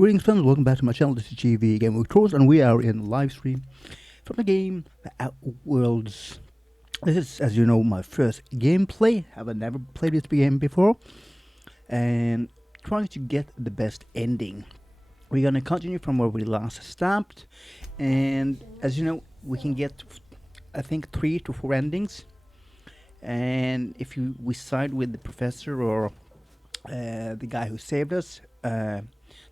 Greetings friends, welcome back to my channel. This is GamerVictorious and we are in live stream from the game The Outworlds. This is, as you know, my first gameplay. I've never played this game before and trying to get the best ending. We're gonna continue from where we last stopped, and as you know, we can get I think 3 to 4 endings, and if we side with the professor or the guy who saved us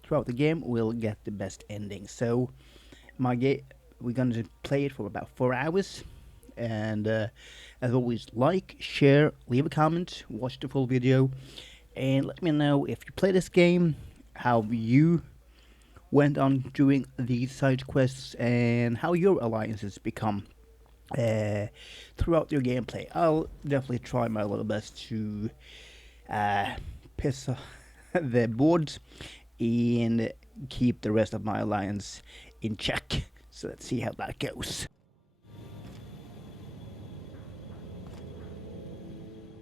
throughout the game, we'll get the best ending. So we're gonna play it for about 4 hours, and as always, like, share, leave a comment, watch the full video, and let me know if you play this game, how you went on doing these side quests, and how your alliances become throughout your gameplay. I'll definitely try my little best to piss off the boards and keep the rest of my alliance in check. So let's see how that goes.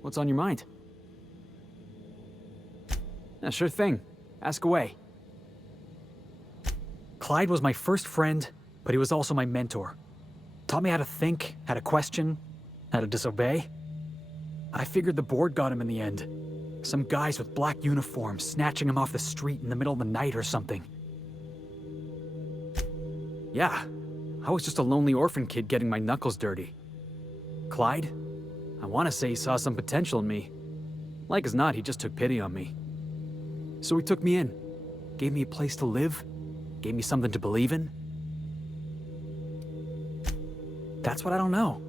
What's on your mind? Yeah, sure thing. Ask away. Clyde was my first friend, but he was also my mentor. Taught me how to think, how to question, how to disobey. I figured the board got him in the end. Some guys with black uniforms snatching him off the street in the middle of the night or something. Yeah, I was just a lonely orphan kid getting my knuckles dirty. Clyde? I want to say he saw some potential in me. Like as not, he just took pity on me. So he took me in, gave me a place to live, gave me something to believe in. That's what I don't know.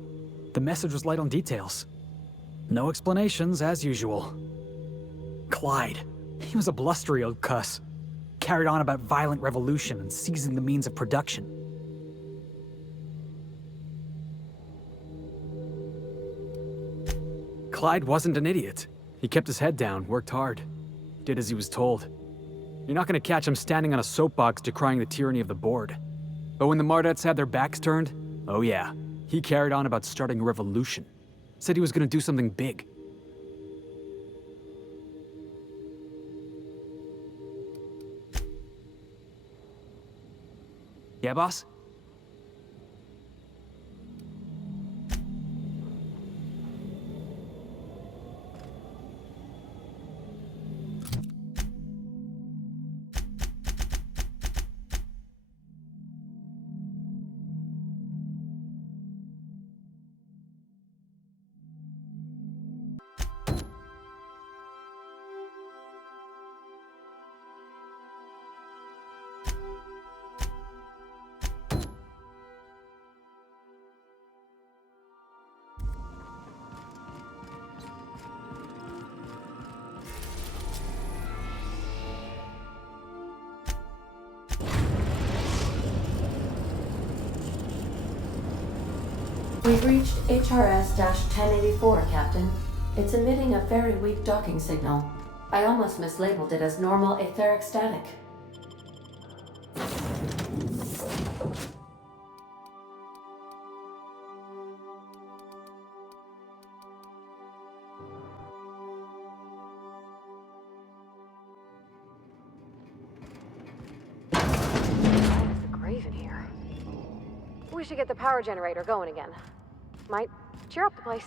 The message was light on details. No explanations, as usual. Clyde. He was a blustery old cuss. Carried on about violent revolution and seizing the means of production. Clyde wasn't an idiot. He kept his head down, worked hard, did as he was told. You're not gonna catch him standing on a soapbox decrying the tyranny of the board. But when the Mardettes had their backs turned, oh yeah, he carried on about starting a revolution. Said he was gonna do something big. Yeah, boss? We've reached HRS-1084, Captain. It's emitting a very weak docking signal. I almost mislabeled it as normal etheric static. There's a grave in here. We should get the power generator going again. Might cheer up the place.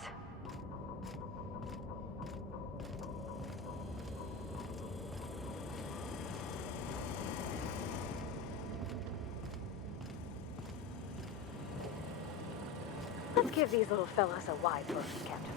Let's give these little fellas a wide berth, Captain.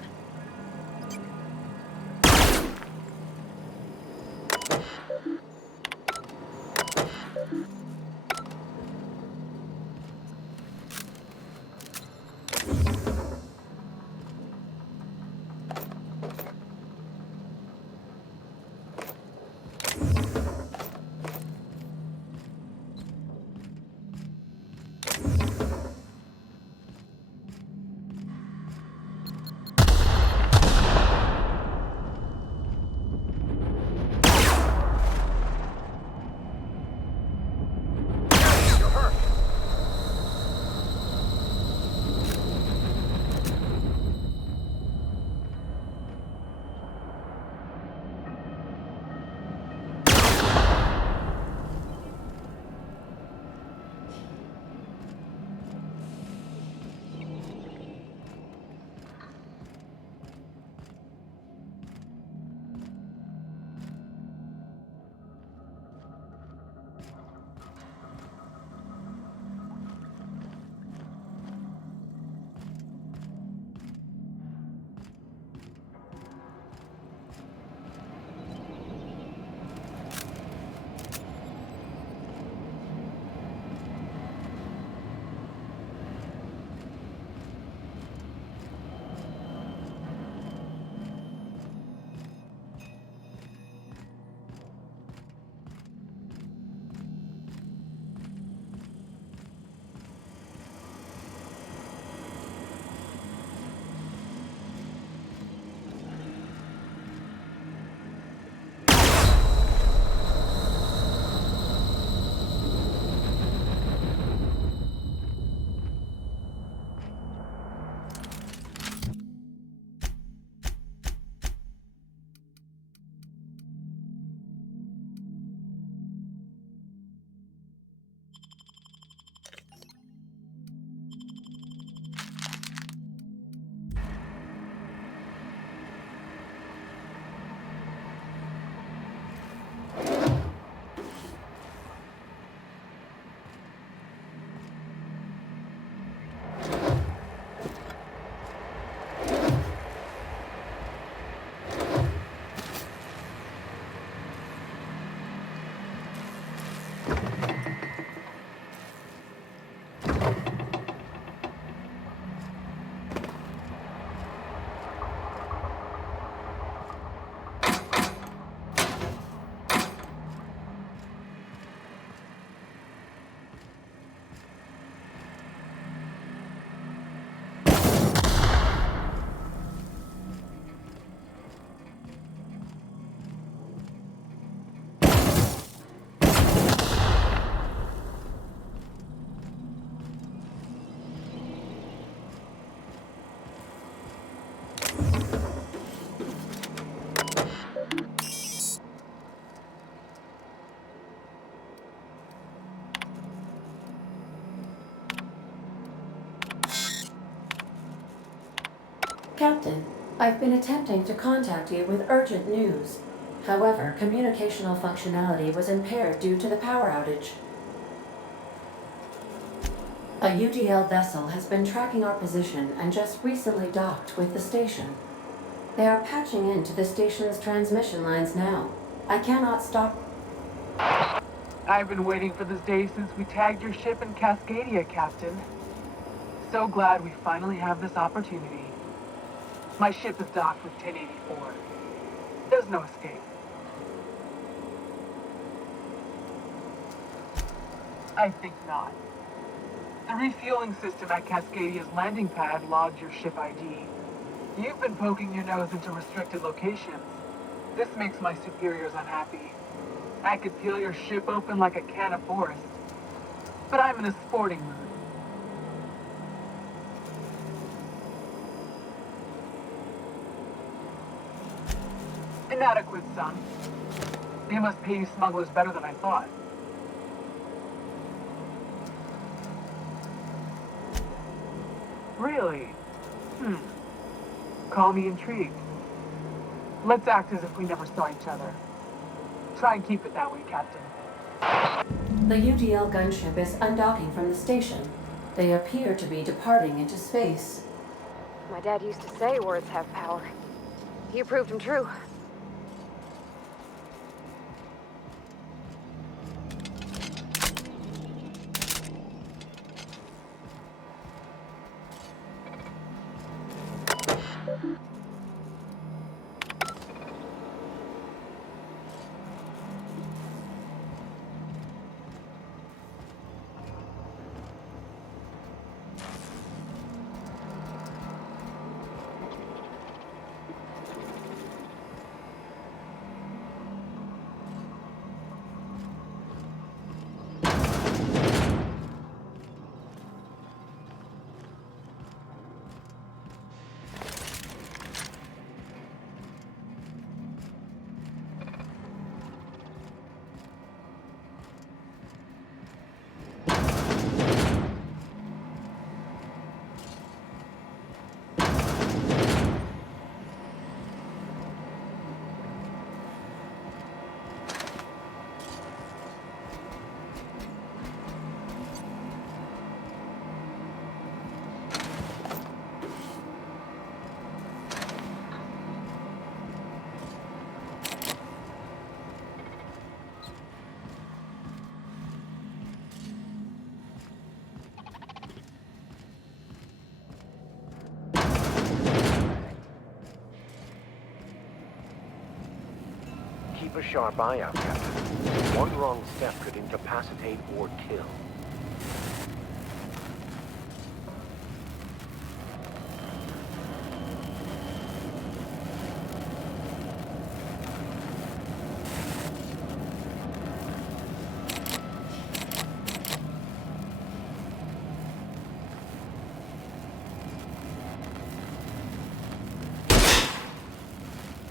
Captain, I've been attempting to contact you with urgent news. However, communicational functionality was impaired due to the power outage. A UDL vessel has been tracking our position and just recently docked with the station. They are patching into the station's transmission lines now. I cannot stop. I've been waiting for this day since we tagged your ship in Cascadia, Captain. So glad we finally have this opportunity. My ship is docked with 1084. There's no escape. I think not. The refueling system at Cascadia's landing pad logged your ship ID. You've been poking your nose into restricted locations. This makes my superiors unhappy. I could peel your ship open like a can of forest. But I'm in a sporting mood. Inadequate, son. They must pay you smugglers better than I thought. Really? Call me intrigued. Let's act as if we never saw each other. Try and keep it that way, Captain. The UDL gunship is undocking from the station. They appear to be departing into space. My dad used to say words have power. You proved him true. Keep a sharp eye out, Captain. One wrong step could incapacitate or kill.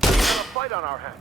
We have a fight on our hands.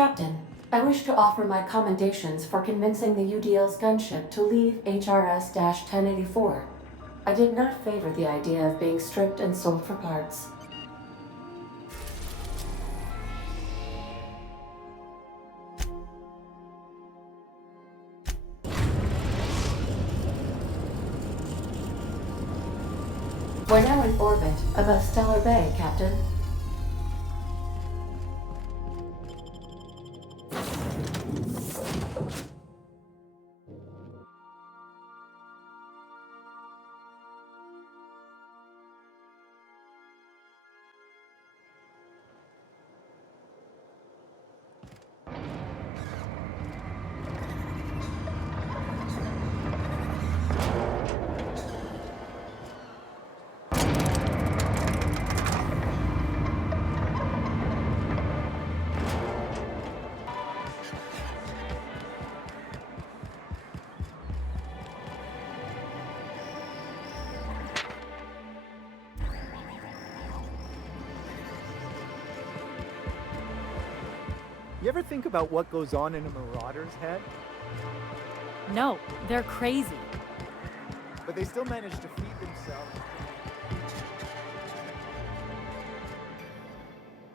Captain, I wish to offer my commendations for convincing the UDL's gunship to leave HRS-1084. I did not favor the idea of being stripped and sold for parts. We're now in orbit above Stellar Bay, Captain. You ever think about what goes on in a marauder's head? No, they're crazy. But they still manage to feed themselves.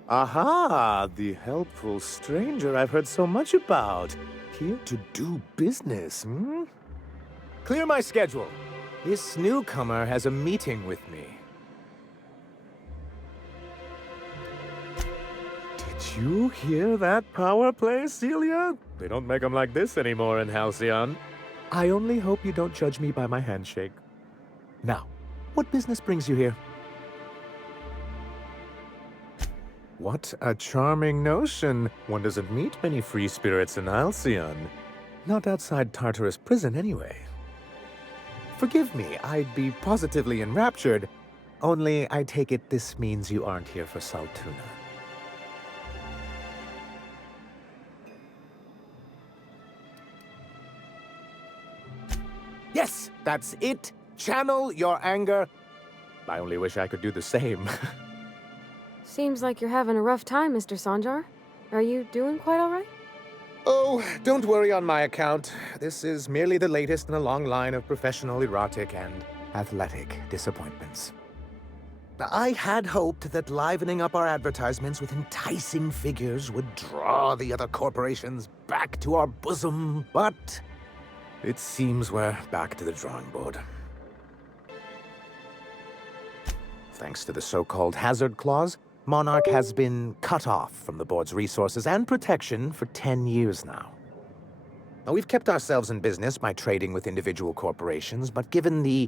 Aha! The helpful stranger I've heard so much about. Here to do business, hmm? Clear my schedule. This newcomer has a meeting with me. Did you hear that power play, Celia? They don't make them like this anymore in Halcyon. I only hope you don't judge me by my handshake. Now, what business brings you here? What a charming notion. One doesn't meet many free spirits in Halcyon. Not outside Tartarus prison, anyway. Forgive me, I'd be positively enraptured. Only I take it this means you aren't here for Saltuna. Yes, that's it. Channel your anger. I only wish I could do the same. Seems like you're having a rough time, Mr. Sanjar. Are you doing quite all right? Oh, don't worry on my account. This is merely the latest in a long line of professional erotic and athletic disappointments. I had hoped that livening up our advertisements with enticing figures would draw the other corporations back to our bosom, but it seems we're back to the drawing board. Thanks to the so-called hazard clause, Monarch has been cut off from the board's resources and protection for 10 years now. Now, we've kept ourselves in business by trading with individual corporations, but given the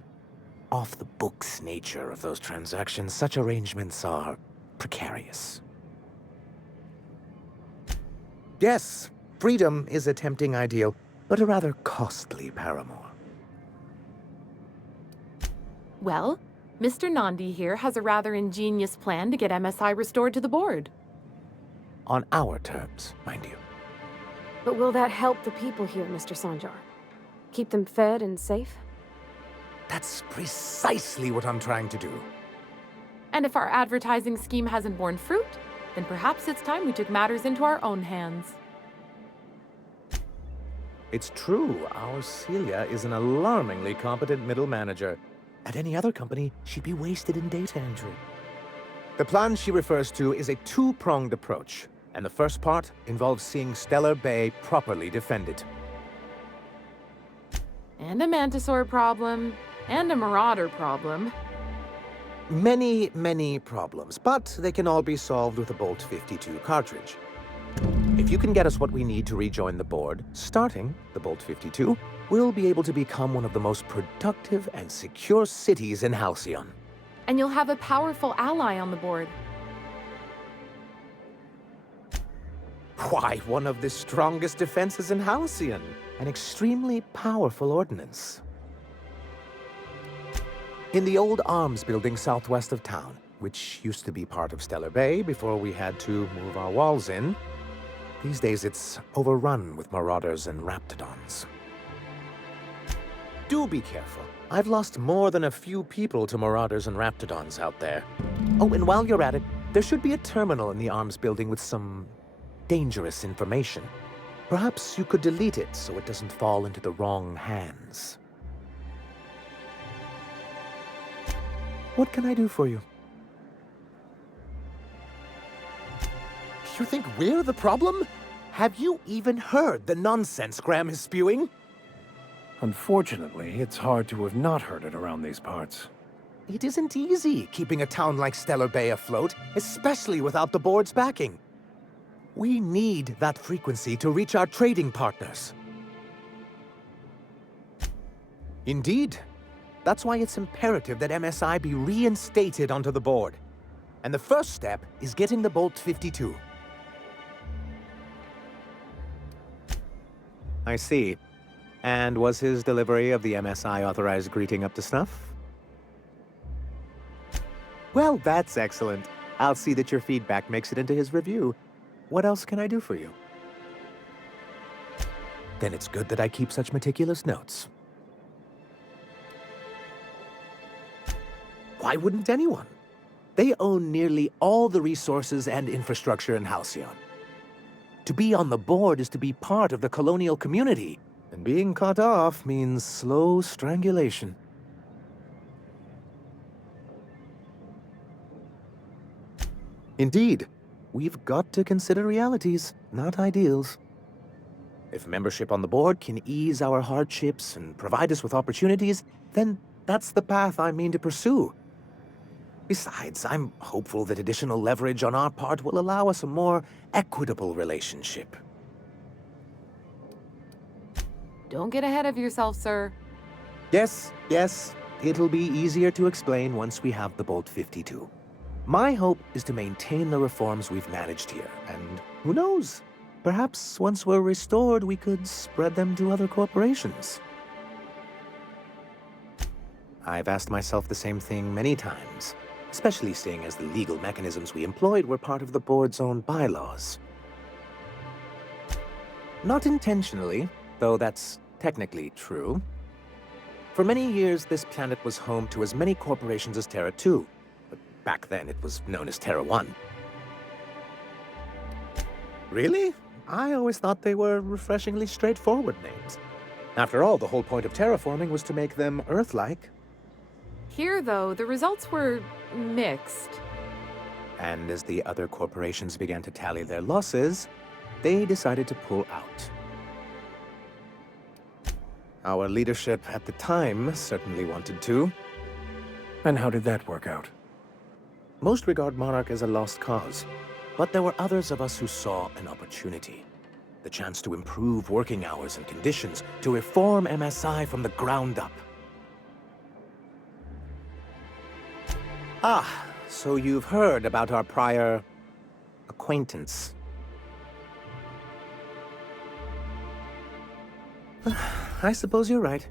off-the-books nature of those transactions, such arrangements are precarious. Yes, freedom is a tempting ideal, but a rather costly paramour. Well, Mr. Nandi here has a rather ingenious plan to get MSI restored to the board. On our terms, mind you. But will that help the people here, Mr. Sanjar? Keep them fed and safe? That's precisely what I'm trying to do. And if our advertising scheme hasn't borne fruit, then perhaps it's time we took matters into our own hands. It's true, our Celia is an alarmingly competent middle manager. At any other company, she'd be wasted in data entry. The plan she refers to is a two-pronged approach, and the first part involves seeing Stellar Bay properly defended. And a Mantisaur problem, and a Marauder problem. Many, many problems, but they can all be solved with a Bolt 52 cartridge. If you can get us what we need to rejoin the board, starting the Bolt 52, we'll be able to become one of the most productive and secure cities in Halcyon. And you'll have a powerful ally on the board. Why, one of the strongest defenses in Halcyon. An extremely powerful ordnance. In the old arms building southwest of town, which used to be part of Stellar Bay before we had to move our walls in, these days it's overrun with marauders and raptidons. Do be careful. I've lost more than a few people to marauders and raptidons out there. Oh, and while you're at it, there should be a terminal in the arms building with some dangerous information. Perhaps you could delete it so it doesn't fall into the wrong hands. What can I do for you? You think we're the problem? Have you even heard the nonsense Graham is spewing? Unfortunately, it's hard to have not heard it around these parts. It isn't easy keeping a town like Stellar Bay afloat, especially without the board's backing. We need that frequency to reach our trading partners. Indeed. That's why it's imperative that MSI be reinstated onto the board. And the first step is getting the Bolt 52. I see. And was his delivery of the MSI authorized greeting up to snuff? Well, that's excellent. I'll see that your feedback makes it into his review. What else can I do for you? Then it's good that I keep such meticulous notes. Why wouldn't anyone? They own nearly all the resources and infrastructure in Halcyon. To be on the board is to be part of the colonial community, and being cut off means slow strangulation. Indeed, we've got to consider realities, not ideals. If membership on the board can ease our hardships and provide us with opportunities, then that's the path I mean to pursue. Besides, I'm hopeful that additional leverage on our part will allow us a more equitable relationship. Don't get ahead of yourself, sir. Yes. It'll be easier to explain once we have the Bolt 52. My hope is to maintain the reforms we've managed here, and who knows? Perhaps once we're restored, we could spread them to other corporations. I've asked myself the same thing many times, especially seeing as the legal mechanisms we employed were part of the board's own bylaws. Not intentionally, though that's technically true. For many years, this planet was home to as many corporations as Terra 2, but back then it was known as Terra 1. Really? I always thought they were refreshingly straightforward names. After all, the whole point of terraforming was to make them Earth-like. Here, though, the results were mixed. And as the other corporations began to tally their losses, they decided to pull out. Our leadership at the time certainly wanted to. And how did that work out? Most regard Monarch as a lost cause, but there were others of us who saw an opportunity. The chance to improve working hours and conditions, to reform MSI from the ground up. Ah, so you've heard about our prior acquaintance. I suppose you're right.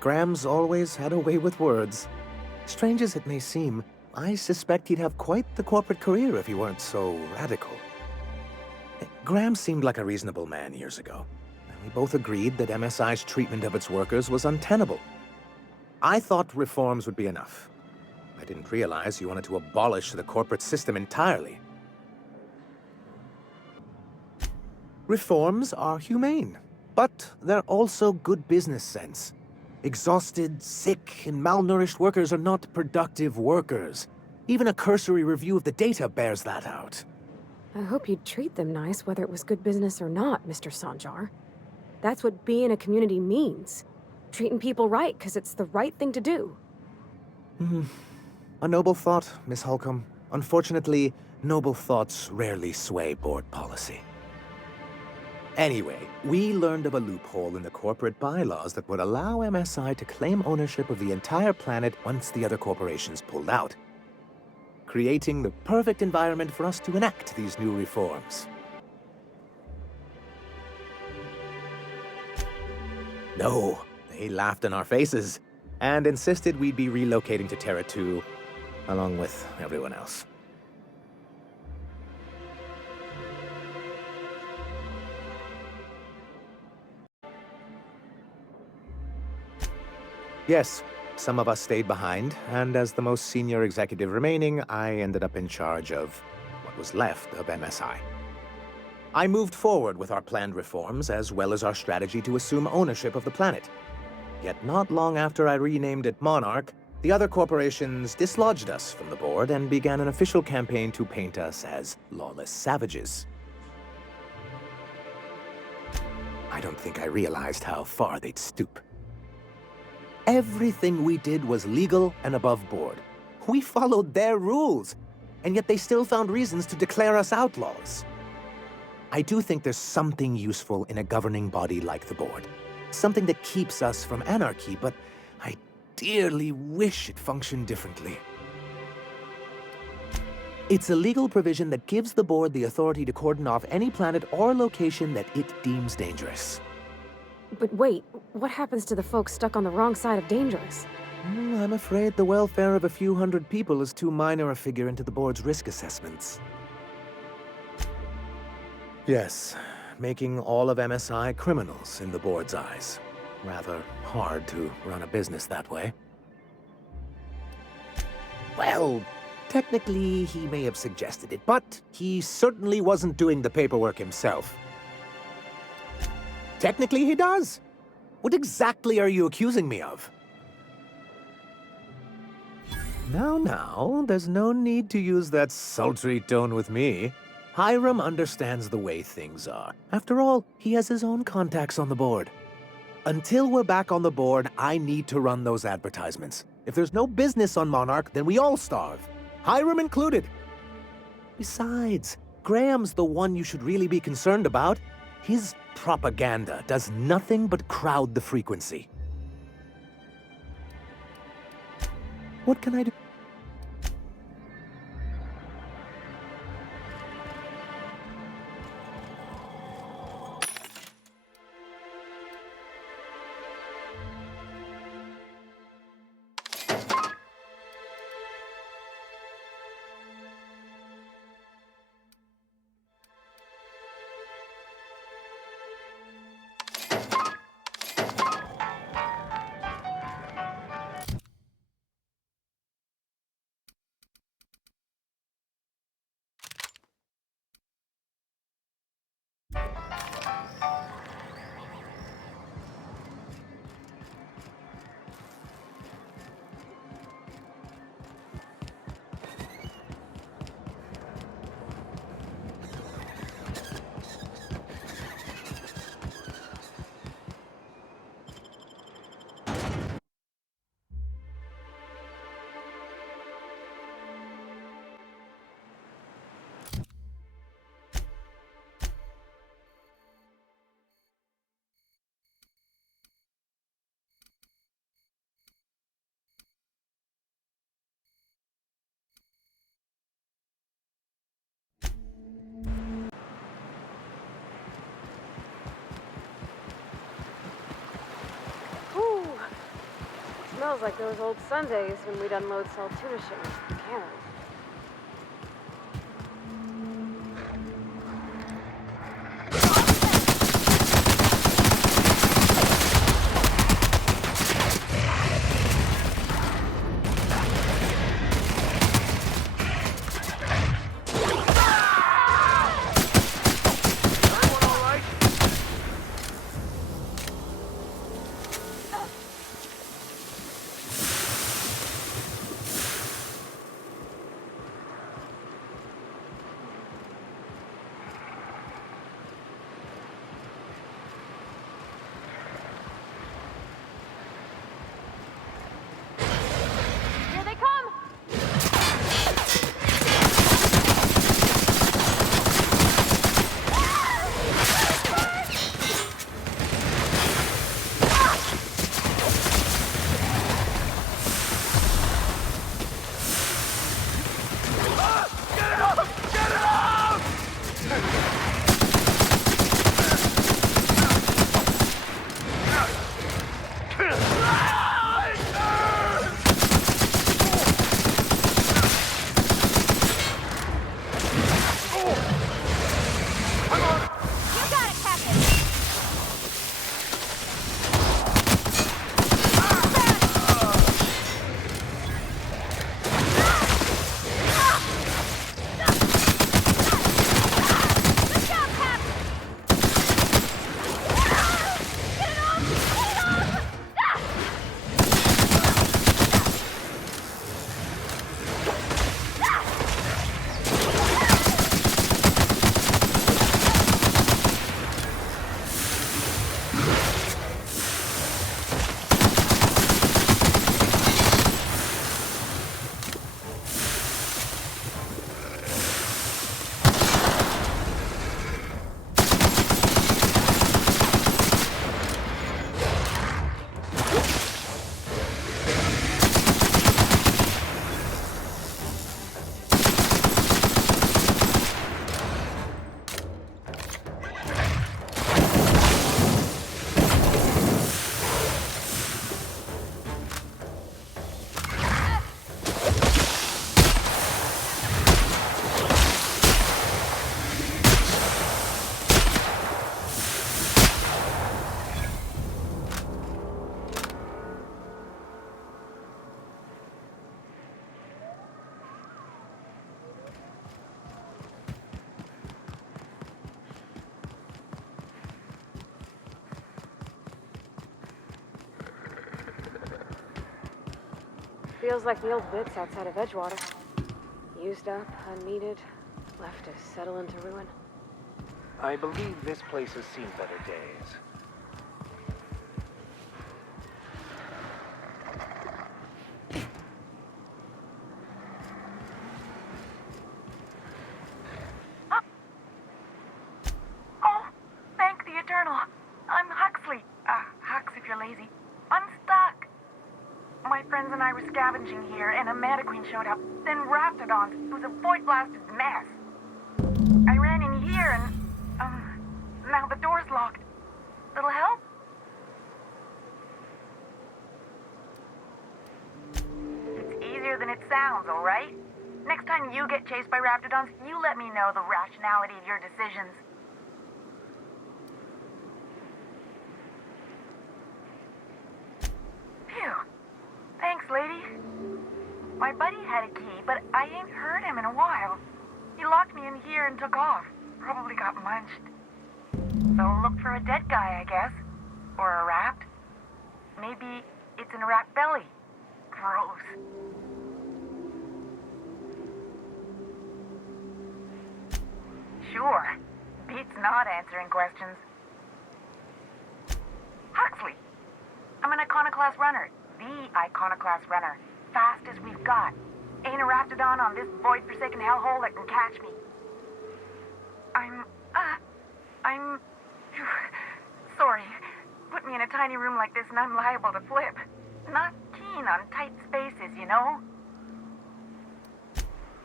Graham's always had a way with words. Strange as it may seem, I suspect he'd have quite the corporate career if he weren't so radical. Graham seemed like a reasonable man years ago. We both agreed that MSI's treatment of its workers was untenable. I thought reforms would be enough. I didn't realize you wanted to abolish the corporate system entirely. Reforms are humane, but they're also good business sense. Exhausted, sick, and malnourished workers are not productive workers. Even a cursory review of the data bears that out. I hope you'd treat them nice, whether it was good business or not, Mr. Sanjar. That's what being a community means. Treating people right, because it's the right thing to do. A noble thought, Miss Holcomb. Unfortunately, noble thoughts rarely sway board policy. Anyway, we learned of a loophole in the corporate bylaws that would allow MSI to claim ownership of the entire planet once the other corporations pulled out, creating the perfect environment for us to enact these new reforms. No, they laughed in our faces and insisted we'd be relocating to Terra 2 along with everyone else. Yes, some of us stayed behind, and as the most senior executive remaining, I ended up in charge of what was left of MSI. I moved forward with our planned reforms as well as our strategy to assume ownership of the planet. Yet not long after I renamed it Monarch, the other corporations dislodged us from the board and began an official campaign to paint us as lawless savages. I don't think I realized how far they'd stoop. Everything we did was legal and above board. We followed their rules, and yet they still found reasons to declare us outlaws. I do think there's something useful in a governing body like the board. Something that keeps us from anarchy, but I dearly wish it functioned differently. It's a legal provision that gives the board the authority to cordon off any planet or location that it deems dangerous. But wait, what happens to the folks stuck on the wrong side of dangerous? I'm afraid the welfare of a few hundred people is too minor a figure into the board's risk assessments. Yes, making all of MSI criminals in the board's eyes. Rather hard to run a business that way. Well, technically he may have suggested it, but he certainly wasn't doing the paperwork himself. Technically he does. What exactly are you accusing me of? Now, there's no need to use that sultry tone with me. Hiram understands the way things are. After all, he has his own contacts on the board. Until we're back on the board, I need to run those advertisements. If there's no business on Monarch, then we all starve. Hiram included. Besides, Graham's the one you should really be concerned about. His propaganda does nothing but crowd the frequency. What can I do? Ooh, smells like those old Sundays when we'd unload salt tuna shipments from Karen. Feels like the old bits outside of Edgewater. Used up, unneeded, left to settle into ruin. I believe this place has seen better days. Oh, thank the Eternal. I'm Huxley. Hux if you're lazy. I'm stuck. My friends and I were scavenging here, and a Meta Queen showed up. Then Raptidons. It was a void-blasted mess. I ran in here, and, now the door's locked. Little help? It's easier than it sounds, all right? Next time you get chased by Raptidons, you let me know the rationality of your decisions. Phew. Thanks, lady. My buddy had a key, but I ain't heard him in a while. He locked me in here and took off. Probably got munched. So look for a dead guy, I guess. Or a rat. Maybe it's in a rat belly. Gross. Sure. Beats not answering questions. Huxley. I'm an Iconoclast runner. The Iconoclast runner. Fast as we've got. Ain't a Raptidon on this void-forsaken hellhole that can catch me. I'm... Sorry. Put me in a tiny room like this and I'm liable to flip. Not keen on tight spaces, you know?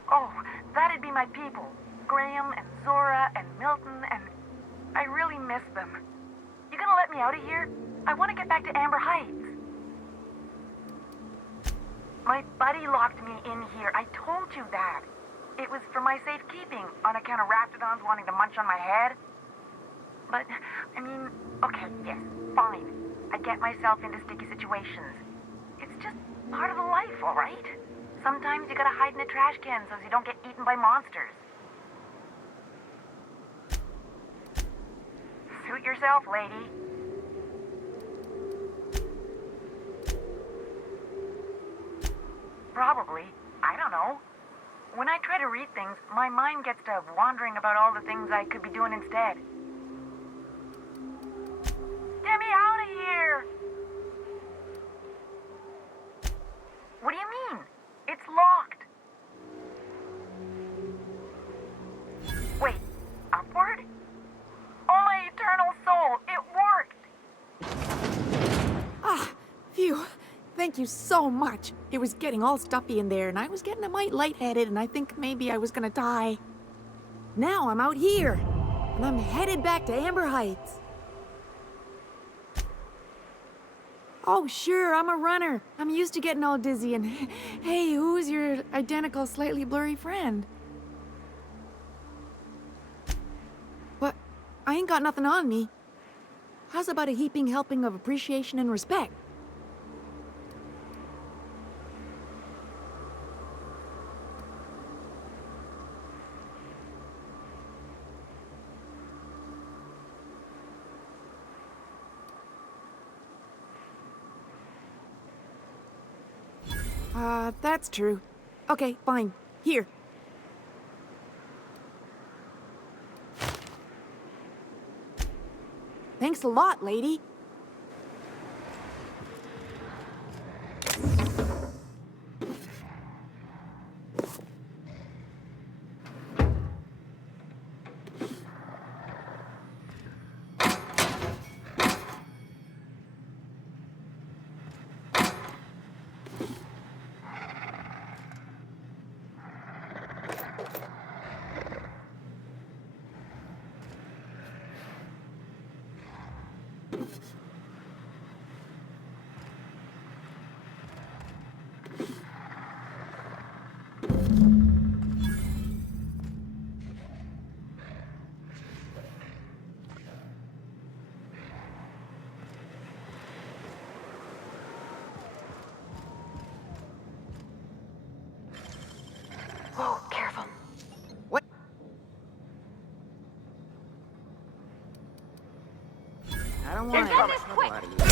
Oh, that'd be my people. Graham and Zora and Milton and... I really miss them. You gonna let me out of here? I want to get back to Amber Heights. My buddy locked me in here. I told you that. It was for my safekeeping, on account of Raptidons wanting to munch on my head. But, I mean, okay, yes, fine. I get myself into sticky situations. It's just part of the life, all right? Sometimes you gotta hide in a trash can so you don't get eaten by monsters. Suit yourself, lady. Probably. I don't know. When I try to read things, my mind gets to wandering about all the things I could be doing instead. Get me out of here! What do you mean? It's locked. Wait, upward? Oh, my eternal soul, it worked! Ah, phew. Thank you so much. It was getting all stuffy in there, and I was getting a mite lightheaded, and I think maybe I was gonna die. Now I'm out here, and I'm headed back to Amber Heights. Oh, sure, I'm a runner. I'm used to getting all dizzy, and hey, who's your identical, slightly blurry friend? What? I ain't got nothing on me. How's about a heaping helping of appreciation and respect? That's true. Okay, fine. Here. Thanks a lot, lady. Whoa, careful. What? I don't want Done this quick! to.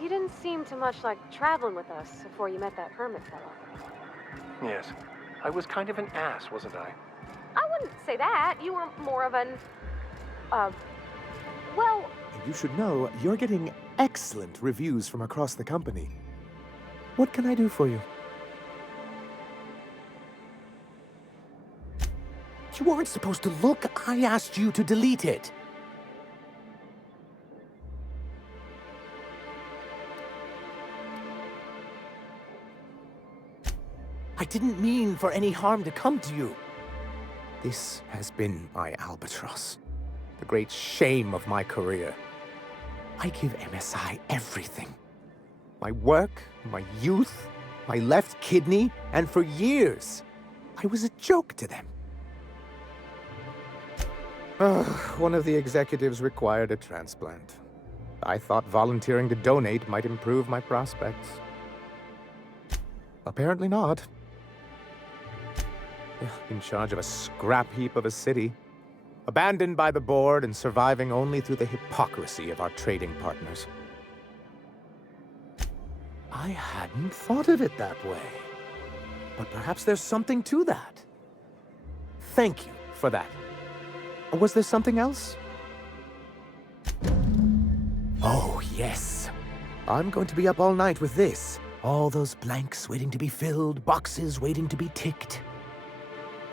You didn't seem too much like traveling with us before you met that hermit fellow. Yes. I was kind of an ass, wasn't I? I wouldn't say that. You were more of an... well... You should know, you're getting excellent reviews from across the company. What can I do for you? You weren't supposed to look. I asked you to delete it. I didn't mean for any harm to come to you. This has been my albatross. The great shame of my career. I give MSI everything. My work, my youth, my left kidney, and for years, I was a joke to them. One of the executives required a transplant. I thought volunteering to donate might improve my prospects. Apparently not. In charge of a scrap heap of a city, abandoned by the board and surviving only through the hypocrisy of our trading partners. I hadn't thought of it that way. But perhaps there's something to that. Thank you for that. Was there something else? Oh, yes. I'm going to be up all night with this. All those blanks waiting to be filled, boxes waiting to be ticked.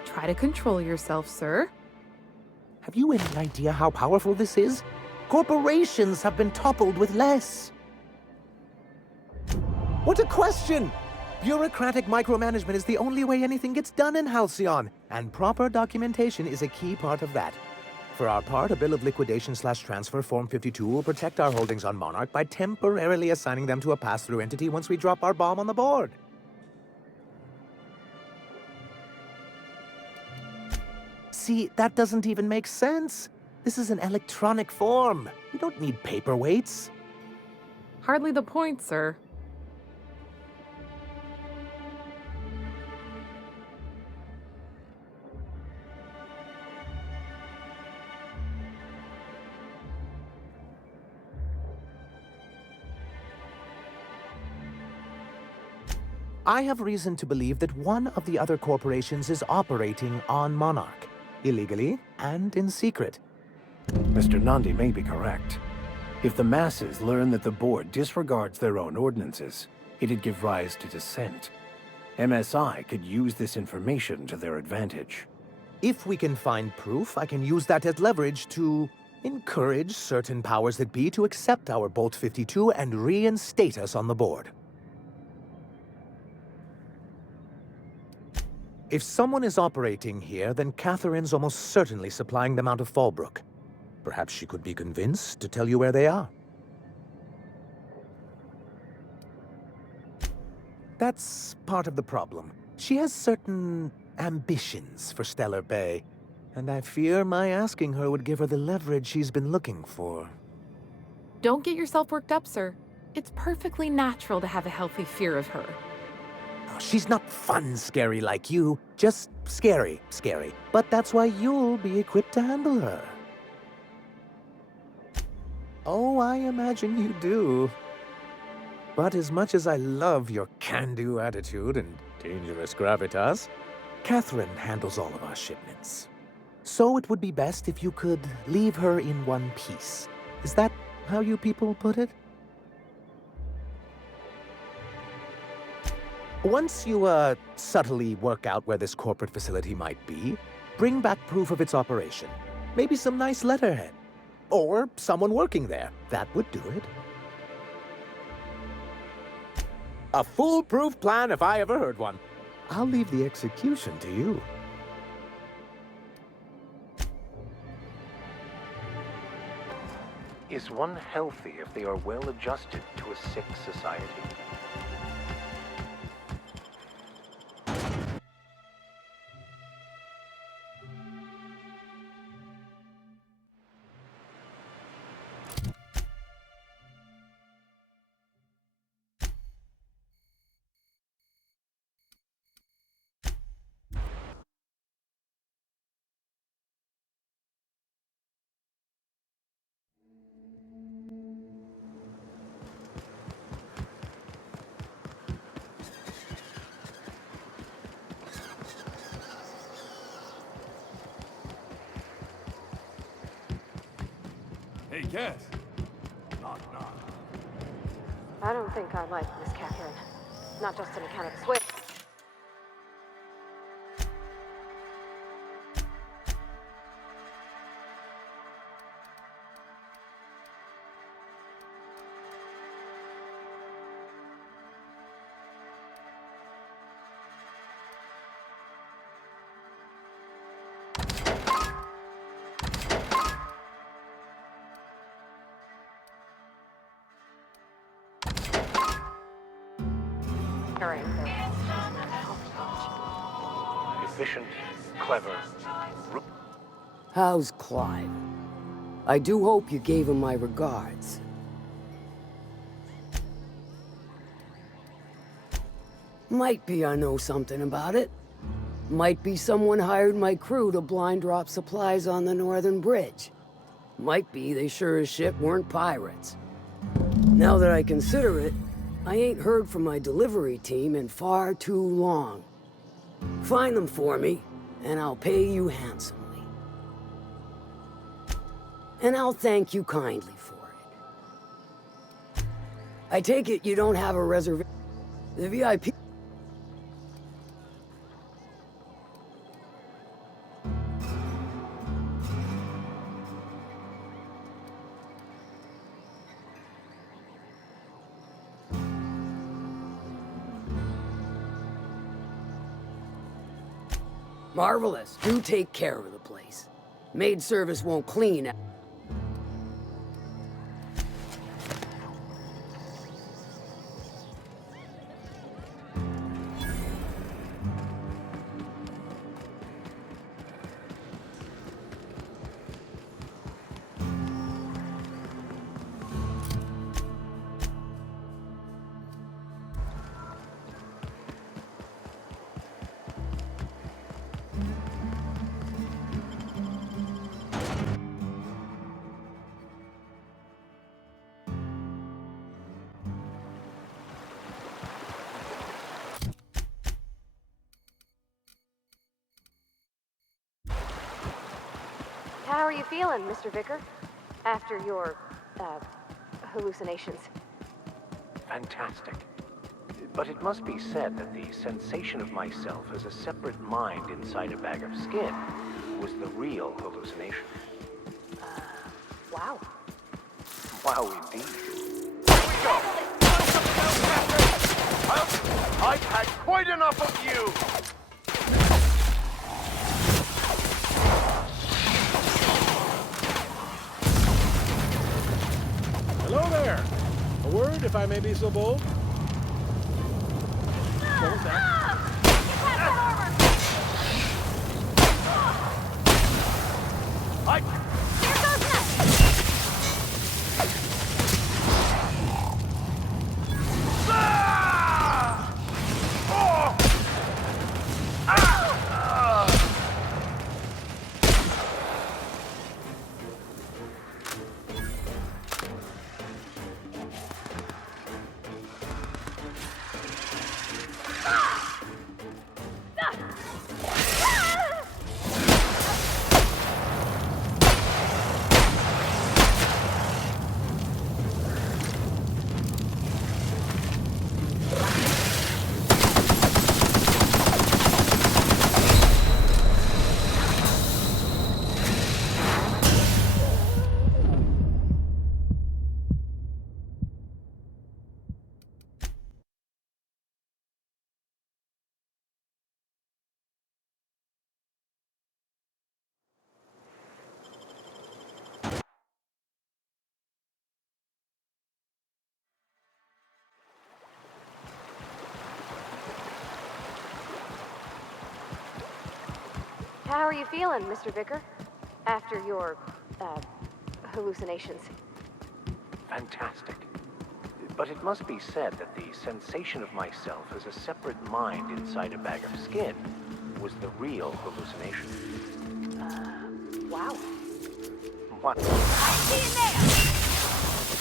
Try to control yourself, sir. Have you any idea how powerful this is? Corporations have been toppled with less. What a question! Bureaucratic micromanagement is the only way anything gets done in Halcyon, and proper documentation is a key part of that. For our part, a bill of liquidation/transfer Form 52 will protect our holdings on Monarch by temporarily assigning them to a pass-through entity once we drop our bomb on the board. See, that doesn't even make sense. This is an electronic form. We don't need paperweights. Hardly the point, sir. I have reason to believe that one of the other corporations is operating on Monarch, illegally and in secret. Mr. Nandi may be correct. If the masses learn that the board disregards their own ordinances, it'd give rise to dissent. MSI could use this information to their advantage. If we can find proof, I can use that as leverage to encourage certain powers that be to accept our Bolt 52 and reinstate us on the board. If someone is operating here, then Catherine's almost certainly supplying them out of Fallbrook. Perhaps she could be convinced to tell you where they are. That's part of the problem. She has certain ambitions for Stellar Bay, and I fear my asking her would give her the leverage she's been looking for. Don't get yourself worked up, sir. It's perfectly natural to have a healthy fear of her. She's not fun scary like you, just scary. But that's why you'll be equipped to handle her. Oh, I imagine you do. But as much as I love your can-do attitude and dangerous gravitas, Catherine handles all of our shipments. So it would be best if you could leave her in one piece. Is that how you people put it? Once you, subtly work out where this corporate facility might be, bring back proof of its operation. Maybe some nice letterhead. Or someone working there. That would do it. A foolproof plan if I ever heard one. I'll leave the execution to you. Is one healthy if they are well adjusted to a sick society? Hey, Cass. Knock, knock. I don't think I like Miss Catherine. Not just on account of the switch. Efficient, clever. How's Clive? I do hope you gave him my regards. Might be I know something about it. Might be someone hired my crew to blind drop supplies on the northern bridge. Might be they sure as shit weren't pirates. Now that I consider it, I ain't heard from my delivery team in far too long. Find them for me, and I'll pay you handsomely. And I'll thank you kindly for it. I take it you don't have a reservation. The VIP... Marvelous. Do take care of the place. Maid service won't clean it. How are you feeling, Mr. Vicar? After your, hallucinations? Fantastic. But it must be said that the sensation of myself as a separate mind inside a bag of skin was the real hallucination. Wow. Wow, indeed. I've had quite enough of you! Hello there! A word, if I may be so bold? What was that? How are you feeling, Mr. Vicker? After your, hallucinations? Fantastic. But it must be said that the sensation of myself as a separate mind inside a bag of skin was the real hallucination. Wow. What? I see you there!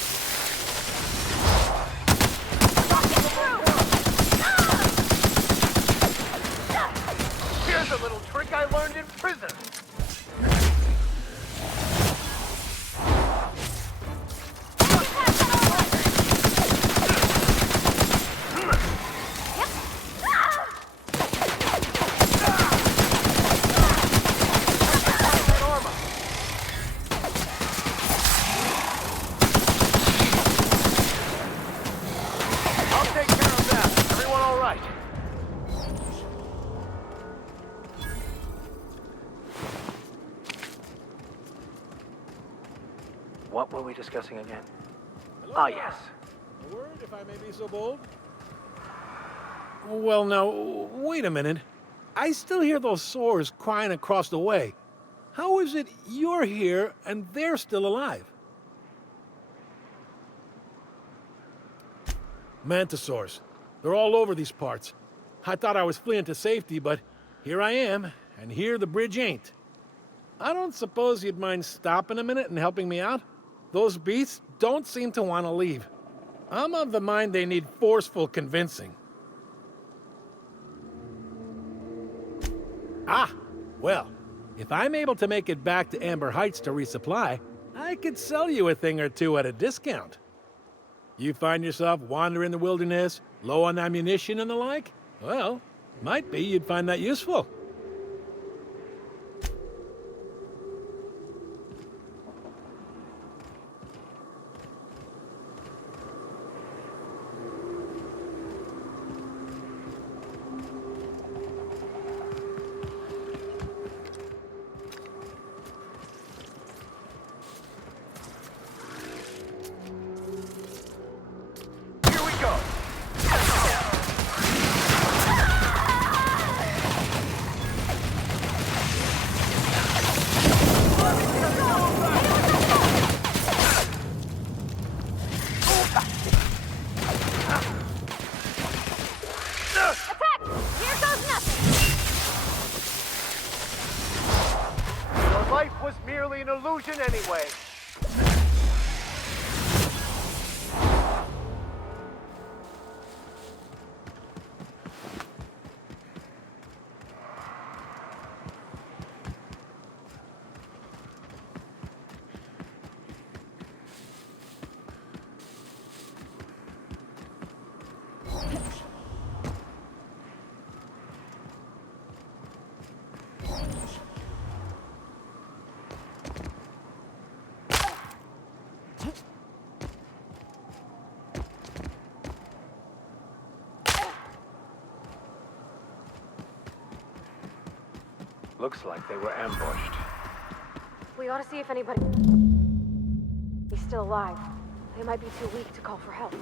Here's a little trick I learned in prison. I'll take care of that. Everyone all right? What were we discussing again? Hello Ah, there. yes. A word, if I may be so bold? Well, now, wait a minute. I still hear those sores crying across the way. How is it you're here and they're still alive? Mantisaurs. They're all over these parts. I thought I was fleeing to safety, but here I am, and here the bridge ain't. I don't suppose you'd mind stopping a minute and helping me out? Those beasts don't seem to want to leave. I'm of the mind they need forceful convincing. Ah, well, if I'm able to make it back to Amber Heights to resupply, I could sell you a thing or two at a discount. You find yourself wandering the wilderness, low on ammunition and the like? Well, might be you'd find that useful. Here we go. Attack! Here goes nothing! Your life was merely an illusion anyway. Looks like they were ambushed. We ought to see if anybody is still alive. They might be too weak to call for help.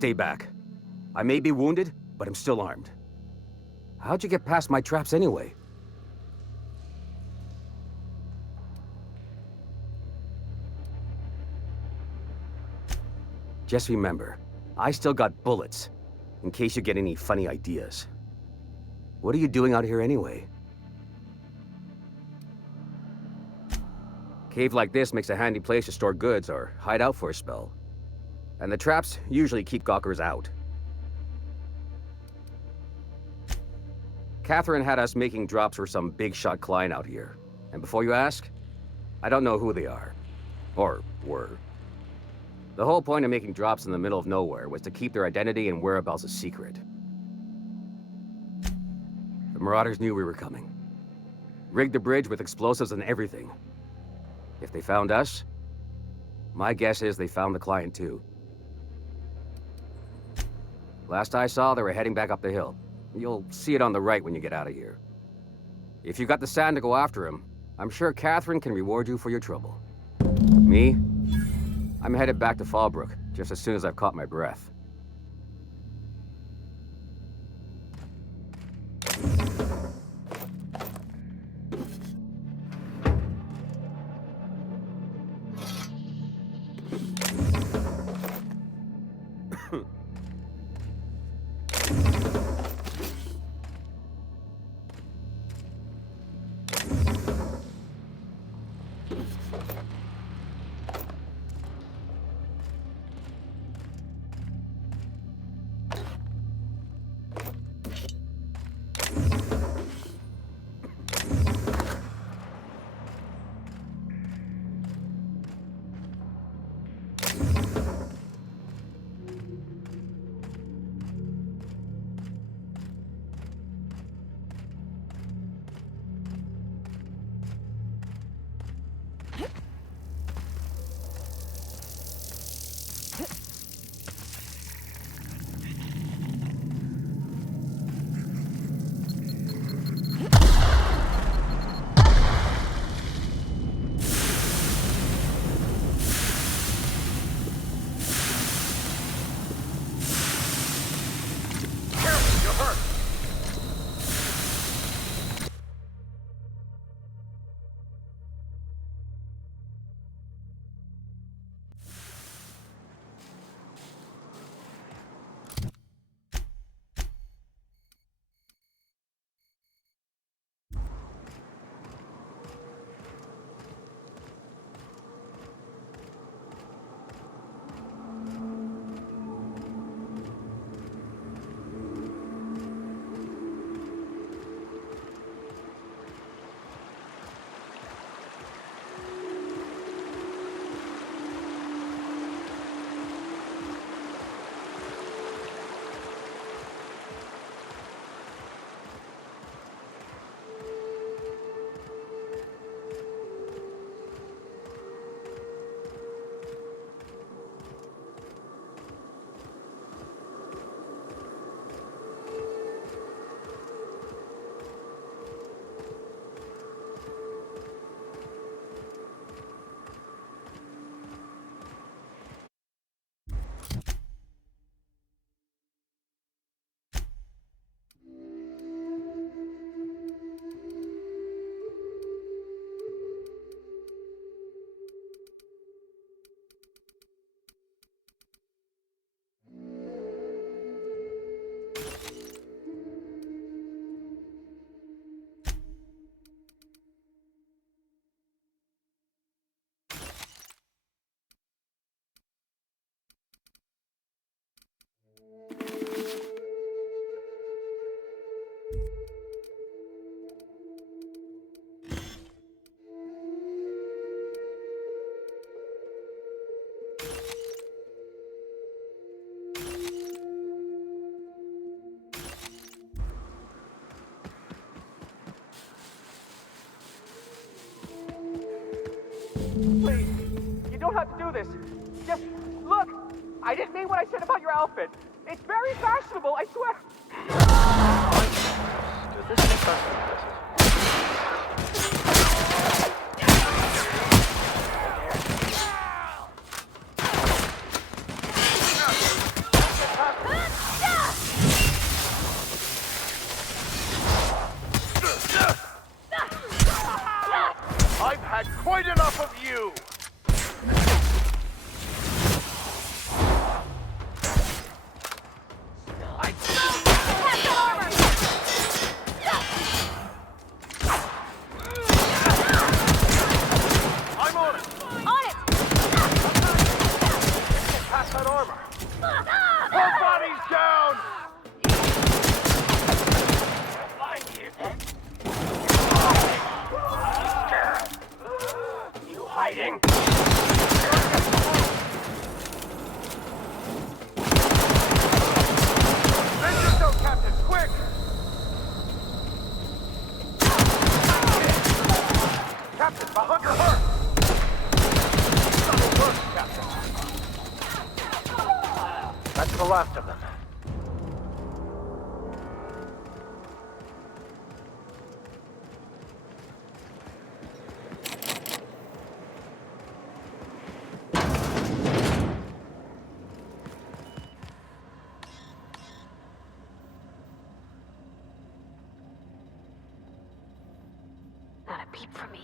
stay back. I may be wounded, but I'm still armed. How'd you get past my traps anyway? Just remember, I still got bullets, in case you get any funny ideas. What are you doing out here anyway? Cave like this makes a handy place to store goods or hide out for a spell. And the traps usually keep gawkers out. Catherine had us making drops for some big-shot client out here. And before you ask, I don't know who they are. Or were. The whole point of making drops in the middle of nowhere was to keep their identity and whereabouts a secret. The Marauders knew we were coming. Rigged the bridge with explosives and everything. If they found us, my guess is they found the client too. Last I saw, they were heading back up the hill. You'll see it on the right when you get out of here. If you got the sand to go after him, I'm sure Catherine can reward you for your trouble. Me? I'm headed back to Fallbrook, just as soon as I've caught my breath. Please, you don't have to do this. Just look. I didn't mean what I said about your outfit. It's very fashionable, I swear. Dude, this is impressive. I've had quite enough of you! I'm on it! On it! Pass that armor! More bodies down! You hiding? Bend yourself, Captain, quick! Captain, the hunter hurt! That'll work, Captain. That's the last of them. Not a peep from me.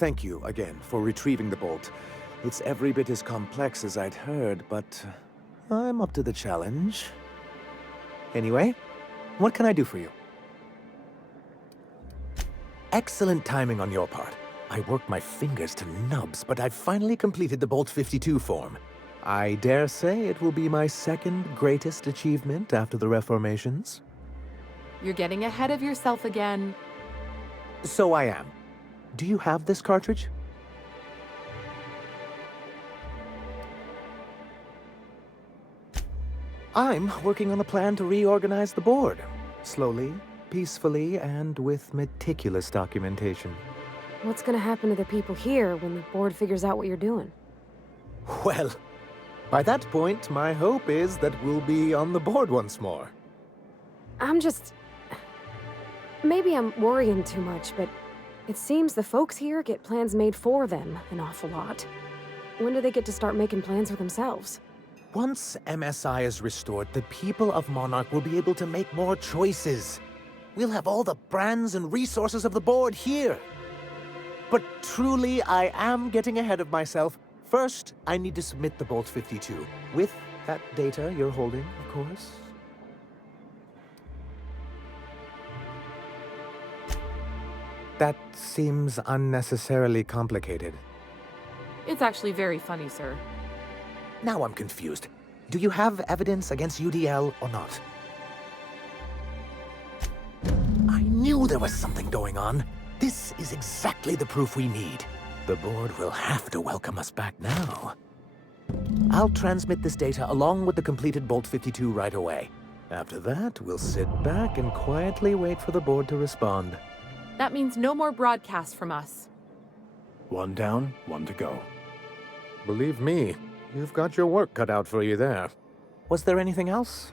Thank you again for retrieving the bolt. It's every bit as complex as I'd heard, but I'm up to the challenge. Anyway, what can I do for you? Excellent timing on your part. I worked my fingers to nubs, but I've finally completed the Bolt 52 form. I dare say it will be my second greatest achievement after the reformations. You're getting ahead of yourself again. So I am. Do you have this cartridge? I'm working on a plan to reorganize the board. Slowly, peacefully, and with meticulous documentation. What's gonna happen to the people here when the board figures out what you're doing? Well, by that point, my hope is that we'll be on the board once more. Maybe I'm worrying too much, but it seems the folks here get plans made for them an awful lot. When do they get to start making plans for themselves? Once MSI is restored, the people of Monarch will be able to make more choices. We'll have all the brands and resources of the board here. But truly, I am getting ahead of myself. First, I need to submit the Bolt 52. With that data you're holding, of course. That seems unnecessarily complicated. It's actually very funny, sir. Now I'm confused. Do you have evidence against UDL or not? I knew there was something going on. This is exactly the proof we need. The board will have to welcome us back now. I'll transmit this data along with the completed Bolt 52 right away. After that, we'll sit back and quietly wait for the board to respond. That means no more broadcasts from us. One down, one to go. Believe me, you've got your work cut out for you there. Was there anything else?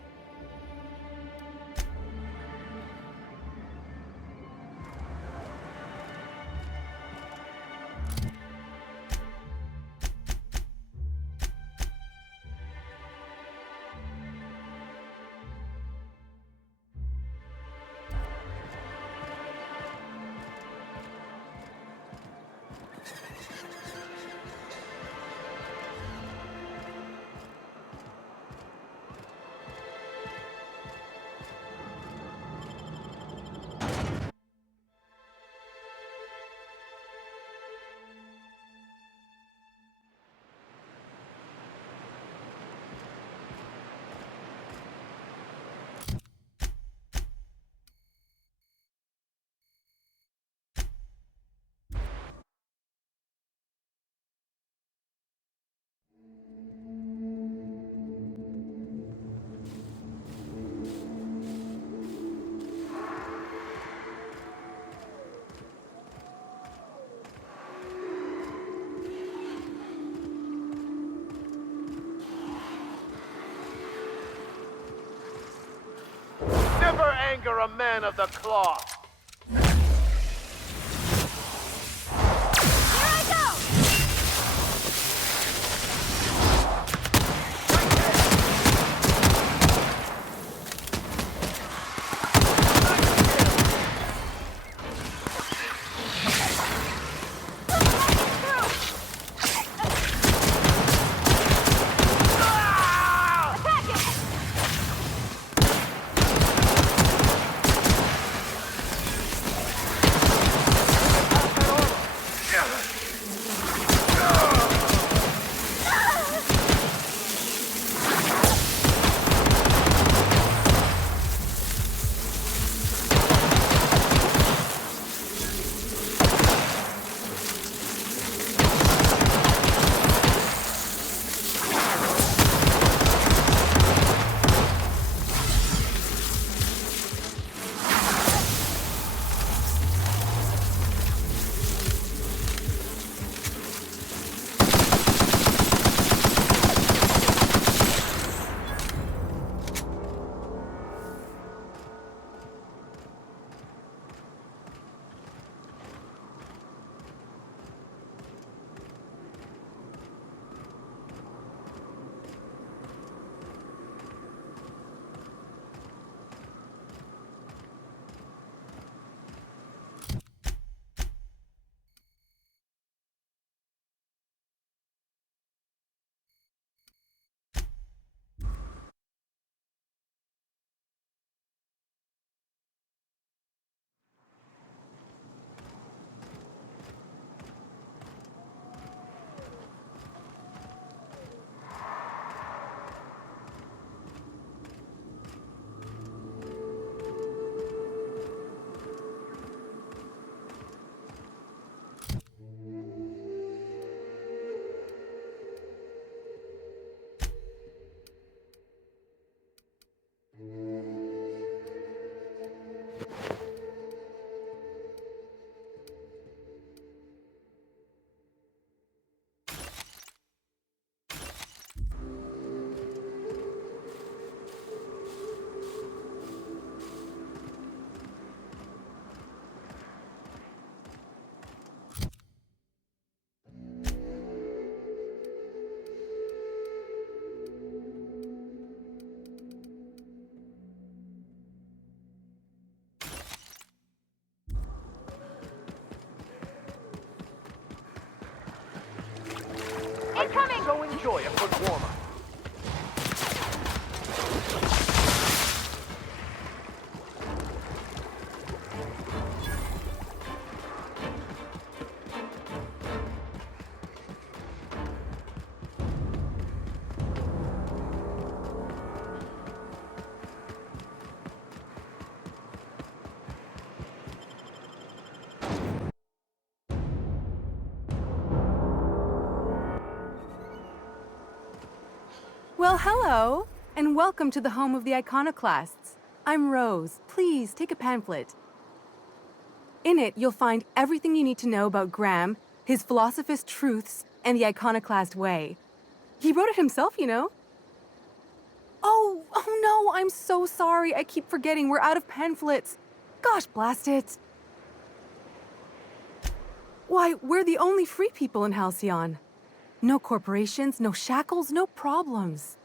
Never anger a man of the cloth. enjoy a good warm-up. Well, hello, and welcome to the home of the iconoclasts. I'm Rose. Please take a pamphlet. In it, you'll find everything you need to know about Graham, his philosophist truths, and the iconoclast way. He wrote it himself, you know. Oh no, I'm so sorry. I keep forgetting we're out of pamphlets. Gosh, blast it. Why, we're the only free people in Halcyon. No corporations, no shackles, no problems.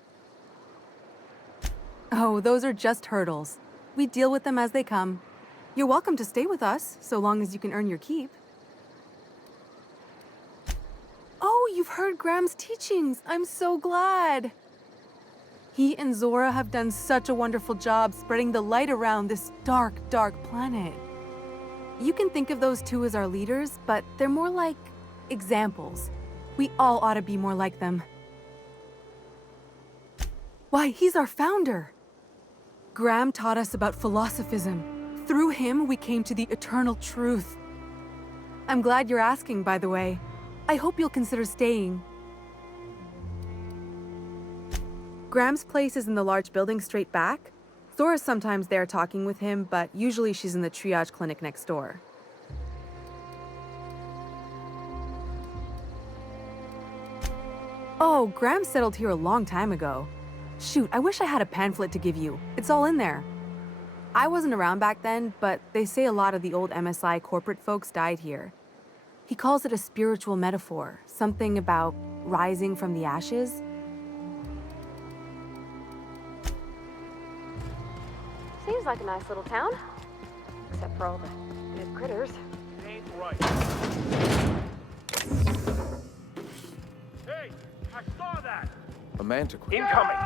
Oh, those are just hurdles. We deal with them as they come. You're welcome to stay with us, so long as you can earn your keep. Oh, you've heard Graham's teachings. I'm so glad. He and Zora have done such a wonderful job spreading the light around this dark, dark planet. You can think of those two as our leaders, but they're more like examples. We all ought to be more like them. Why, he's our founder. Graham taught us about philosophism. Through him, we came to the eternal truth. I'm glad you're asking, by the way. I hope you'll consider staying. Graham's place is in the large building straight back. Zora's sometimes there talking with him, but usually she's in the triage clinic next door. Oh, Graham settled here a long time ago. Shoot, I wish I had a pamphlet to give you. It's all in there. I wasn't around back then, but they say a lot of the old MSI corporate folks died here. He calls it a spiritual metaphor, something about rising from the ashes. Seems like a nice little town. Except for all the dead critters. Ain't right. Hey, I saw that! A manticore. Incoming!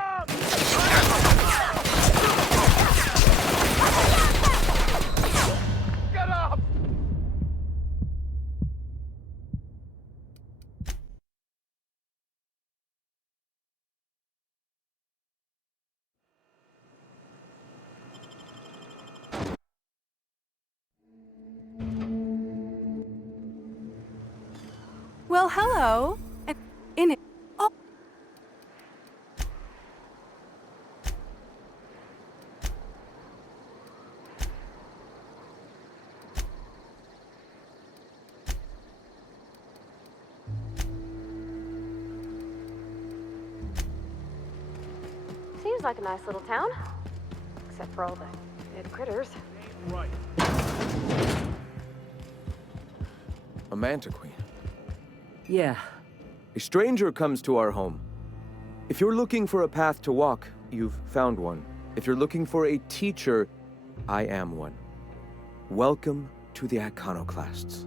Get up! Well, hello. And in it. Oh. Seems like a nice little town. Except for all the dead critters. Ain't right. A mantiqueen. Yeah. A stranger comes to our home. If you're looking for a path to walk, you've found one. If you're looking for a teacher, I am one. Welcome to the Iconoclasts.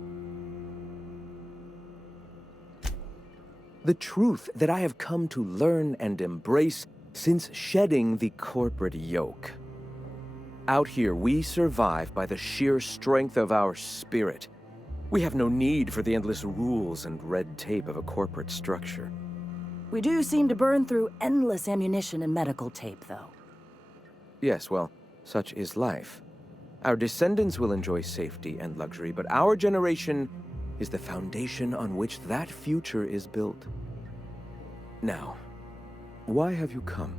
The truth that I have come to learn and embrace since shedding the corporate yoke. Out here, we survive by the sheer strength of our spirit. We have no need for the endless rules and red tape of a corporate structure. We do seem to burn through endless ammunition and medical tape, though. Yes, well, such is life. Our descendants will enjoy safety and luxury, but our generation is the foundation on which that future is built. Now, why have you come?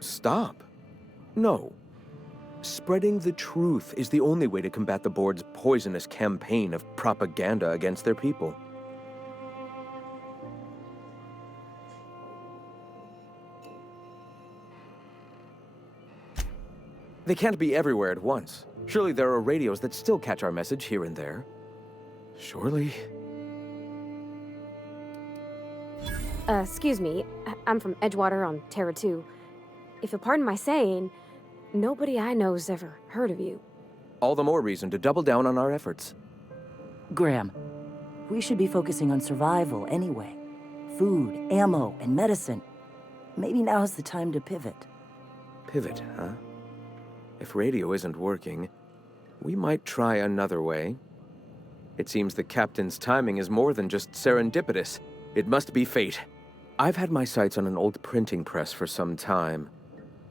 Stop. No. Spreading the truth is the only way to combat the board's poisonous campaign of propaganda against their people. They can't be everywhere at once. Surely there are radios that still catch our message here and there. Surely. Excuse me. I'm from Edgewater on Terra 2. If you'll pardon my saying, nobody I know's ever heard of you. All the more reason to double down on our efforts. Graham, we should be focusing on survival anyway. Food, ammo, and medicine. Maybe now's the time to pivot. Pivot, huh? If radio isn't working, we might try another way. It seems the captain's timing is more than just serendipitous. It must be fate. I've had my sights on an old printing press for some time.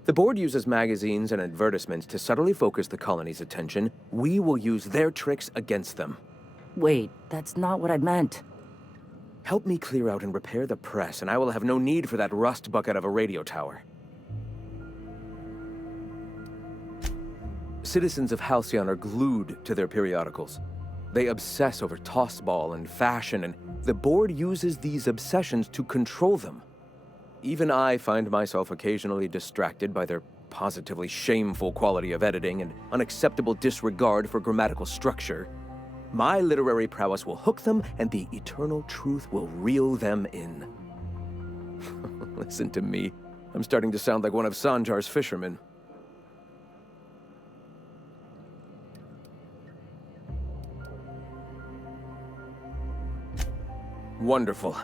The board uses magazines and advertisements to subtly focus the colony's attention. We will use their tricks against them. Wait, that's not what I meant. Help me clear out and repair the press, and I will have no need for that rust bucket of a radio tower. Citizens of Halcyon are glued to their periodicals. They obsess over tossball and fashion, and the board uses these obsessions to control them. Even I find myself occasionally distracted by their positively shameful quality of editing and unacceptable disregard for grammatical structure. My literary prowess will hook them, and the eternal truth will reel them in. Listen to me. I'm starting to sound like one of Sanjar's fishermen. Wonderful.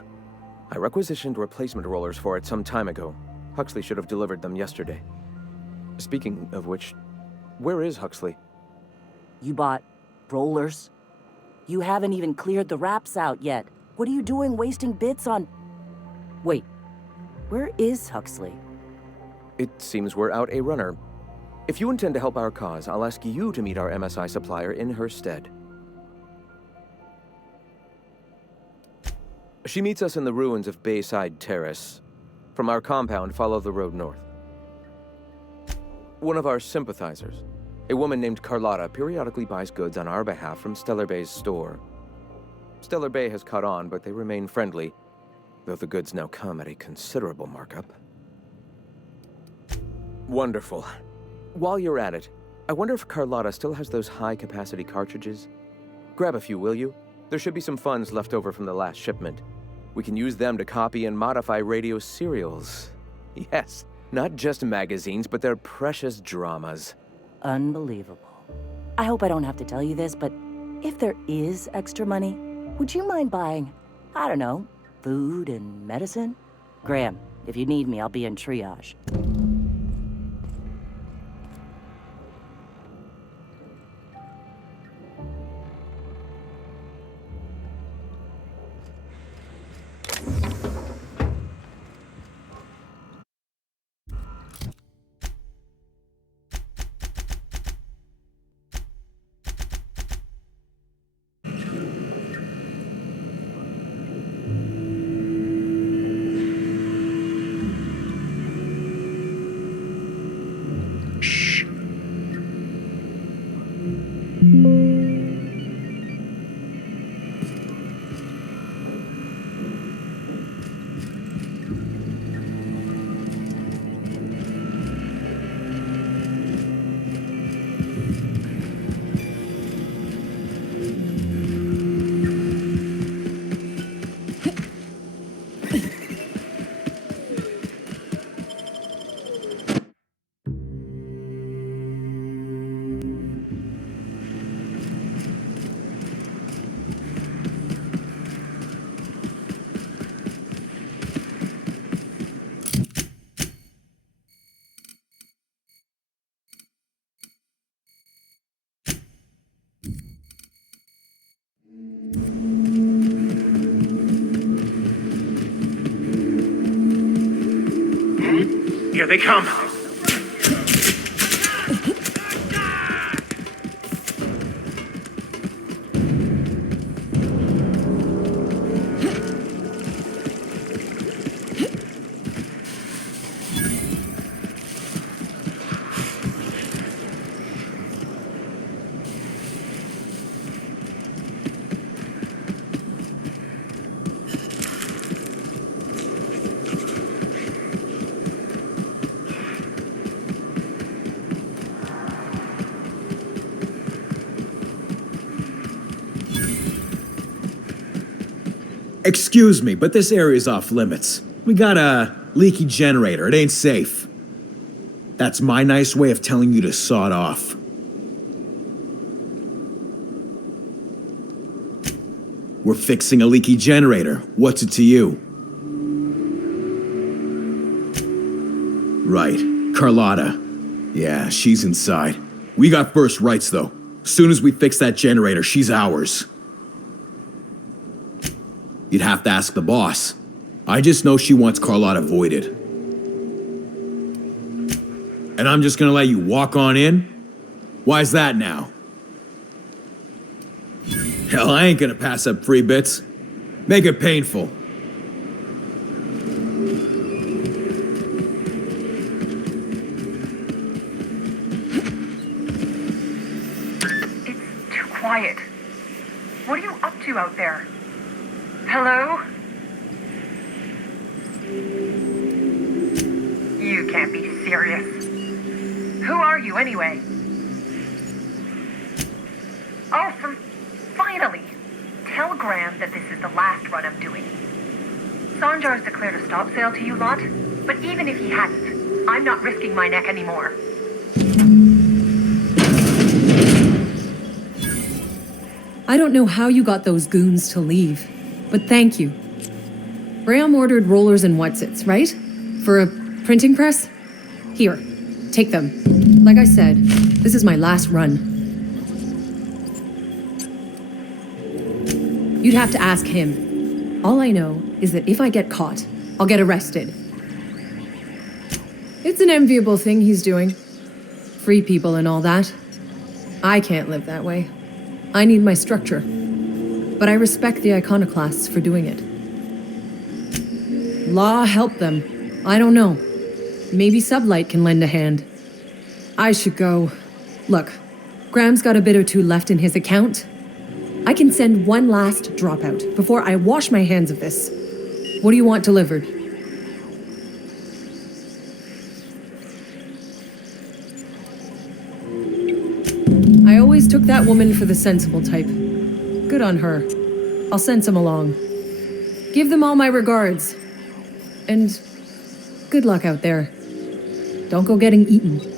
I requisitioned replacement rollers for it some time ago. Huxley should have delivered them yesterday. Speaking of which, where is Huxley? You bought rollers? You haven't even cleared the wraps out yet. What are you doing wasting bits on... Wait, where is Huxley? It seems we're out a runner. If you intend to help our cause, I'll ask you to meet our MSI supplier in her stead. She meets us in the ruins of Bayside Terrace. From our compound, follow the road north. One of our sympathizers, a woman named Carlotta, periodically buys goods on our behalf from Stellar Bay's store. Stellar Bay has caught on, but they remain friendly, though the goods now come at a considerable markup. Wonderful. While you're at it, I wonder if Carlotta still has those high-capacity cartridges? Grab a few, will you? There should be some funds left over from the last shipment. We can use them to copy and modify radio serials. Yes, not just magazines, but their precious dramas. Unbelievable. I hope I don't have to tell you this, but if there is extra money, would you mind buying, I don't know, food and medicine? Graham, if you need me, I'll be in triage. Here they come. Excuse me, but this area's off limits. We got a leaky generator. It ain't safe. That's my nice way of telling you to sod off. We're fixing a leaky generator. What's it to you? Right. Carlotta. Yeah, she's inside. We got first rights, though. Soon as we fix that generator, she's ours. You'd have to ask the boss. I just know she wants Carlotta voided. And I'm just gonna let you walk on in? Why's that now? Hell, I ain't gonna pass up free bits. Make it painful. It's too quiet. What are you up to out there? Hello? You can't be serious. Who are you, anyway? Oh, finally! Tell Graham that this is the last run I'm doing. Sanjar's declared a stop sale to you lot, but even if he hadn't, I'm not risking my neck anymore. I don't know how you got those goons to leave, but thank you. Graham ordered rollers and whatsits, right? For a printing press? Here, take them. Like I said, this is my last run. You'd have to ask him. All I know is that if I get caught, I'll get arrested. It's an enviable thing he's doing. Free people and all that. I can't live that way. I need my structure. But I respect the iconoclasts for doing it. Law help them. I don't know. Maybe Sublight can lend a hand. I should go. Look, Graham's got a bit or two left in his account. I can send one last dropout before I wash my hands of this. What do you want delivered? I always took that woman for the sensible type. Good on her. I'll send some along. Give them all my regards. And good luck out there. Don't go getting eaten.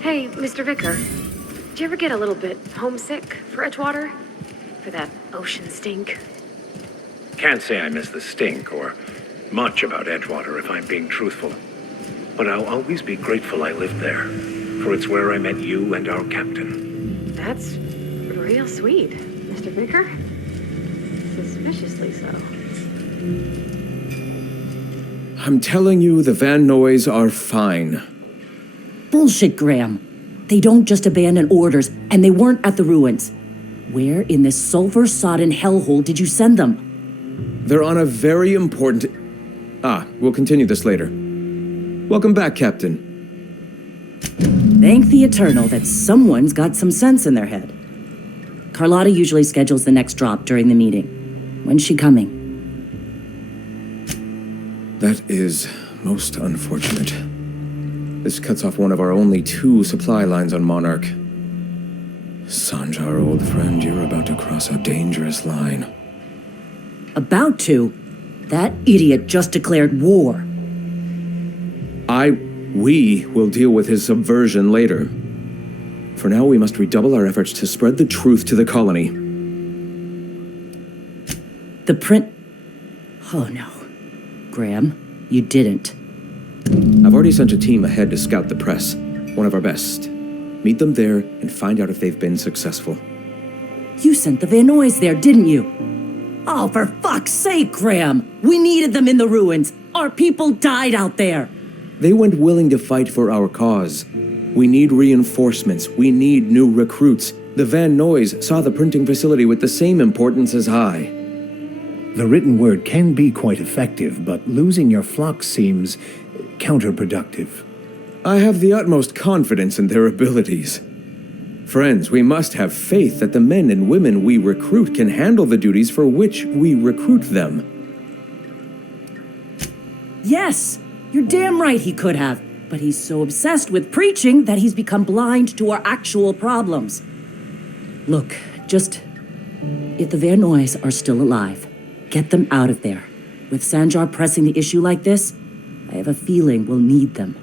Hey, Mr. Vicar. Did you ever get a little bit homesick for Edgewater? For that ocean stink? Can't say I miss the stink or much about Edgewater if I'm being truthful. But I'll always be grateful I lived there, for it's where I met you and our captain. That's real sweet, Mr. Vicar. Suspiciously so. I'm telling you, the Van Noys are fine. Bullshit, Graham. They don't just abandon orders, and they weren't at the ruins. Where in this sulfur-sodden hellhole did you send them? They're on a very important... we'll continue this later. Welcome back, Captain. Thank the Eternal that someone's got some sense in their head. Carlotta usually schedules the next drop during the meeting. When's she coming? That is most unfortunate. This cuts off one of our only 2 supply lines on Monarch. Sanjar, old friend, you're about to cross a dangerous line. About to? That idiot just declared war. We will deal with his subversion later. For now, we must redouble our efforts to spread the truth to the colony. The print... Oh no. Graham, you didn't. I've already sent a team ahead to scout the press. One of our best. Meet them there and find out if they've been successful. You sent the Van Noys there, didn't you? Oh, for fuck's sake, Graham! We needed them in the ruins! Our people died out there! They went willing to fight for our cause. We need reinforcements. We need new recruits. The Van Noys saw the printing facility with the same importance as I. The written word can be quite effective, but losing your flock seems counterproductive. I have the utmost confidence in their abilities. Friends, we must have faith that the men and women we recruit can handle the duties for which we recruit them. Yes, you're damn right he could have. But he's so obsessed with preaching that he's become blind to our actual problems. Look, if the Van Noys are still alive, get them out of there. With Sanjar pressing the issue like this, I have a feeling we'll need them.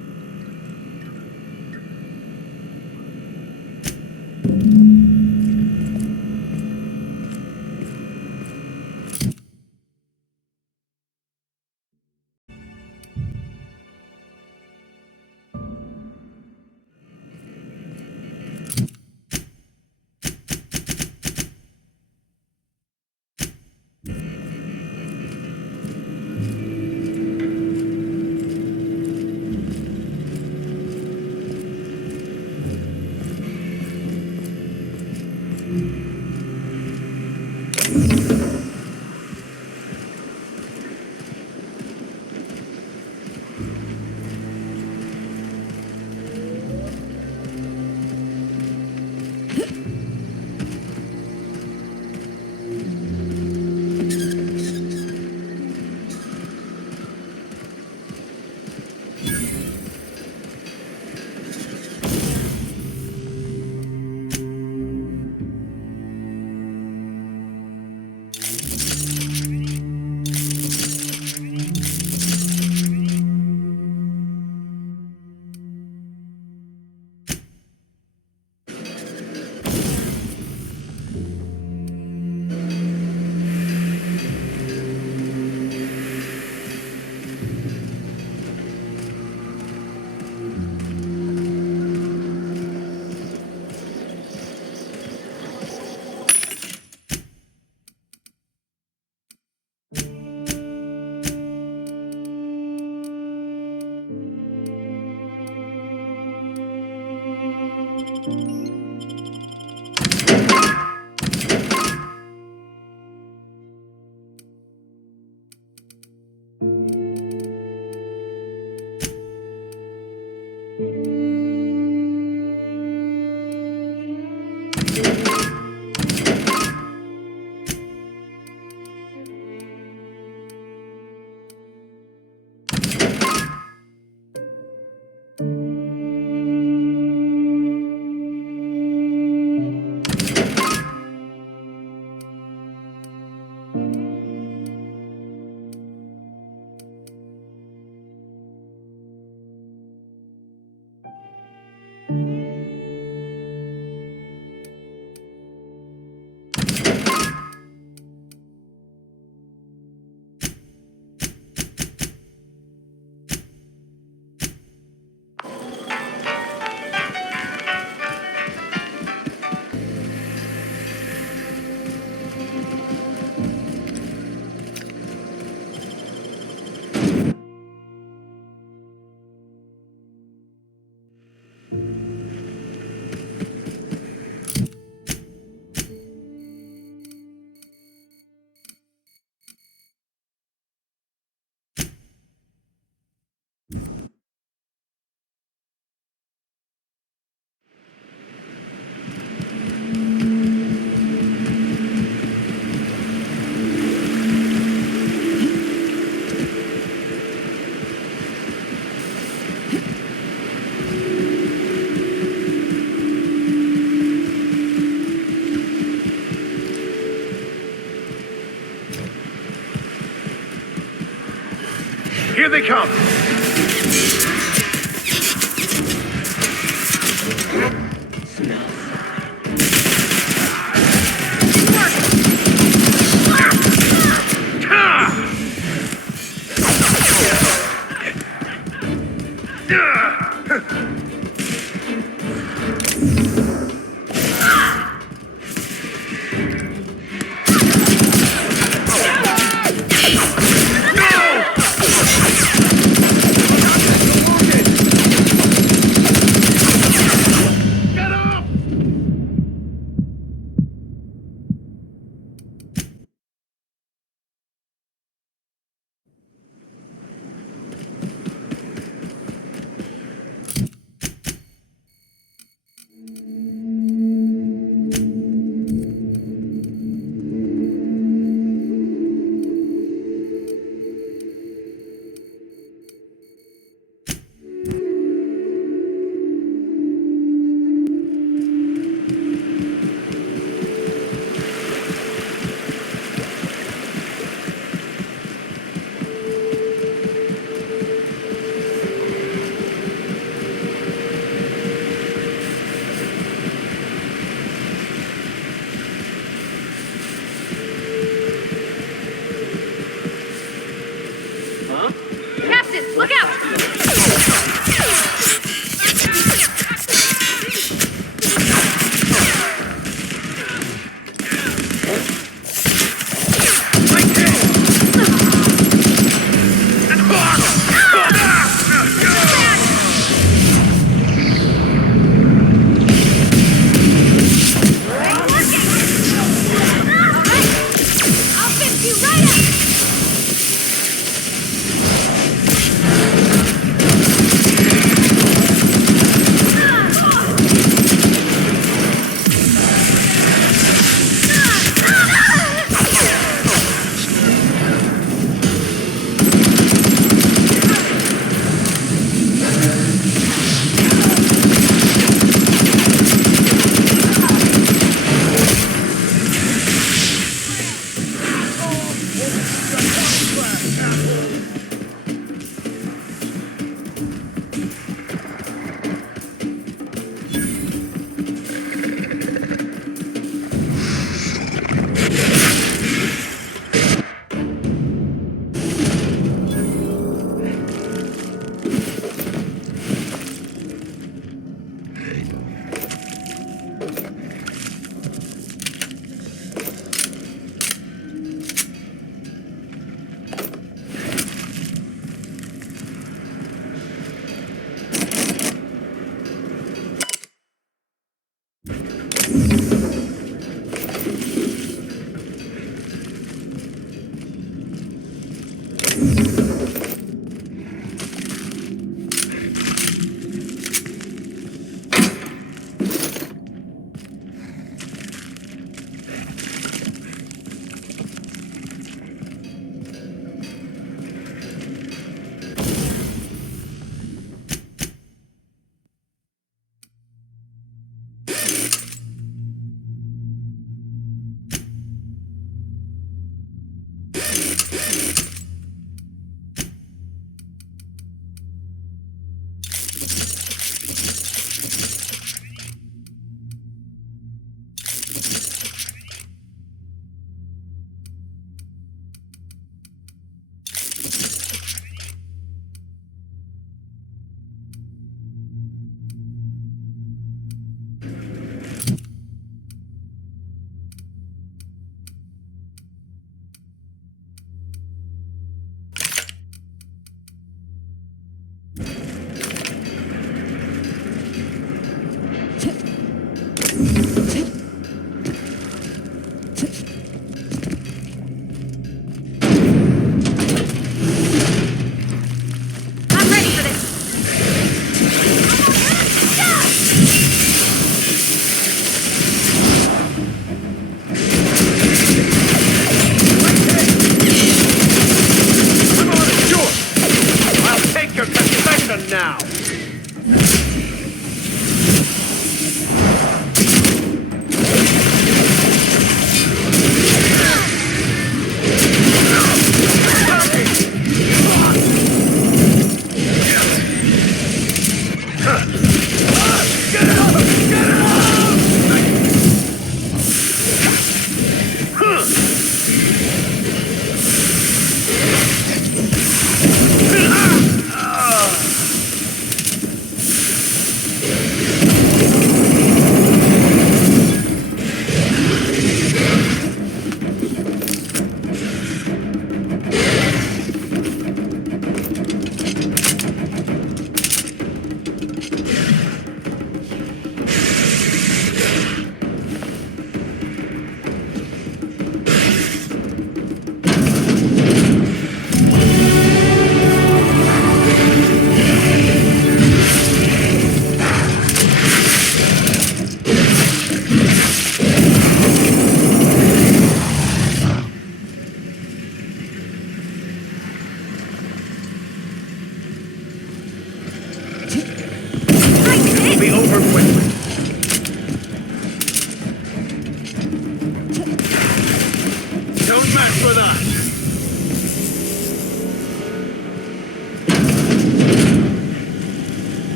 Here they come!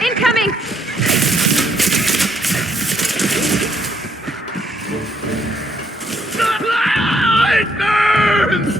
Incoming! It burns!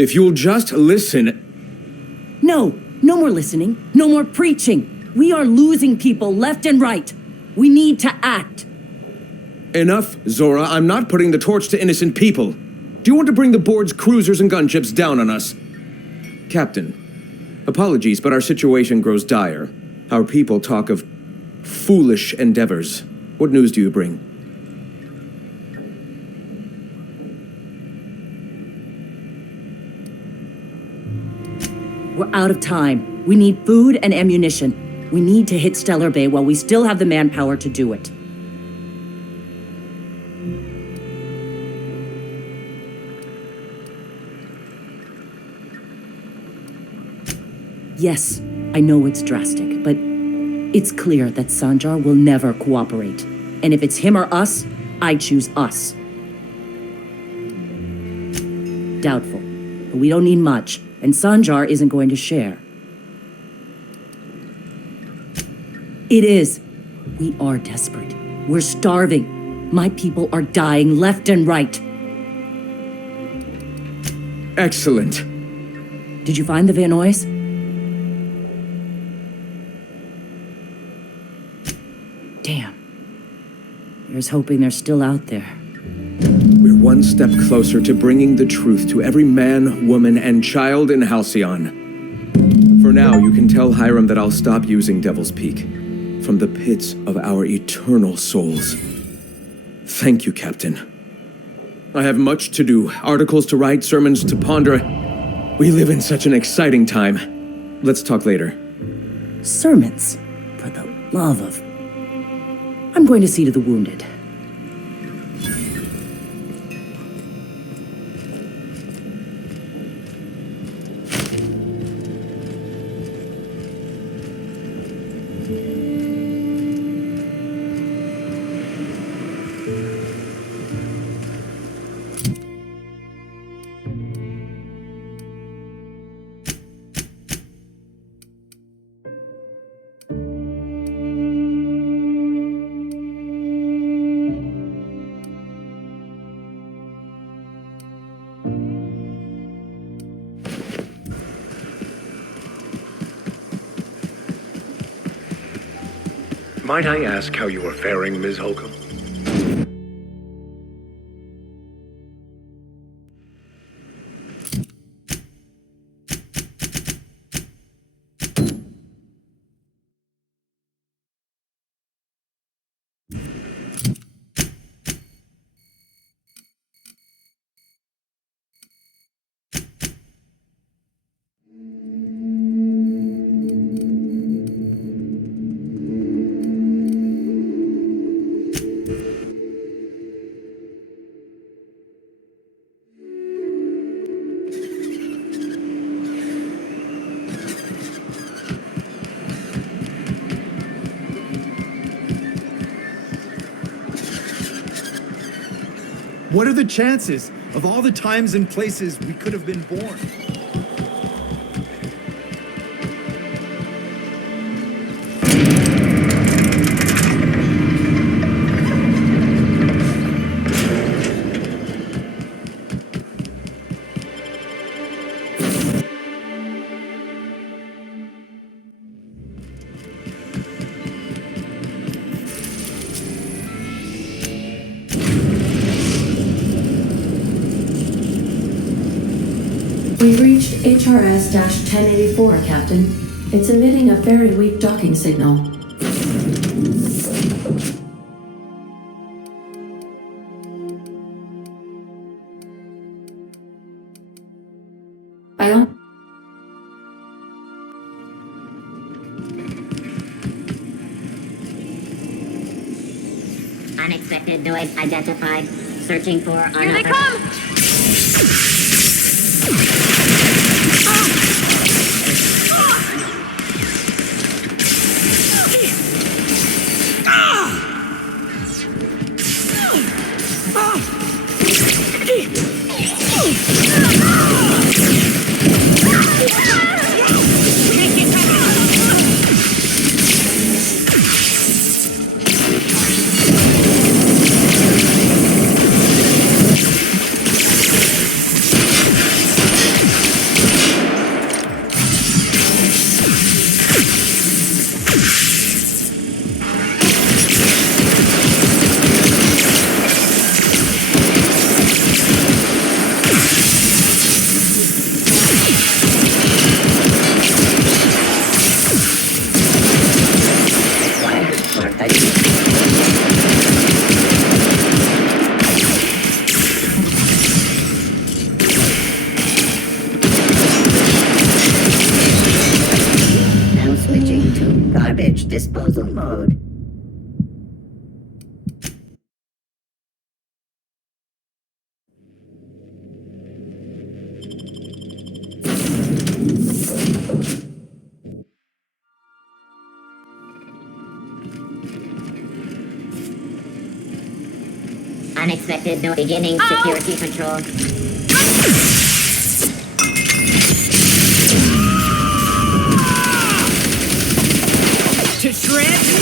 If you'll just listen... No, no more listening, no more preaching. We are losing people left and right. We need to act. Enough, Zora. I'm not putting the torch to innocent people. Do you want to bring the board's cruisers and gunships down on us? Captain, apologies, but our situation grows dire. Our people talk of foolish endeavors. What news do you bring? We're out of time. We need food and ammunition. We need to hit Stellar Bay while we still have the manpower to do it. Yes, I know it's drastic, but it's clear that Sanjar will never cooperate. And if it's him or us, I choose us. Doubtful, but we don't need much, and Sanjar isn't going to share. It is. We are desperate. We're starving. My people are dying left and right. Excellent. Did you find the Vanois? Damn. Here's hoping they're still out there. We're one step closer to bringing the truth to every man, woman, and child in Halcyon. For now, you can tell Hiram that I'll stop using Devil's Peak from the pits of our eternal souls. Thank you, Captain. I have much to do, articles to write, sermons to ponder. We live in such an exciting time. Let's talk later. Sermons? For the love of... I'm going to see to the wounded. Might I ask how you are faring, Ms. Holcomb? What are the chances of all the times and places we could have been born? We've reached HRS-1084, Captain. It's emitting a very weak docking signal. Unexpected noise identified. Searching for another... Here they come! Unexpected, no beginning, security control. To shreds?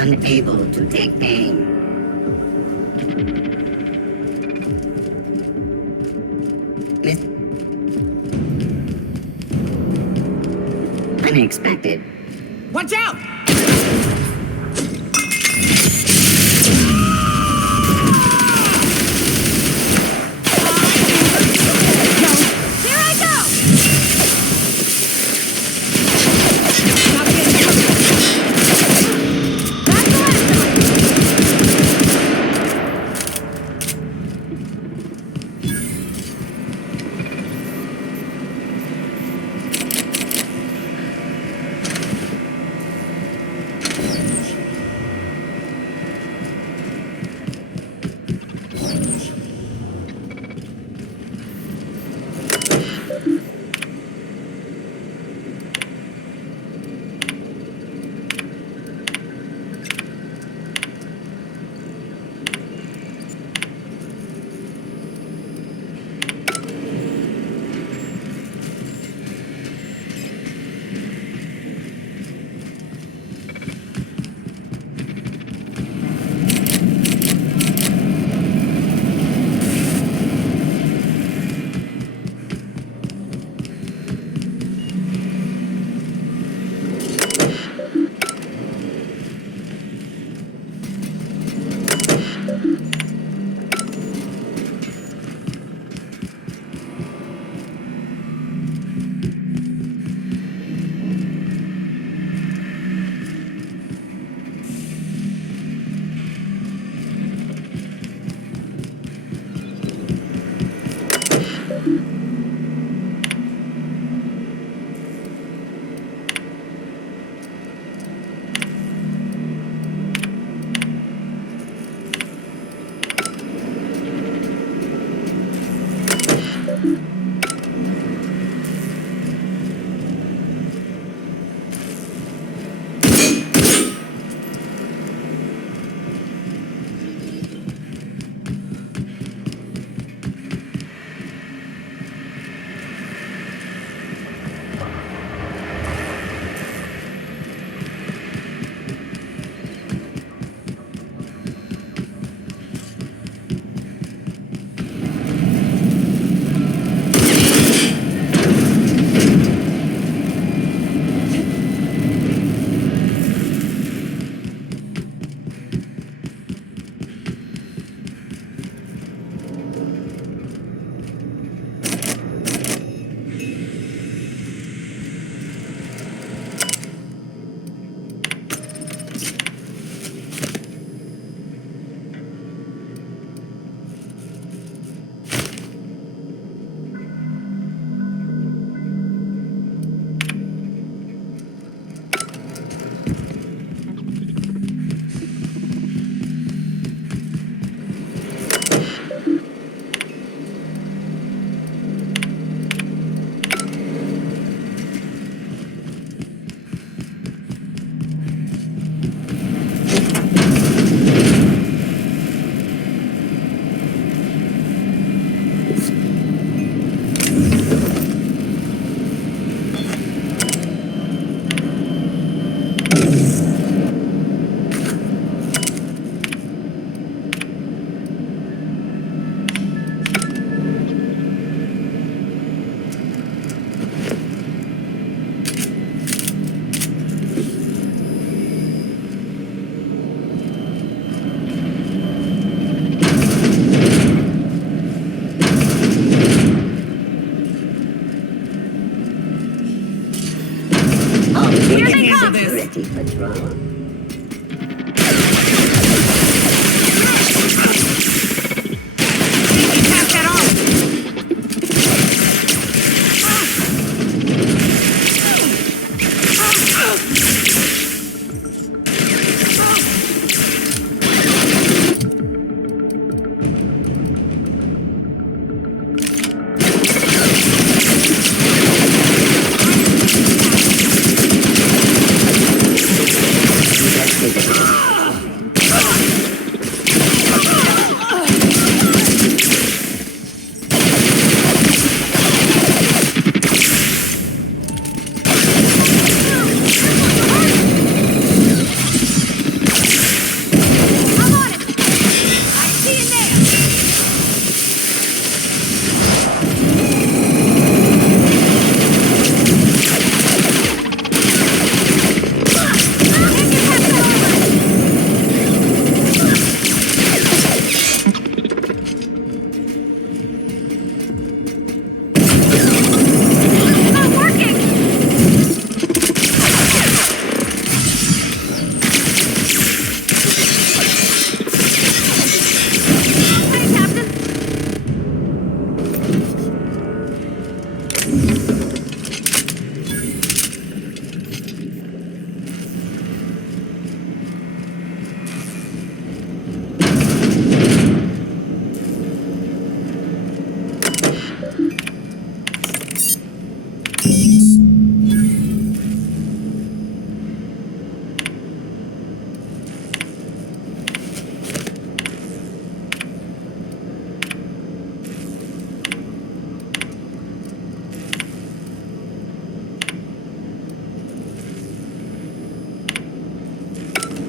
Unable to take aim. Unexpected. Watch out! Here I go! City Patrol.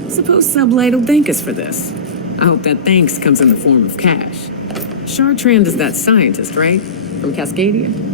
Suppose Sublight will thank us for this. I hope that thanks comes in the form of cash. Chartrand is that scientist, right? From Cascadia?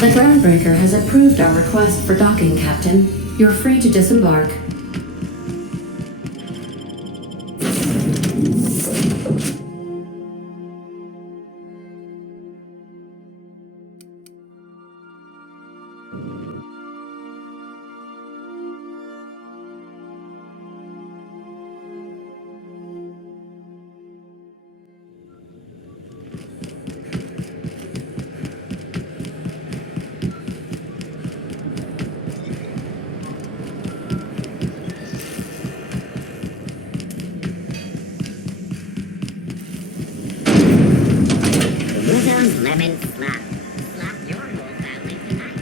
The groundbreaker has approved our request for docking, Captain. You're free to disembark. Lemon slap. Slap your whole family tonight.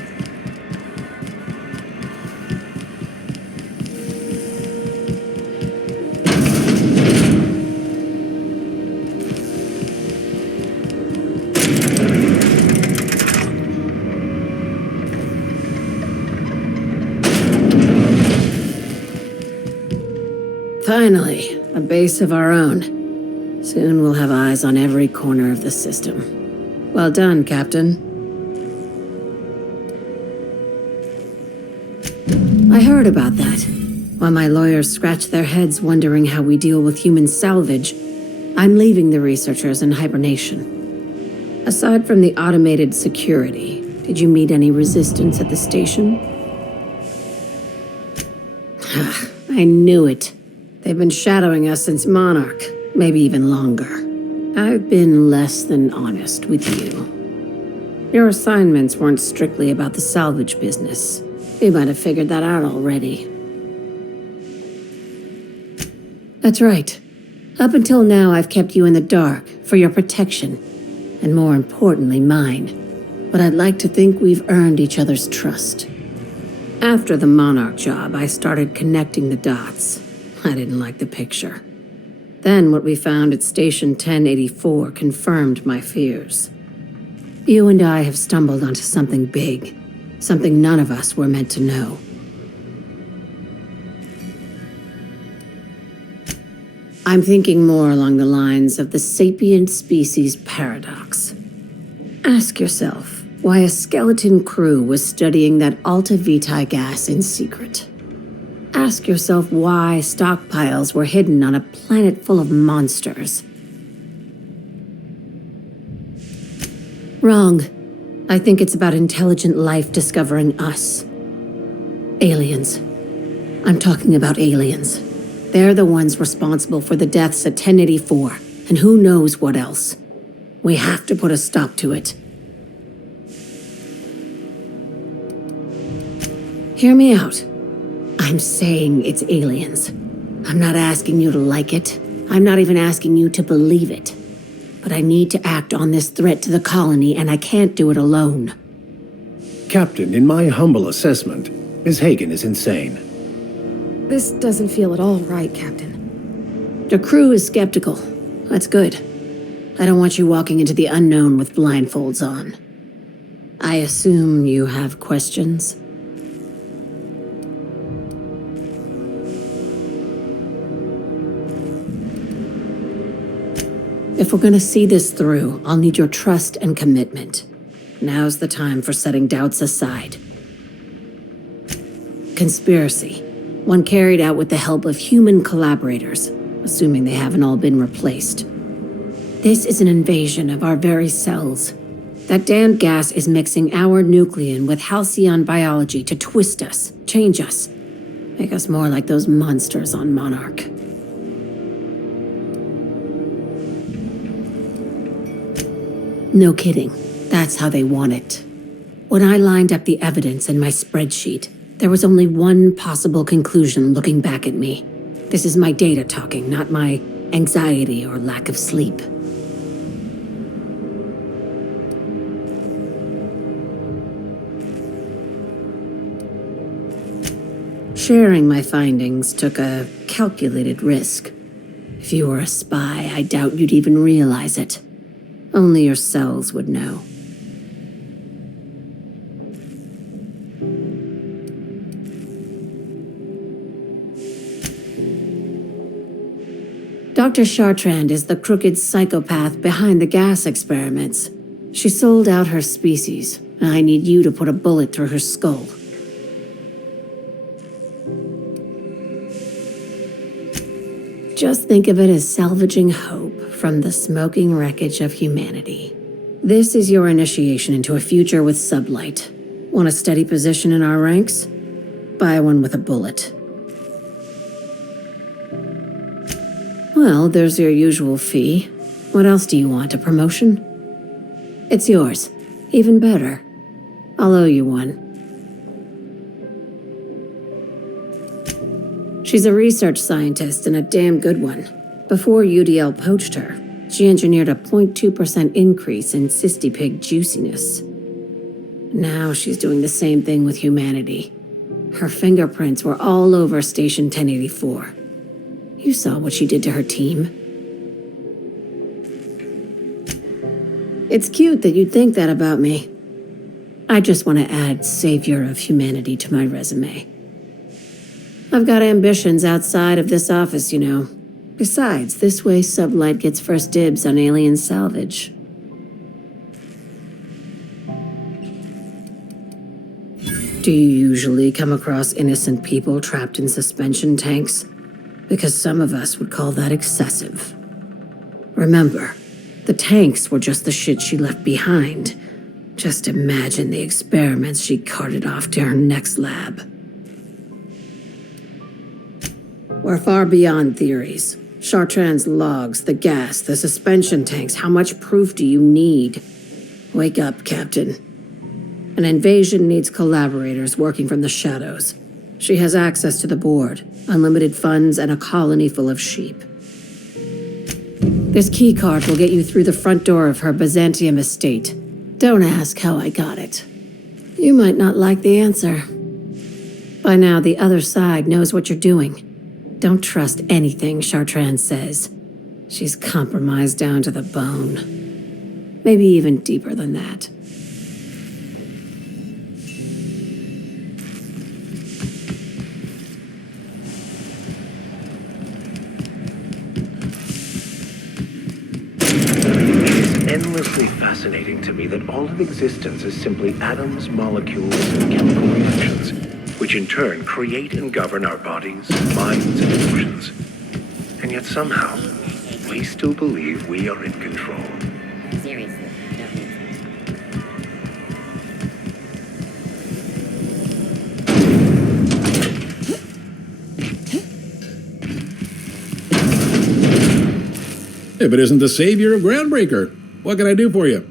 Finally, a base of our own. Soon we'll have eyes on every corner of the system. Well done, Captain. I heard about that. While my lawyers scratch their heads wondering how we deal with human salvage, I'm leaving the researchers in hibernation. Aside from the automated security, did you meet any resistance at the station? I knew it. They've been shadowing us since Monarch, maybe even longer. I've been less than honest with you. Your assignments weren't strictly about the salvage business. You might have figured that out already. That's right. Up until now, I've kept you in the dark, for your protection, and more importantly, mine. But I'd like to think we've earned each other's trust. After the Monarch job, I started connecting the dots. I didn't like the picture. Then what we found at Station 1084 confirmed my fears. You and I have stumbled onto something big, something none of us were meant to know. I'm thinking more along the lines of the sapient species paradox. Ask yourself why a skeleton crew was studying that Alta Vitae gas in secret. Ask yourself why stockpiles were hidden on a planet full of monsters. Wrong. I think it's about intelligent life discovering us. Aliens. I'm talking about aliens. They're the ones responsible for the deaths at 1084, and who knows what else. We have to put a stop to it. Hear me out. I'm saying it's aliens. I'm not asking you to like it. I'm not even asking you to believe it. But I need to act on this threat to the colony, and I can't do it alone. Captain, in my humble assessment, Ms. Hagen is insane. This doesn't feel at all right, Captain. The crew is skeptical. That's good. I don't want you walking into the unknown with blindfolds on. I assume you have questions? If we're gonna see this through, I'll need your trust and commitment. Now's the time for setting doubts aside. Conspiracy. One carried out with the help of human collaborators, assuming they haven't all been replaced. This is an invasion of our very cells. That damned gas is mixing our nucleon with halcyon biology to twist us, change us, make us more like those monsters on Monarch. No kidding. That's how they want it. When I lined up the evidence in my spreadsheet, there was only one possible conclusion looking back at me. This is my data talking, not my anxiety or lack of sleep. Sharing my findings took a calculated risk. If you were a spy, I doubt you'd even realize it. Only your cells would know. Dr. Chartrand is the crooked psychopath behind the gas experiments. She sold out her species, and I need you to put a bullet through her skull. Just think of it as salvaging hope from the smoking wreckage of humanity. This is your initiation into a future with sublight. Want a steady position in our ranks? Buy one with a bullet. Well, there's your usual fee. What else do you want, a promotion? It's yours. Even better. I'll owe you one. She's a research scientist and a damn good one. Before UDL poached her, she engineered a 0.2% increase in cystipig juiciness. Now she's doing the same thing with humanity. Her fingerprints were all over Station 1084. You saw what she did to her team. It's cute that you'd think that about me. I just want to add savior of humanity to my resume. I've got ambitions outside of this office, you know. Besides, this way Sublight gets first dibs on alien salvage. Do you usually come across innocent people trapped in suspension tanks? Because some of us would call that excessive. Remember, the tanks were just the shit she left behind. Just imagine the experiments she carted off to her next lab. We're far beyond theories. Chartrand's logs, the gas, the suspension tanks, how much proof do you need? Wake up, Captain. An invasion needs collaborators working from the shadows. She has access to the board, unlimited funds, and a colony full of sheep. This key card will get you through the front door of her Byzantium estate. Don't ask how I got it. You might not like the answer. By now, the other side knows what you're doing. Don't trust anything Chartrand says. She's compromised down to the bone. Maybe even deeper than that. Endlessly fascinating to me that all of existence is simply atoms, molecules, and chemical reactions, which in turn create and govern our bodies, minds, and emotions. And yet somehow, we still believe we are in control. Seriously, don't need Yeah, but isn't the savior of Groundbreaker? What can I do for you?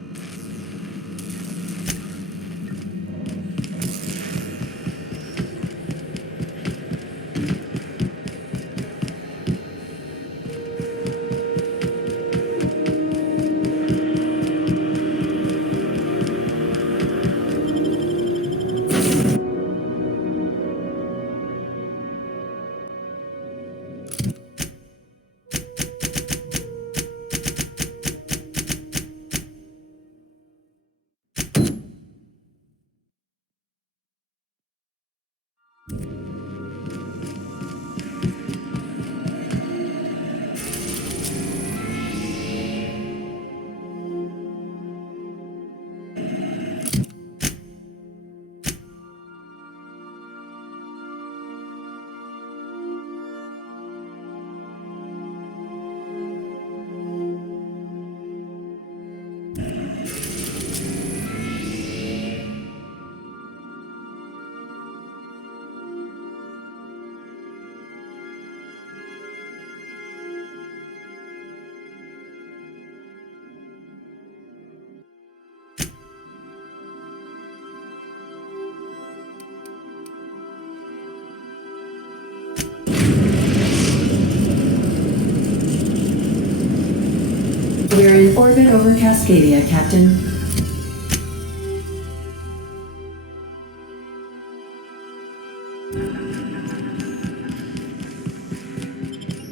We're in orbit over Cascadia, Captain.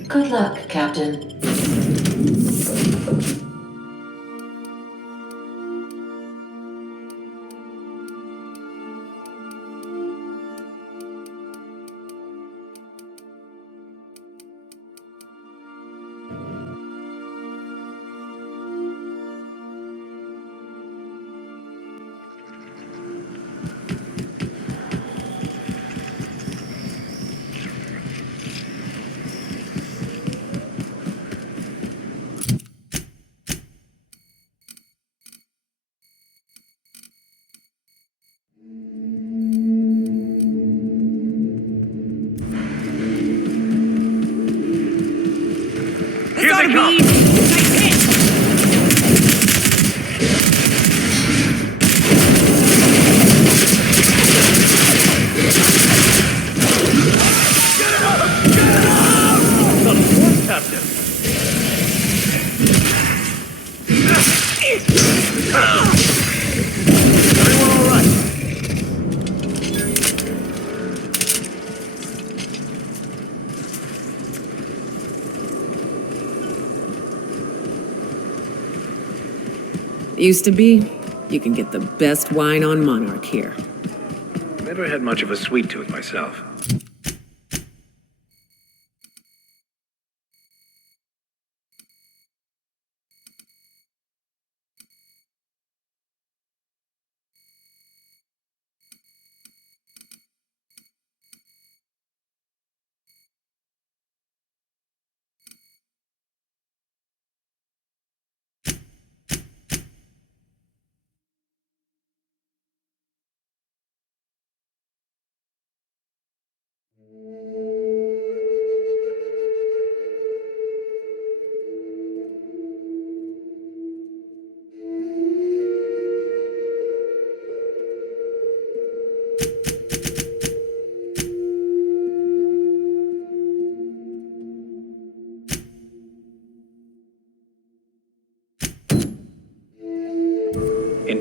Good luck, Captain. This ought to be easy. Nice hit. Captain. Everyone all right? Used to be, you can get the best wine on Monarch here. Never had much of a sweet tooth myself.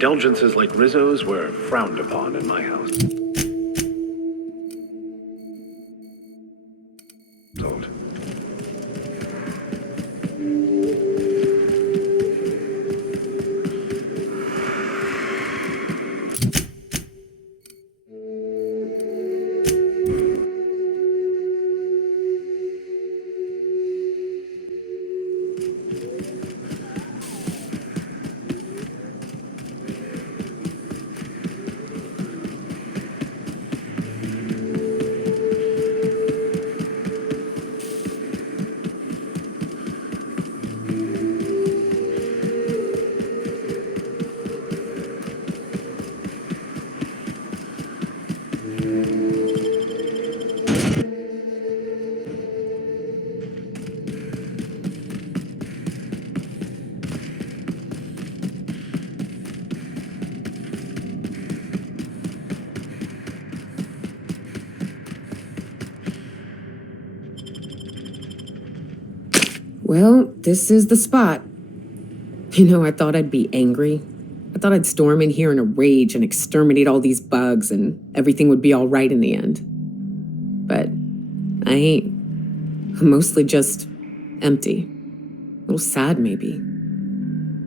Indulgences like Rizzo's were frowned upon in my house. Old. Well, this is the spot. You know, I thought I'd be angry. I thought I'd storm in here in a rage and exterminate all these bugs and everything would be all right in the end. But I ain't. I'm mostly just empty. A little sad, maybe.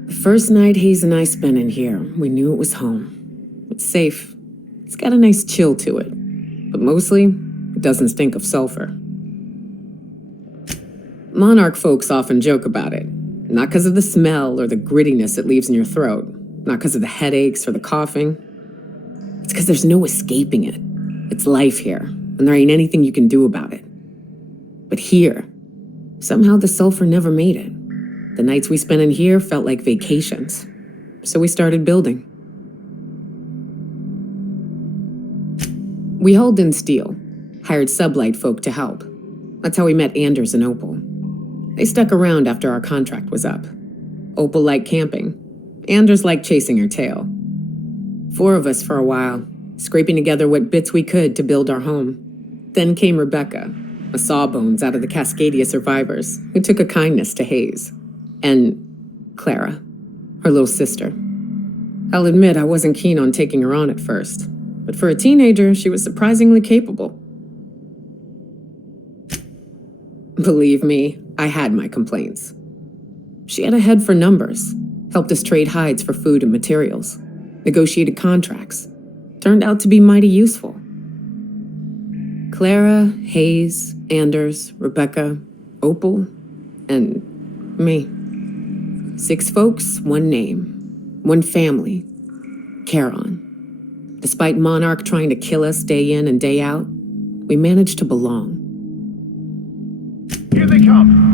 The first night Hayes and I spent in here, we knew it was home. It's safe. It's got a nice chill to it. But mostly, it doesn't stink of sulfur. Monarch folks often joke about it. Not because of the smell or the grittiness it leaves in your throat. Not because of the headaches or the coughing. It's because there's no escaping it. It's life here, and there ain't anything you can do about it. But here, somehow the sulfur never made it. The nights we spent in here felt like vacations. So we started building. We hauled in steel, hired sublight folk to help. That's how we met Anders and Opal. They stuck around after our contract was up. Opal liked camping. Anders liked chasing her tail. 4 of us for a while, scraping together what bits we could to build our home. Then came Rebecca, a sawbones out of the Cascadia survivors, who took a kindness to Hayes. And Clara, her little sister. I'll admit I wasn't keen on taking her on at first, but for a teenager, she was surprisingly capable. Believe me, I had my complaints. She had a head for numbers, helped us trade hides for food and materials, negotiated contracts. Turned out to be mighty useful. Clara, Hayes, Anders, Rebecca, Opal, and me. 6 folks, 1 name, 1 family, Charon. Despite Monarch trying to kill us day in and day out, we managed to belong. Here they come!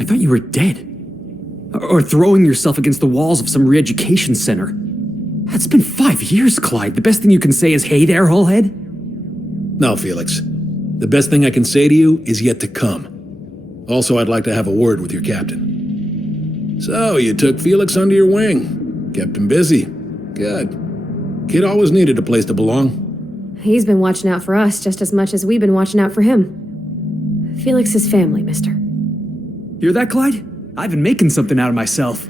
I thought you were dead. Or throwing yourself against the walls of some re-education center. It's been 5 years, Clyde. The best thing you can say is, hey there, Hullhead? No, Felix. The best thing I can say to you is yet to come. Also, I'd like to have a word with your captain. So, you took Felix under your wing. Kept him busy. Good. Kid always needed a place to belong. He's been watching out for us just as much as we've been watching out for him. Felix is family, mister. Hear that, Clyde? I've been making something out of myself.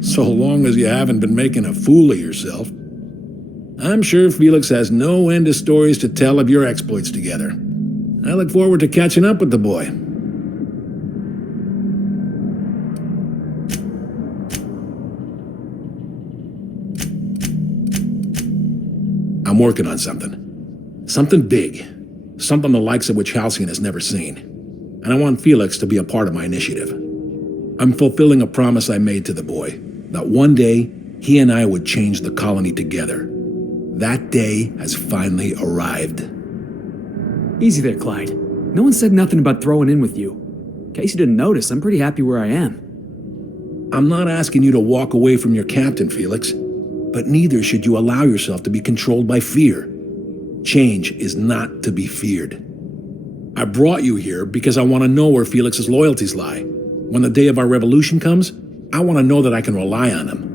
So long as you haven't been making a fool of yourself. I'm sure Felix has no end of stories to tell of your exploits together. I look forward to catching up with the boy. I'm I'm working on something. Something big. Something the likes of which Halcyon has never seen. And I want Felix to be a part of my initiative. I'm fulfilling a promise I made to the boy, that one day he and I would change the colony together. That day has finally arrived. Easy there, Clyde. No one said nothing about throwing in with you. In case you didn't notice, I'm pretty happy where I am. I'm not asking you to walk away from your captain, Felix, but neither should you allow yourself to be controlled by fear. Change is not to be feared. I brought you here because I want to know where Felix's loyalties lie. When the day of our revolution comes, I want to know that I can rely on him.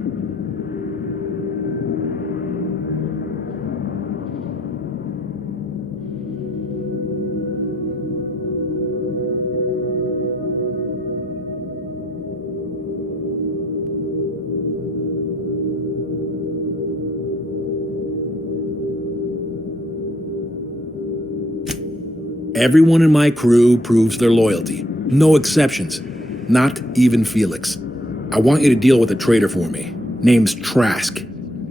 Everyone in my crew proves their loyalty. No exceptions. Not even Felix. I want you to deal with a traitor for me. Name's Trask.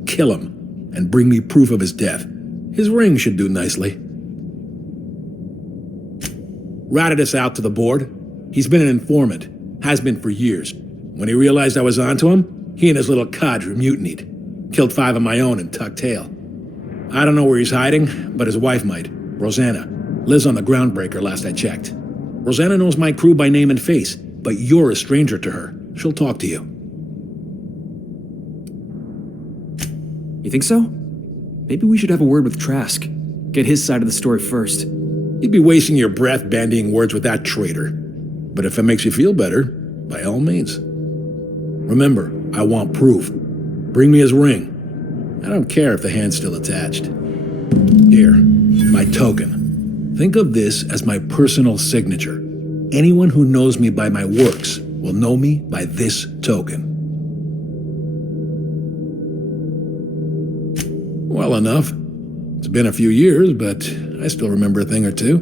Kill him, and bring me proof of his death. His ring should do nicely. Ratted us out to the board. He's been an informant. Has been for years. When he realized I was onto him, he and his little cadre mutinied. Killed 5 of my own and tucked tail. I don't know where he's hiding, but his wife might. Rosanna. Lives on the Groundbreaker last I checked. Rosanna knows my crew by name and face, but you're a stranger to her. She'll talk to you. You think so? Maybe we should have a word with Trask. Get his side of the story first. You'd be wasting your breath bandying words with that traitor. But if it makes you feel better, by all means. Remember, I want proof. Bring me his ring. I don't care if the hand's still attached. Here, my token. Think of this as my personal signature. Anyone who knows me by my works will know me by this token. Well enough. It's been a few years, but I still remember a thing or two.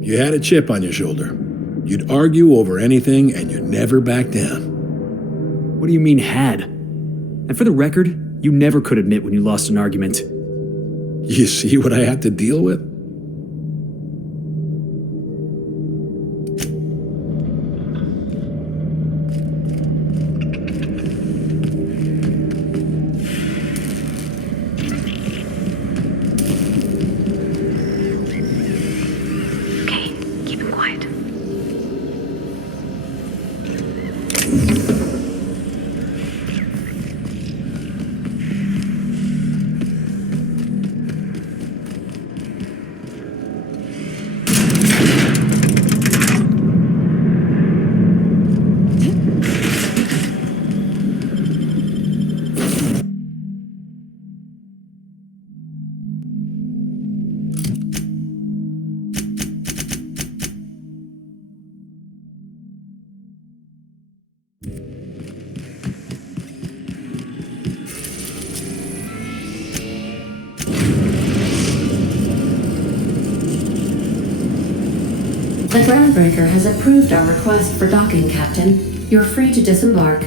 You had a chip on your shoulder. You'd argue over anything and you'd never back down. What do you mean, had? And for the record, you never could admit when you lost an argument. You see what I had to deal with? The Groundbreaker has approved our request for docking, Captain. You're free to disembark.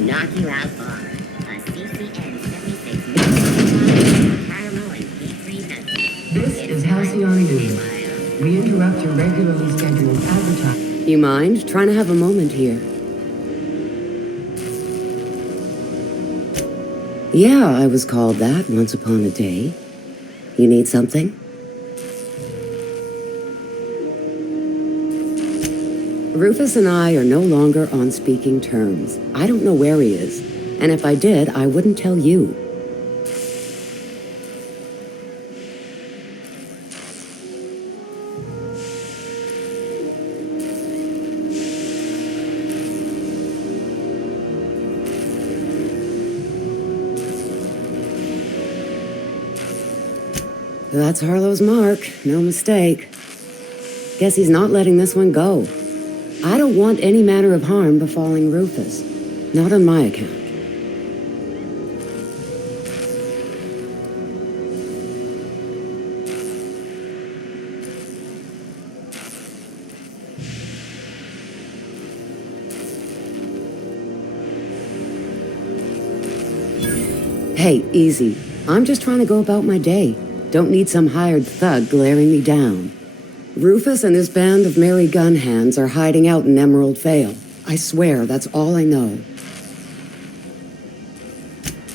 Knock you out bar. A CCN 76 caramel and P3 nuts. This is Halcyon News. We interrupt your regularly scheduled advertising. You mind? Trying to have a moment here. Yeah, I was called that once upon a day. You need something? Rufus and I are no longer on speaking terms. I don't know where he is, and if I did, I wouldn't tell you. That's Harlow's mark, no mistake. Guess he's not letting this one go. I don't want any manner of harm befalling Rufus. Not on my account. Hey, easy. I'm just trying to go about my day. Don't need some hired thug glaring me down. Rufus and his band of merry gun hands are hiding out in Emerald Vale. I swear, that's all I know.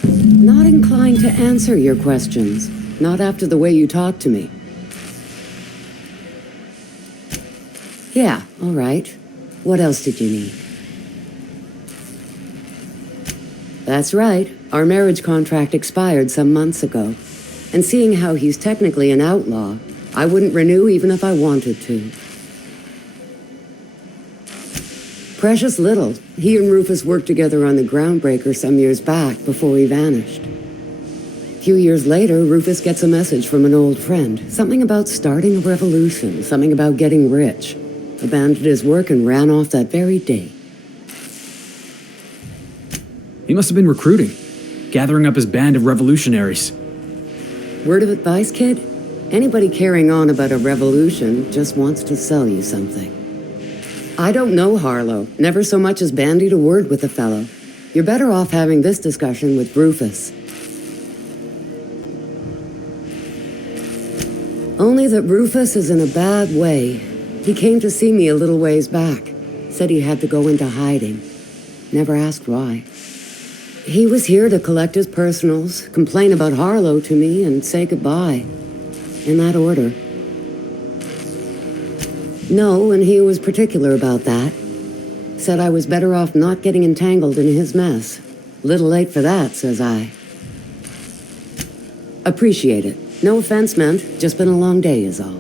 Not inclined to answer your questions. Not after the way you talked to me. Yeah, all right. What else did you need? That's right. Our marriage contract expired some months ago. And seeing how he's technically an outlaw, I wouldn't renew even if I wanted to. Precious little. He and Rufus worked together on the Groundbreaker some years back before he vanished. A few years later, Rufus gets a message from an old friend. Something about starting a revolution, something about getting rich. Abandoned his work and ran off that very day. He must have been recruiting, gathering up his band of revolutionaries. Word of advice, kid? Anybody carrying on about a revolution just wants to sell you something. I don't know Harlow, never so much as bandied a word with the fellow. You're better off having this discussion with Rufus. Only that Rufus is in a bad way. He came to see me a little ways back. Said he had to go into hiding. Never asked why. He was here to collect his personals, complain about Harlow to me, and say goodbye. In that order. No, and he was particular about that. Said I was better off not getting entangled in his mess. Little late for that, says I. Appreciate it. No offense meant, just been a long day is all.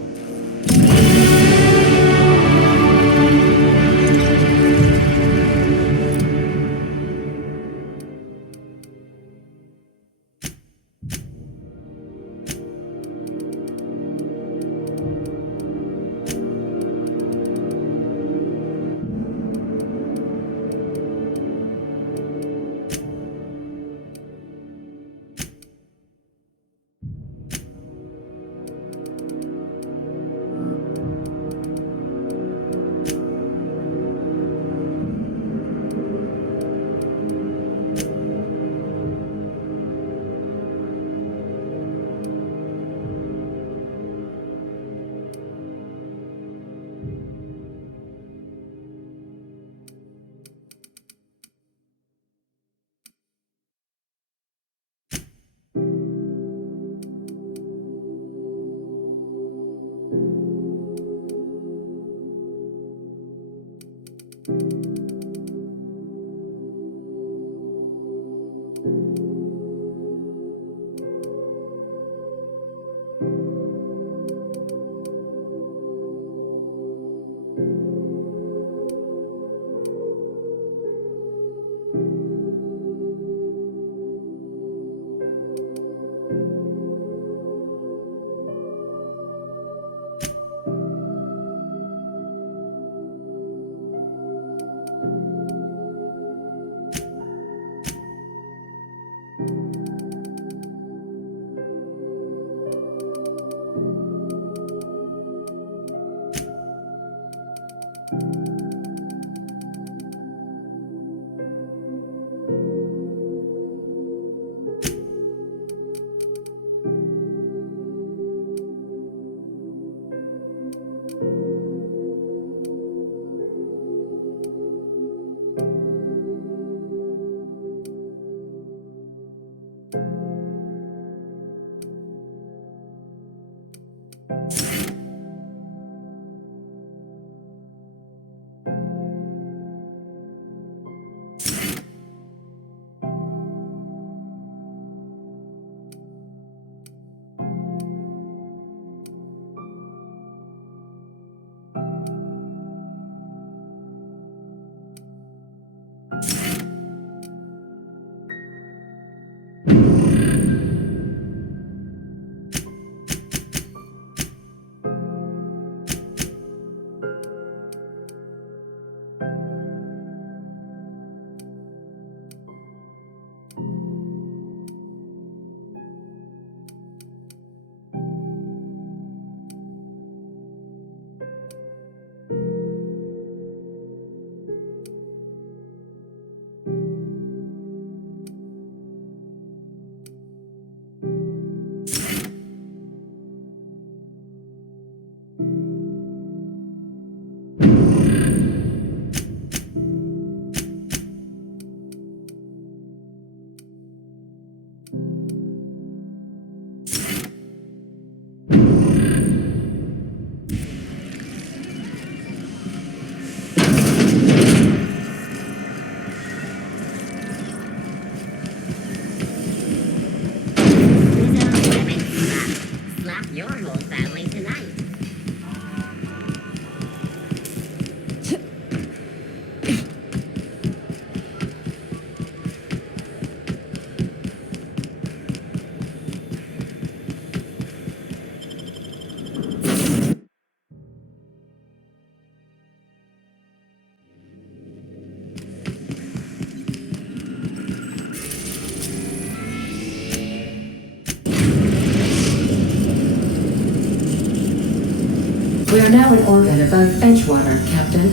We are now in orbit above Edgewater, Captain.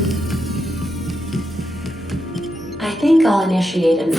I think I'll initiate an...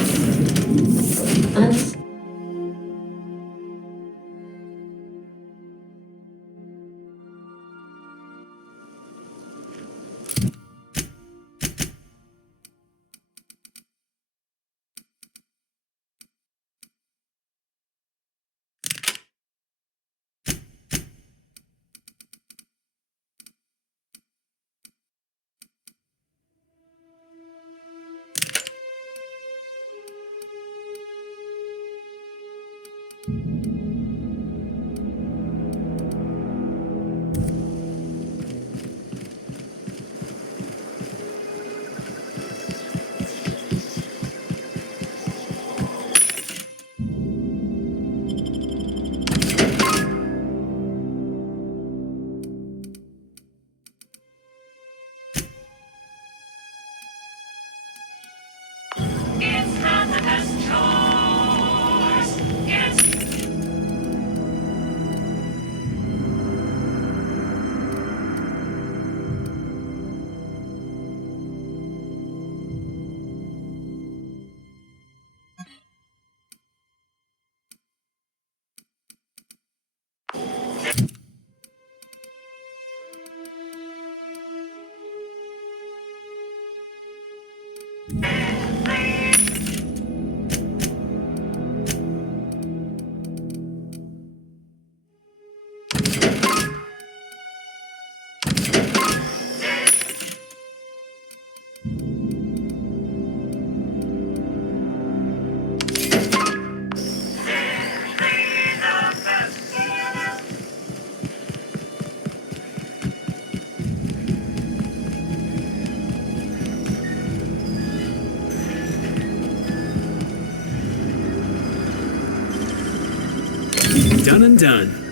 Done and done.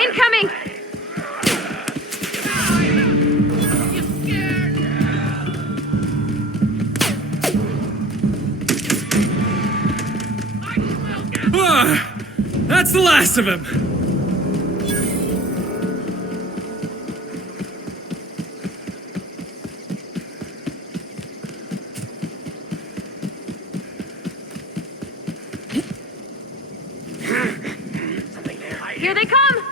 Incoming! That's the last of him! Here they come!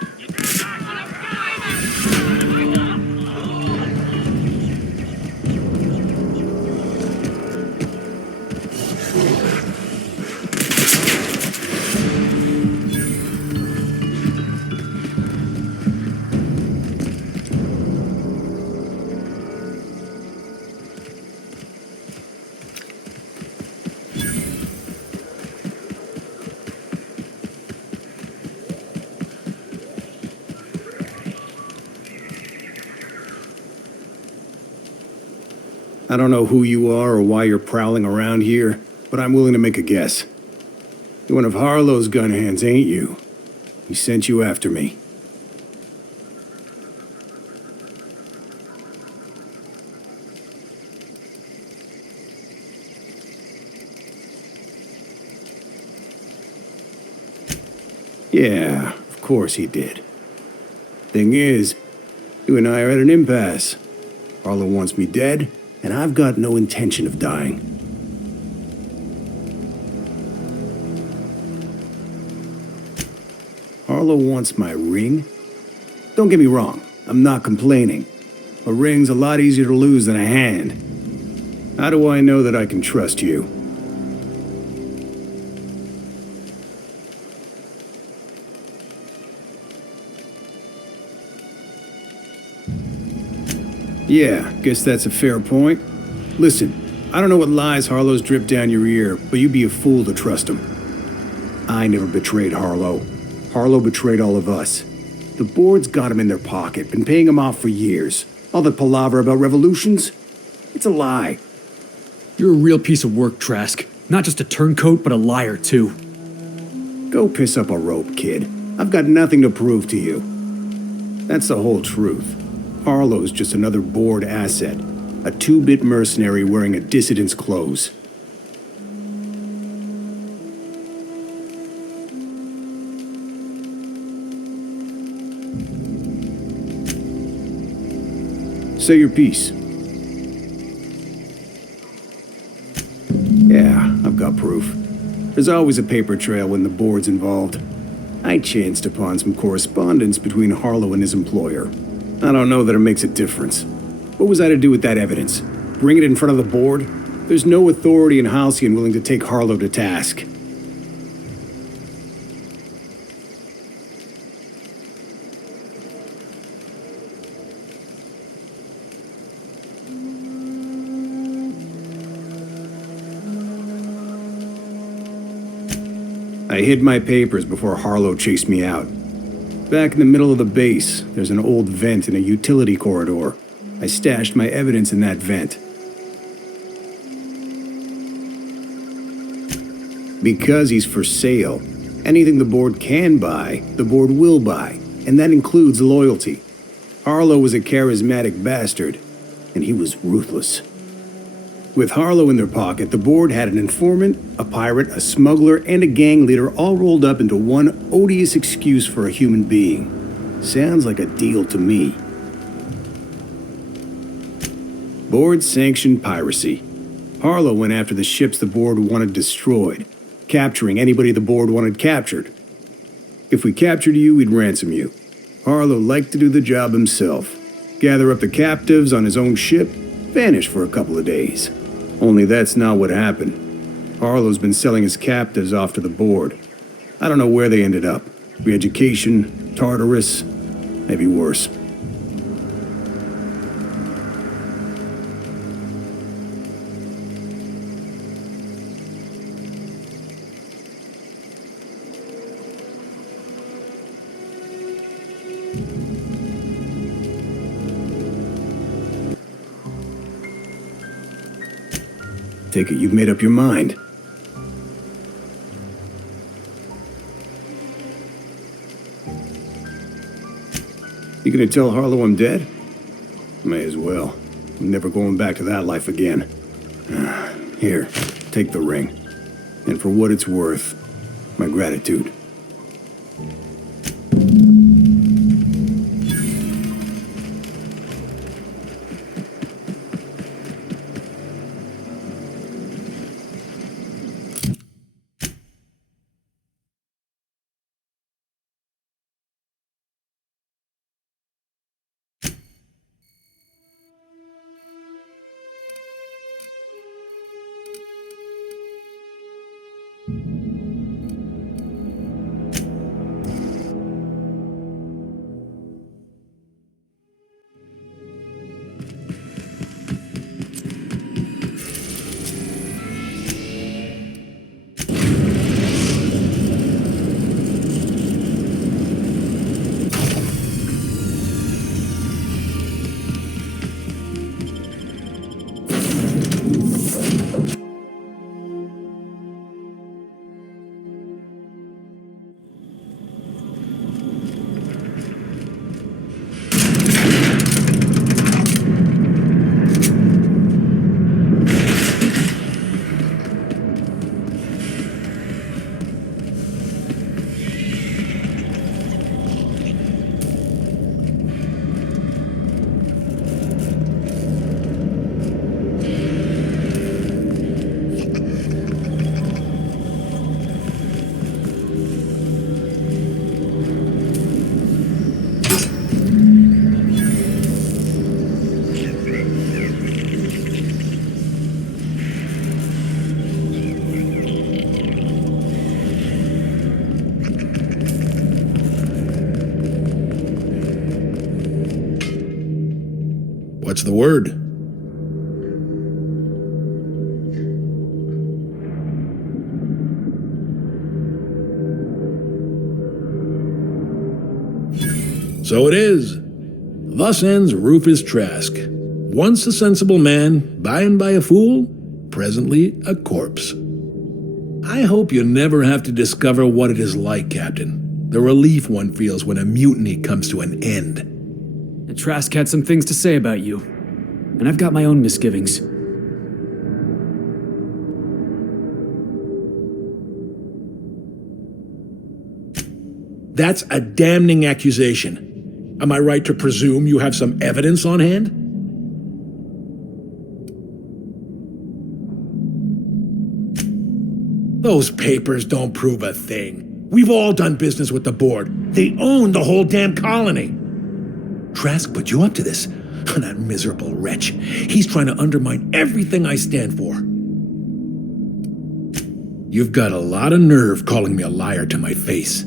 I don't know who you are or why you're prowling around here, but I'm willing to make a guess. You're one of Harlow's gun hands, ain't you? He sent you after me. Yeah, of course he did. Thing is, you and I are at an impasse. Harlow wants me dead, and I've got no intention of dying. Harlow wants my ring? Don't get me wrong, I'm not complaining. A ring's a lot easier to lose than a hand. How do I know that I can trust you? Yeah, guess that's a fair point. Listen, I don't know what lies Harlow's dripped down your ear, but you'd be a fool to trust him. I never betrayed Harlow. Harlow betrayed all of us. The board's got him in their pocket, been paying him off for years. All that palaver about revolutions? It's a lie. You're a real piece of work, Trask. Not just a turncoat, but a liar, too. Go piss up a rope, kid. I've got nothing to prove to you. That's the whole truth. Harlow's just another board asset. A two-bit mercenary wearing a dissident's clothes. Say your piece. Yeah, I've got proof. There's always a paper trail when the board's involved. I chanced upon some correspondence between Harlow and his employer. I don't know that it makes a difference. What was I to do with that evidence? Bring it in front of the board? There's no authority in Halcyon willing to take Harlow to task. I hid my papers before Harlow chased me out. Back in the middle of the base, there's an old vent in a utility corridor. I stashed my evidence in that vent. Because he's for sale, anything the board can buy, the board will buy, and that includes loyalty. Harlow was a charismatic bastard, and he was ruthless. With Harlow in their pocket, the board had an informant, a pirate, a smuggler, and a gang leader all rolled up into one odious excuse for a human being. Sounds like a deal to me. Board-sanctioned piracy. Harlow went after the ships the board wanted destroyed, capturing anybody the board wanted captured. If we captured you, we'd ransom you. Harlow liked to do the job himself. Gather up the captives on his own ship, vanish for a couple of days. Only that's not what happened. Harlow's been selling his captives off to the board. I don't know where they ended up. Re-education, Tartarus, maybe worse. Take it you've made up your mind. You gonna tell Harlow I'm dead? May as well. I'm never going back to that life again. Here, take the ring. And for what it's worth, my gratitude. What's the word? So it is. Thus ends Rufus Trask. Once a sensible man, by and by a fool, presently a corpse. I hope you never have to discover what it is like, Captain. The relief one feels when a mutiny comes to an end. And Trask had some things to say about you. And I've got my own misgivings. That's a damning accusation. Am I right to presume you have some evidence on hand? Those papers don't prove a thing. We've all done business with the board. They own the whole damn colony. Trask put you up to this. That miserable wretch. He's trying to undermine everything I stand for. You've got a lot of nerve calling me a liar to my face.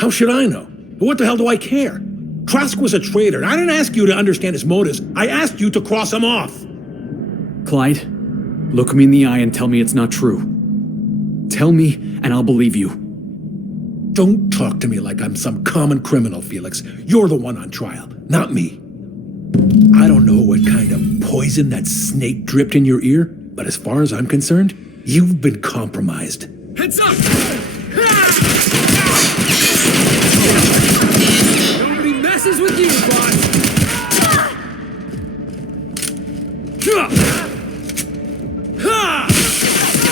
How should I know? What the hell do I care? Trask was a traitor, and I didn't ask you to understand his motives. I asked you to cross him off. Clyde, look me in the eye and tell me it's not true. Tell me, and I'll believe you. Don't talk to me like I'm some common criminal, Felix. You're the one on trial, not me. I don't know what kind of poison that snake dripped in your ear, but as far as I'm concerned, you've been compromised. Heads up! Nobody messes with you, boss!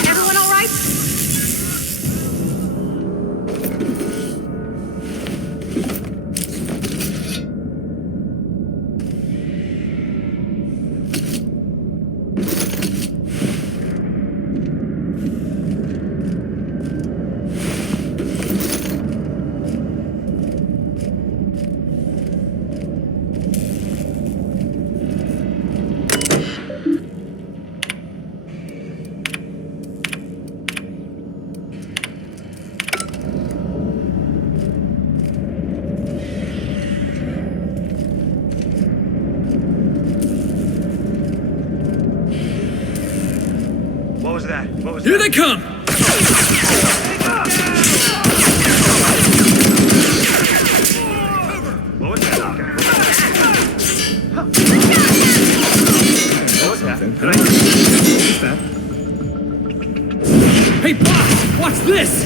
Everyone all right? Here they come! Hey, boss! Watch this!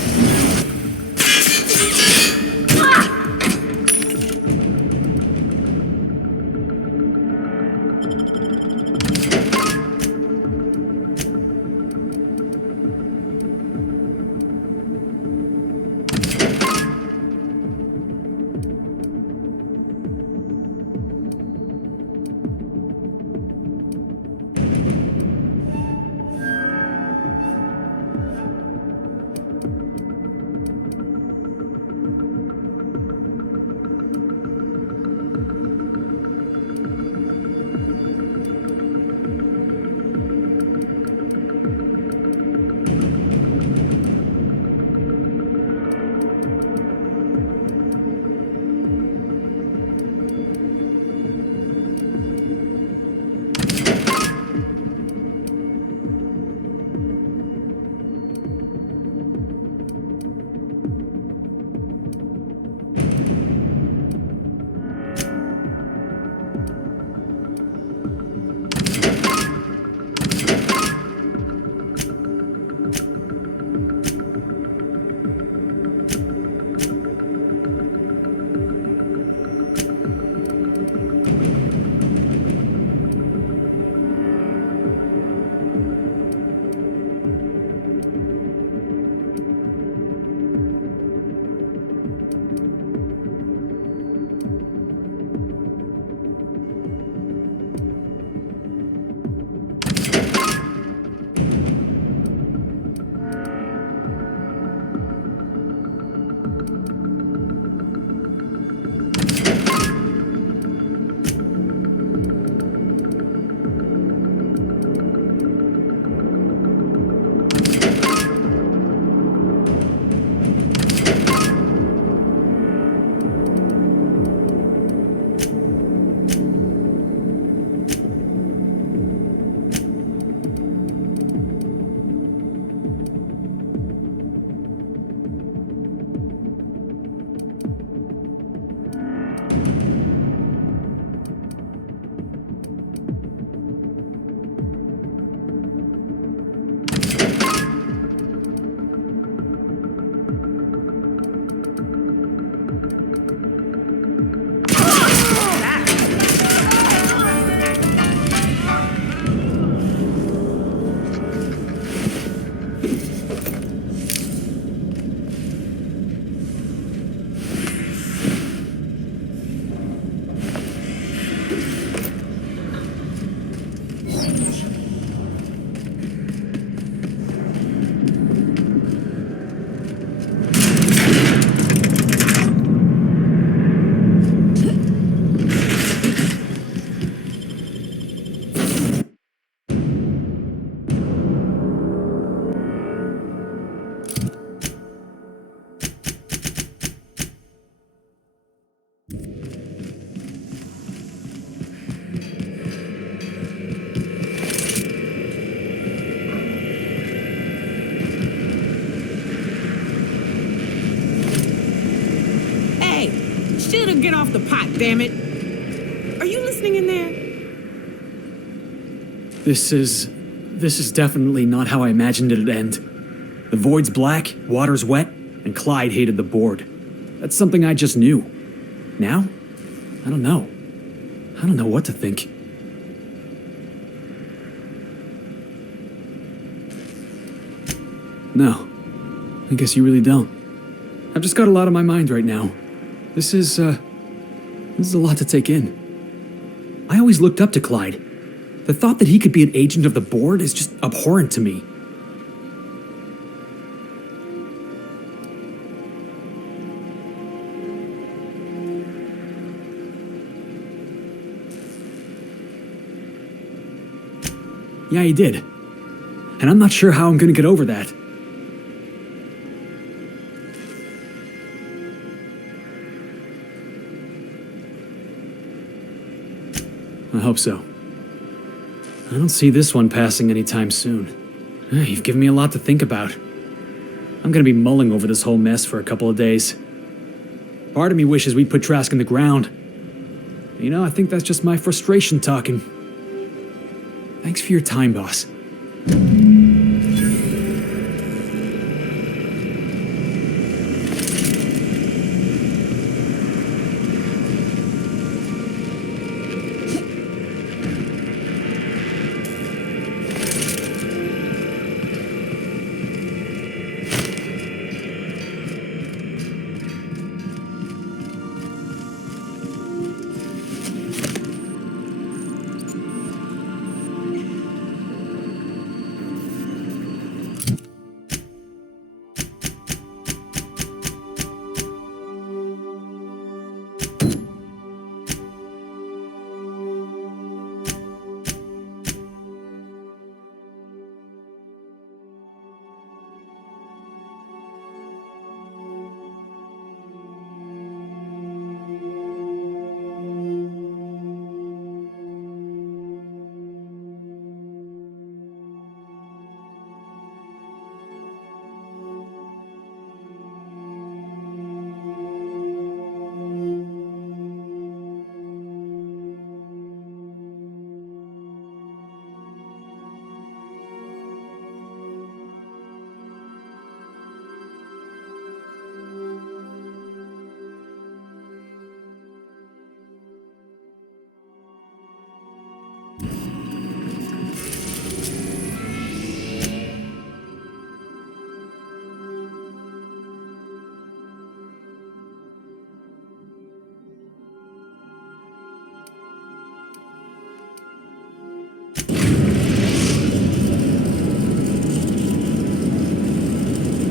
should've get off the pot, damn it. Are you listening in there? This is definitely not how I imagined it'd end. The void's black, water's wet, and Clyde hated the board. That's something I just knew. Now? I don't know. I don't know what to think. No. I guess you really don't. I've just got a lot on my mind right now. This is a lot to take in. I always looked up to Clyde. The thought that he could be an agent of the board is just abhorrent to me. Yeah, he did. And I'm not sure how I'm gonna get over that. I hope so. I don't see this one passing anytime soon. You've given me a lot to think about. I'm gonna be mulling over this whole mess for a couple of days. Part of me wishes we'd put Trask in the ground. You know, I think that's just my frustration talking. Thanks for your time, boss.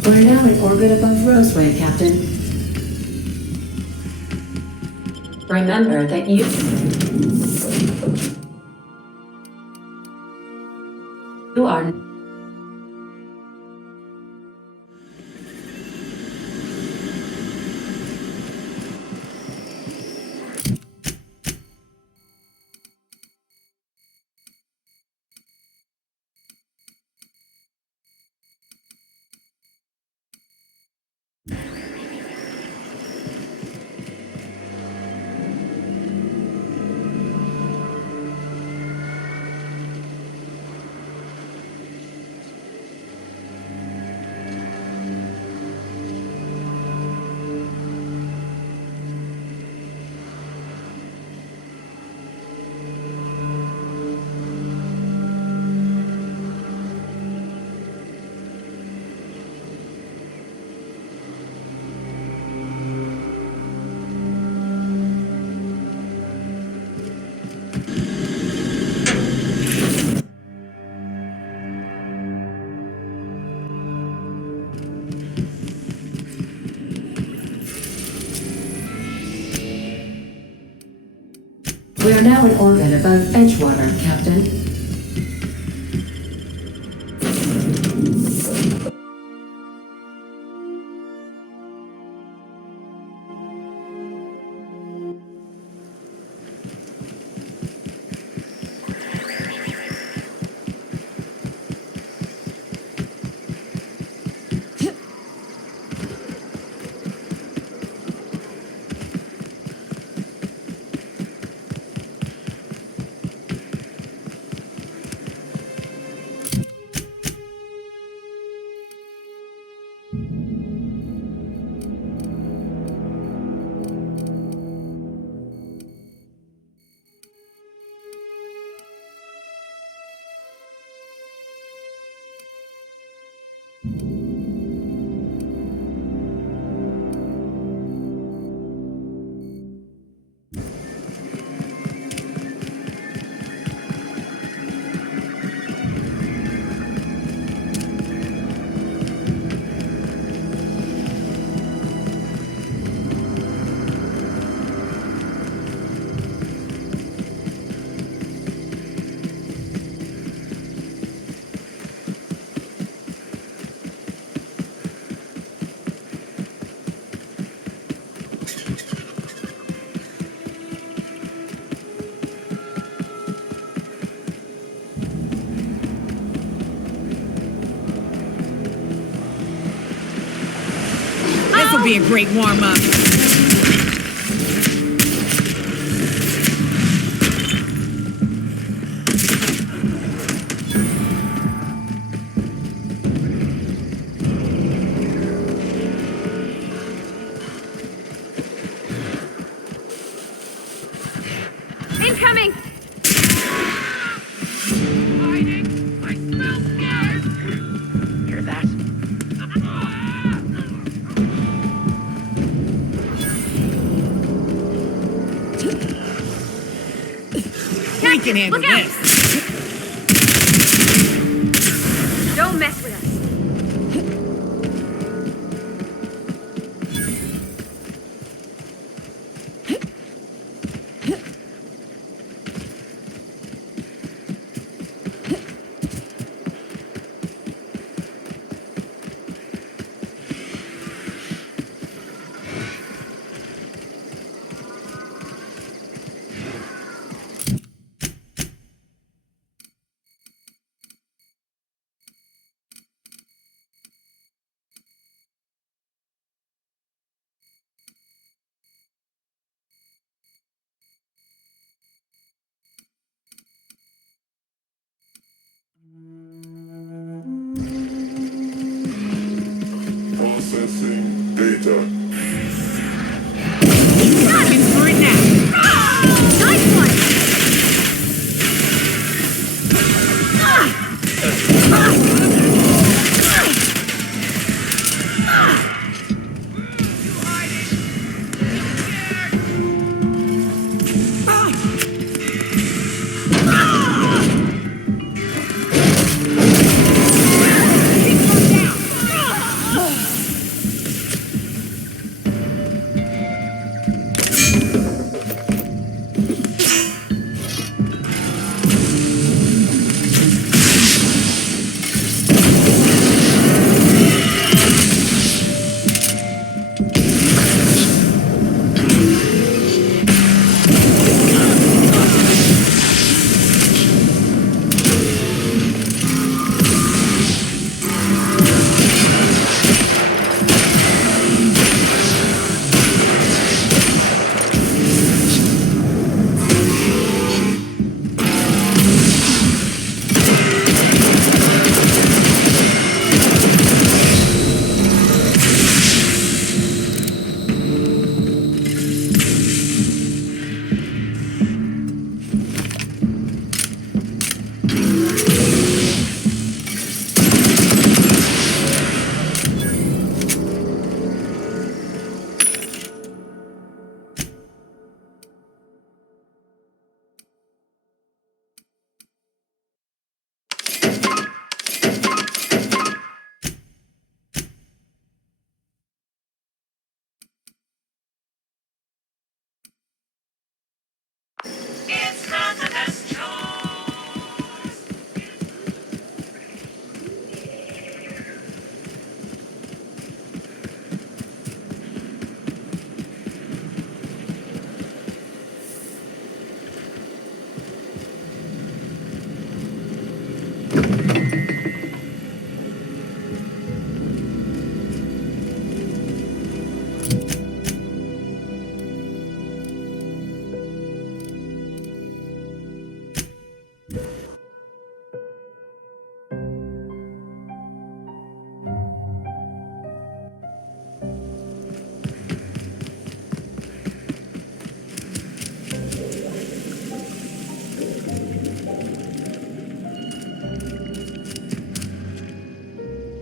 We're now in orbit above Roseway, Captain. Remember that you are We are now in orbit above Edgewater, Captain. This'll be a great warm-up. Incoming! Hear that? We can handle this. Don't mess with us. Processing data. Looking for it now. Nice one!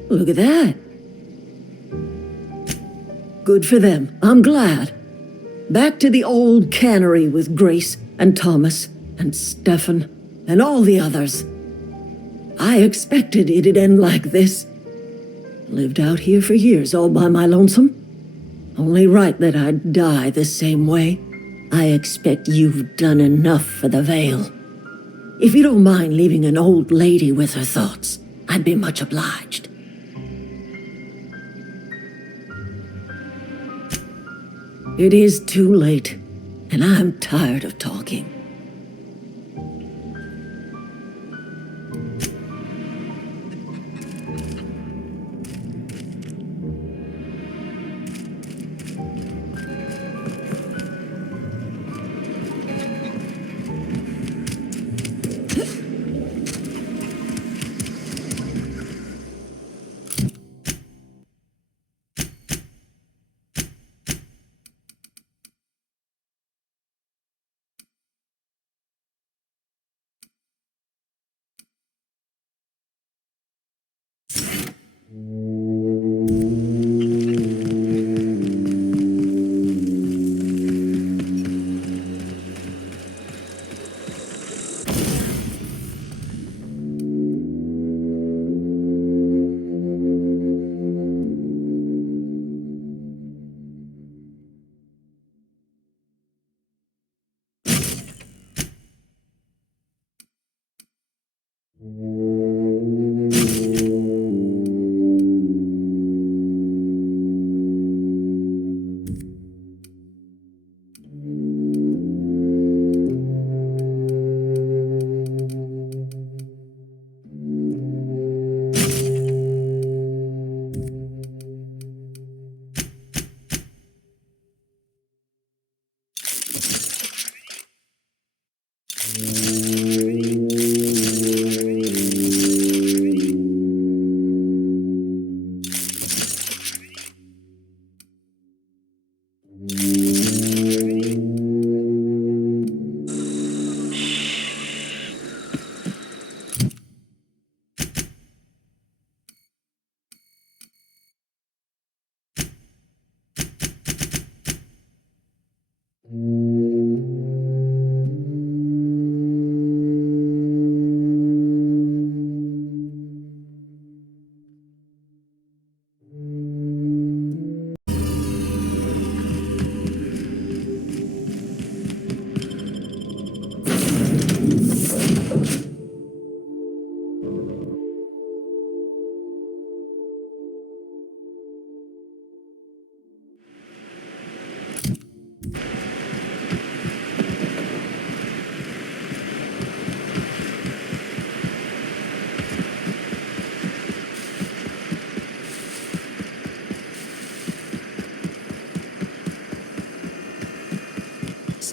Look at that. Good for them. I'm glad. Back to the old cannery with Grace and Thomas and Stefan and all the others. I expected it'd end like this. Lived out here for years all by my lonesome. Only right that I'd die the same way. I expect you've done enough for the Vale. If you don't mind leaving an old lady with her thoughts, I'd be much obliged. It is too late, and I'm tired of talking.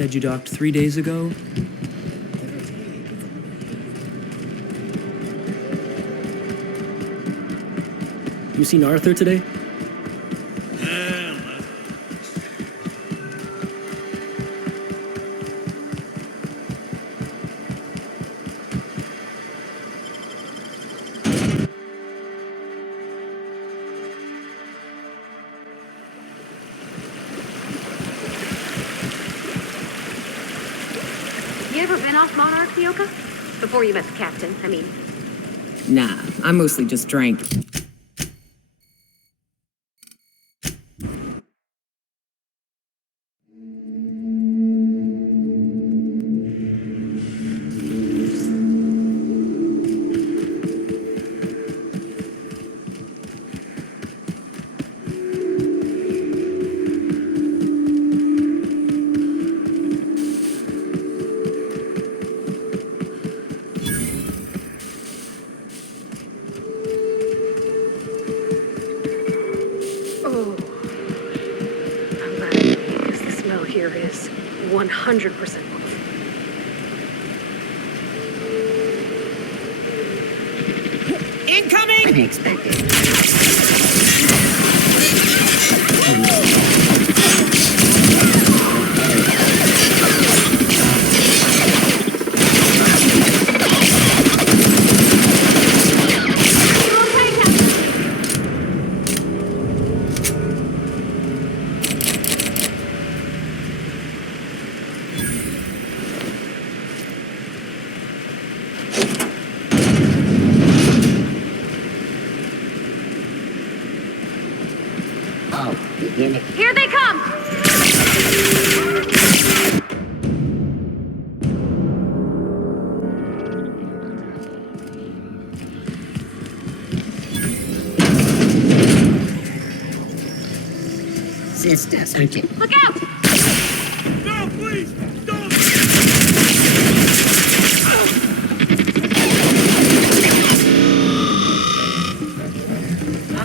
said you docked 3 days ago? You seen Arthur today? You ever been off Monarch, Yoka? Before you met the captain, I mean. Nah, I mostly just drank. Oh. I'm glad I did, because the smell here is 100% off. Incoming! Unexpected. Here they come! Sister, searching. Look out! No, please! Don't!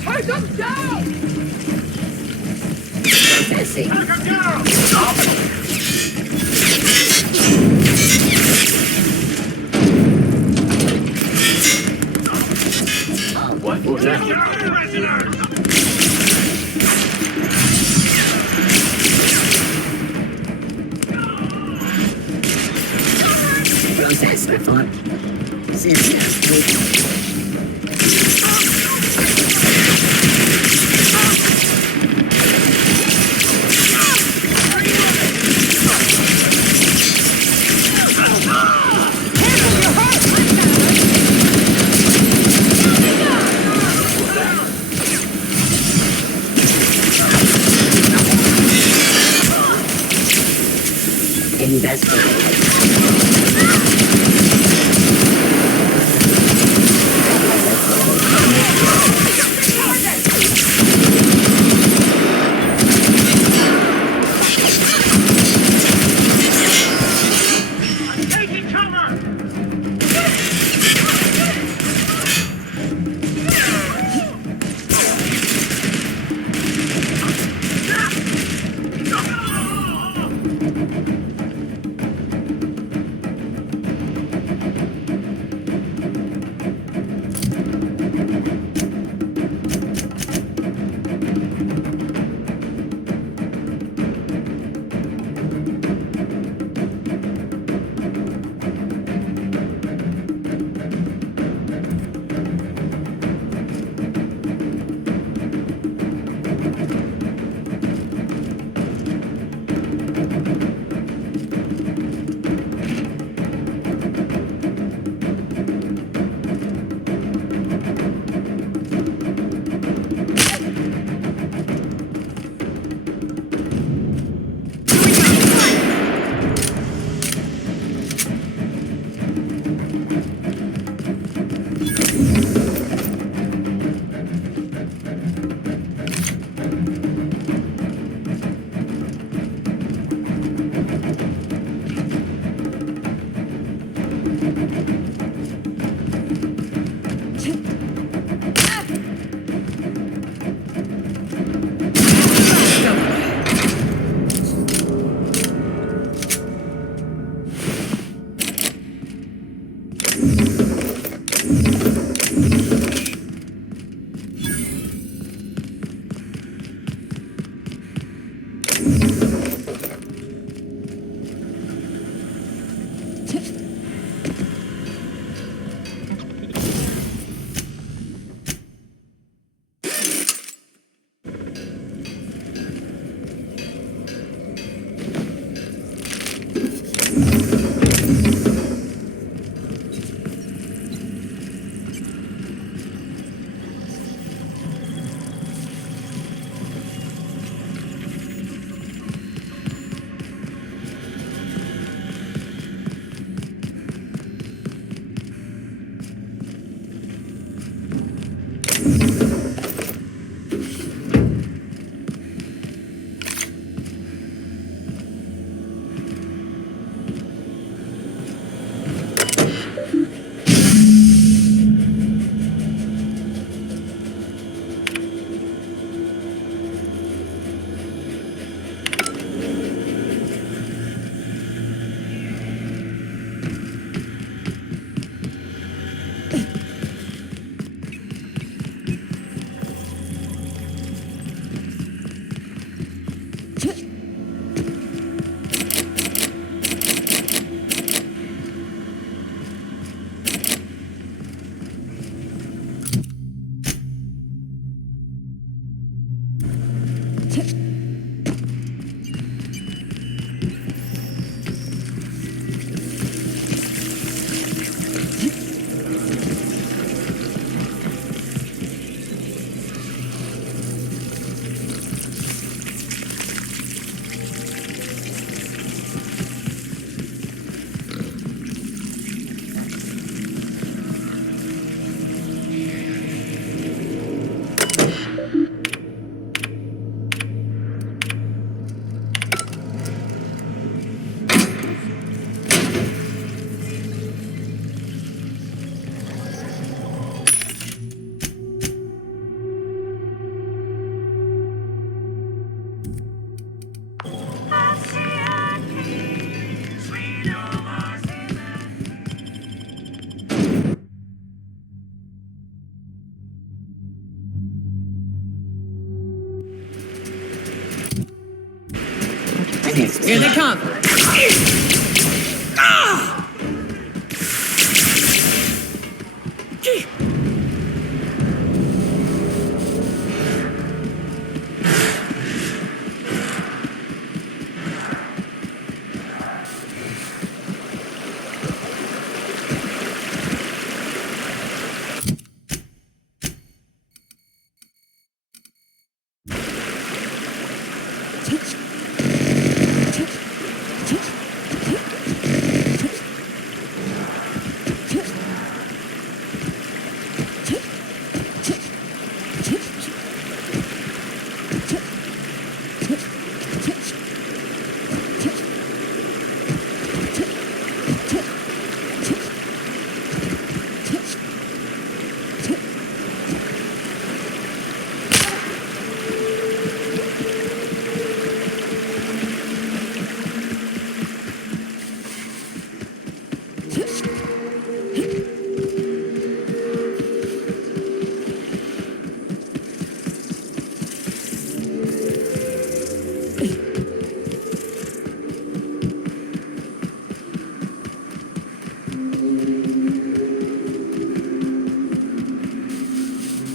Take them down! Processing. Take her down! Stop! What was that? Process report. Sister, investigate. Here they come.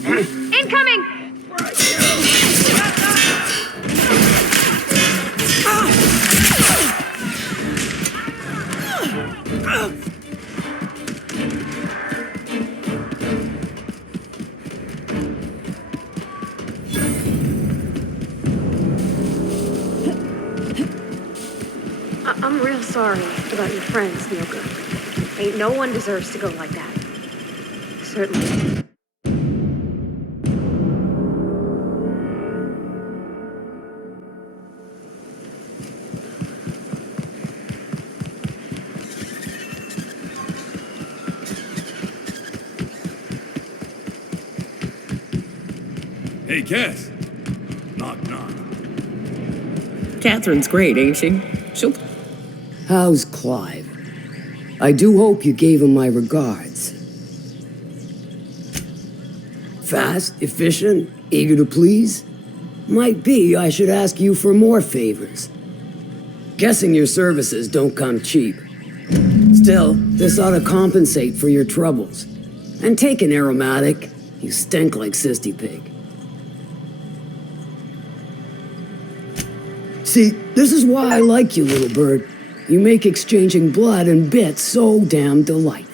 Incoming! I'm real sorry about your friends, Nyoka. Ain't no one deserves to go like that. Certainly. Hey, Cass. Knock, knock. Catherine's great, ain't she? She'll... How's Clive? I do hope you gave him my regards. Fast, efficient, eager to please? Might be I should ask you for more favors. Guessing your services don't come cheap. Still, this ought to compensate for your troubles. And take an aromatic. You stink like Sisty Pig. See, this is why I like you, little bird. You make exchanging blood and bits so damn delightful.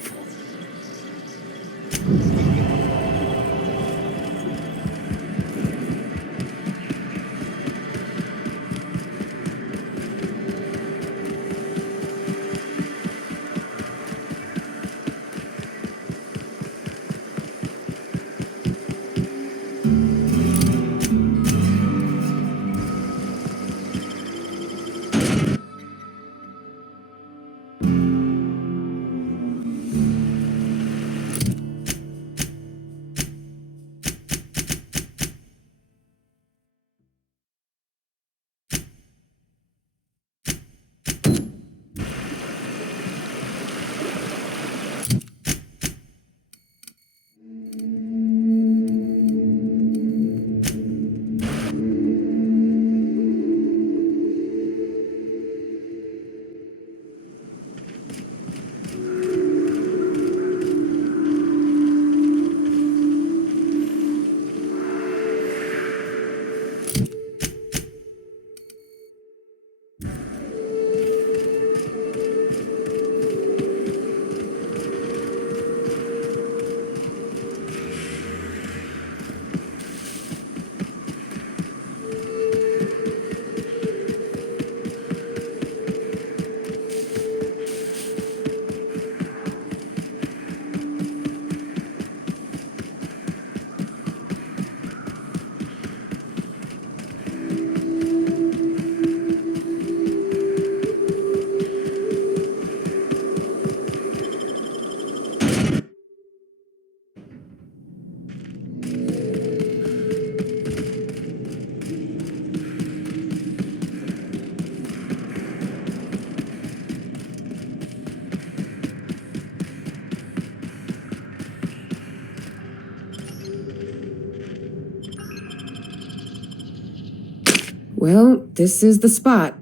Well, this is the spot.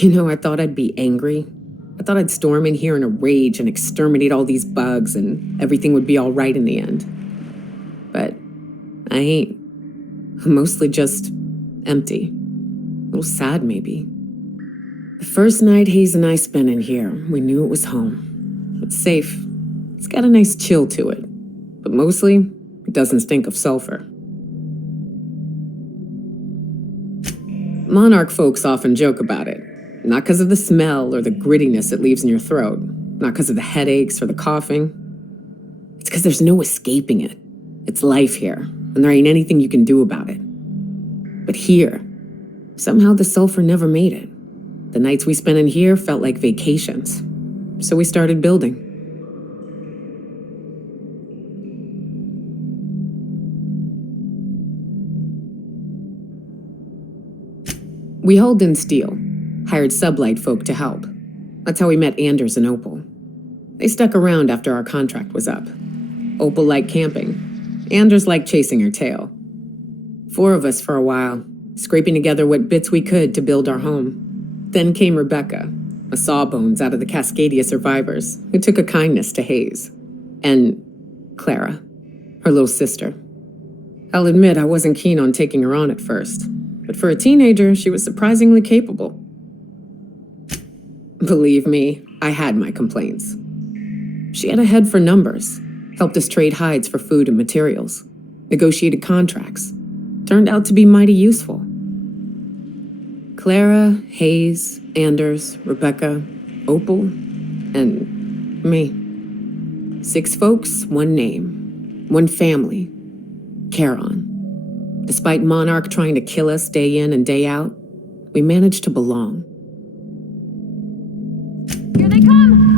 You know, I thought I'd be angry. I thought I'd storm in here in a rage and exterminate all these bugs and everything would be all right in the end. But I ain't. I'm mostly just empty. A little sad, maybe. The first night Hayes and I spent in here, we knew it was home. It's safe. It's got a nice chill to it. But mostly, it doesn't stink of sulfur. Monarch folks often joke about it. Not because of the smell or the grittiness it leaves in your throat. Not because of the headaches or the coughing. It's because there's no escaping it. It's life here, and there ain't anything you can do about it. But here, somehow the sulfur never made it. The nights we spent in here felt like vacations. So we started building. We hauled in steel, hired sublight folk to help. That's how we met Anders and Opal. They stuck around after our contract was up. Opal liked camping. Anders liked chasing her tail. 4 of us for a while, scraping together what bits we could to build our home. Then came Rebecca, a sawbones out of the Cascadia survivors, who took a kindness to Hayes. And Clara, her little sister. I'll admit I wasn't keen on taking her on at first, but for a teenager, she was surprisingly capable. Believe me, I had my complaints. She had a head for numbers, helped us trade hides for food and materials, negotiated contracts. Turned out to be mighty useful. Clara, Hayes, Anders, Rebecca, Opal, and me. 6 folks, 1 name, 1 family, Charon. Despite Monarch trying to kill us day in and day out, we managed to belong. Here they come!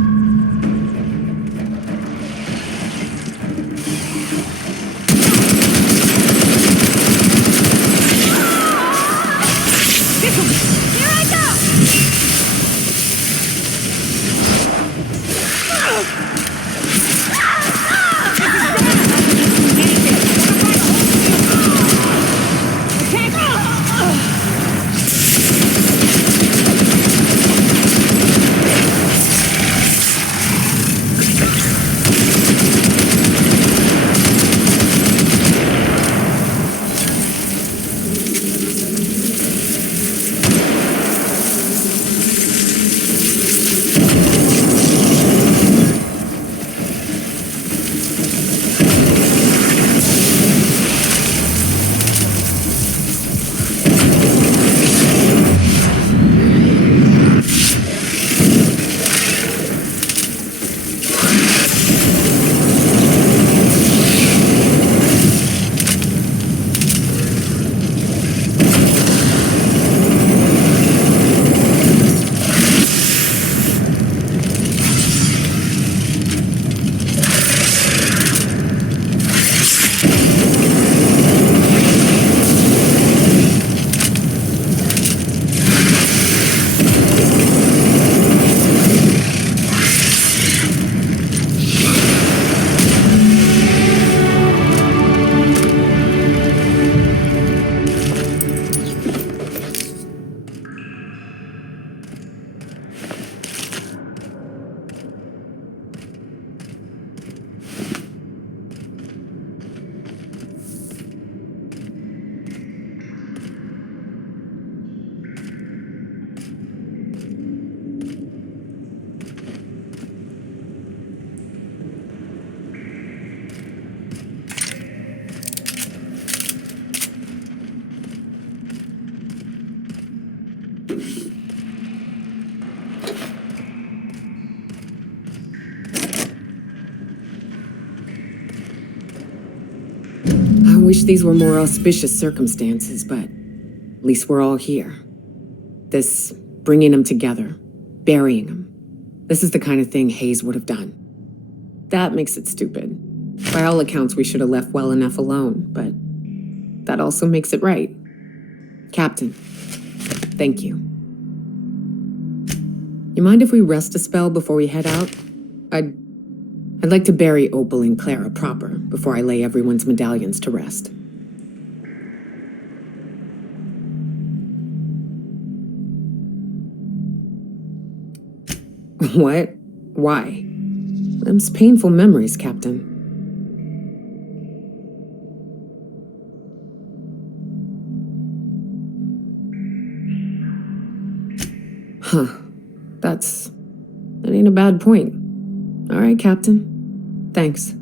I wish these were more auspicious circumstances, but at least we're all here. This bringing them together, burying them. This is the kind of thing Hayes would have done. That makes it stupid. By all accounts, we should have left well enough alone, but that also makes it right. Captain, thank you. You mind if we rest a spell before we head out? I'd like to bury Opal and Clara proper before I lay everyone's medallions to rest. What? Why? Them's painful memories, Captain. Huh. That ain't a bad point. All right, Captain. Thanks.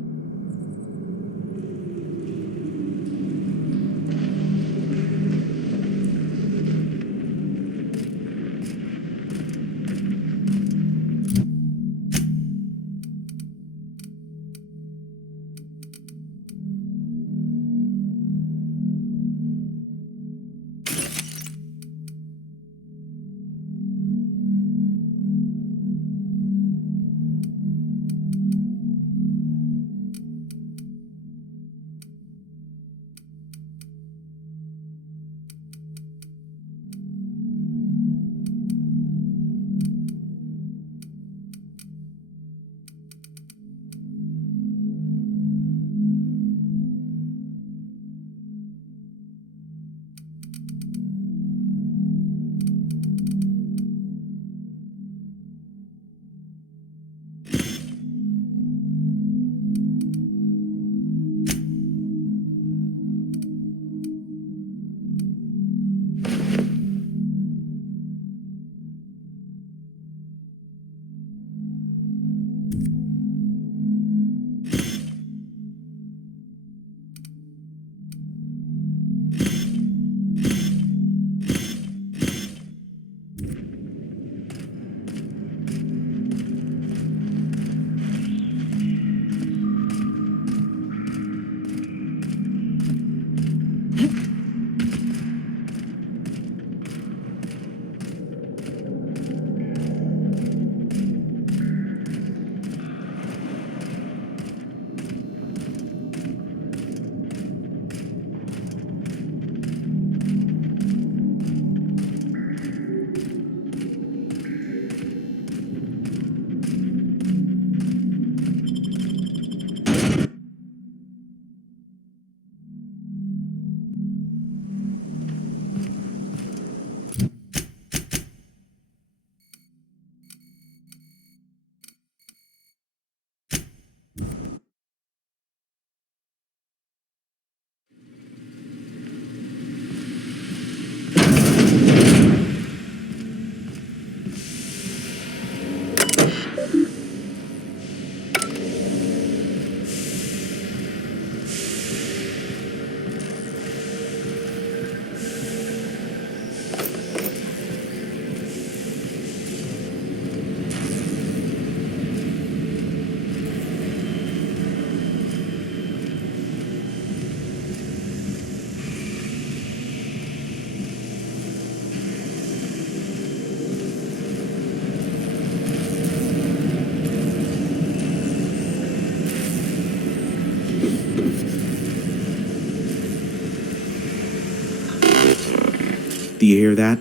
Do you hear that?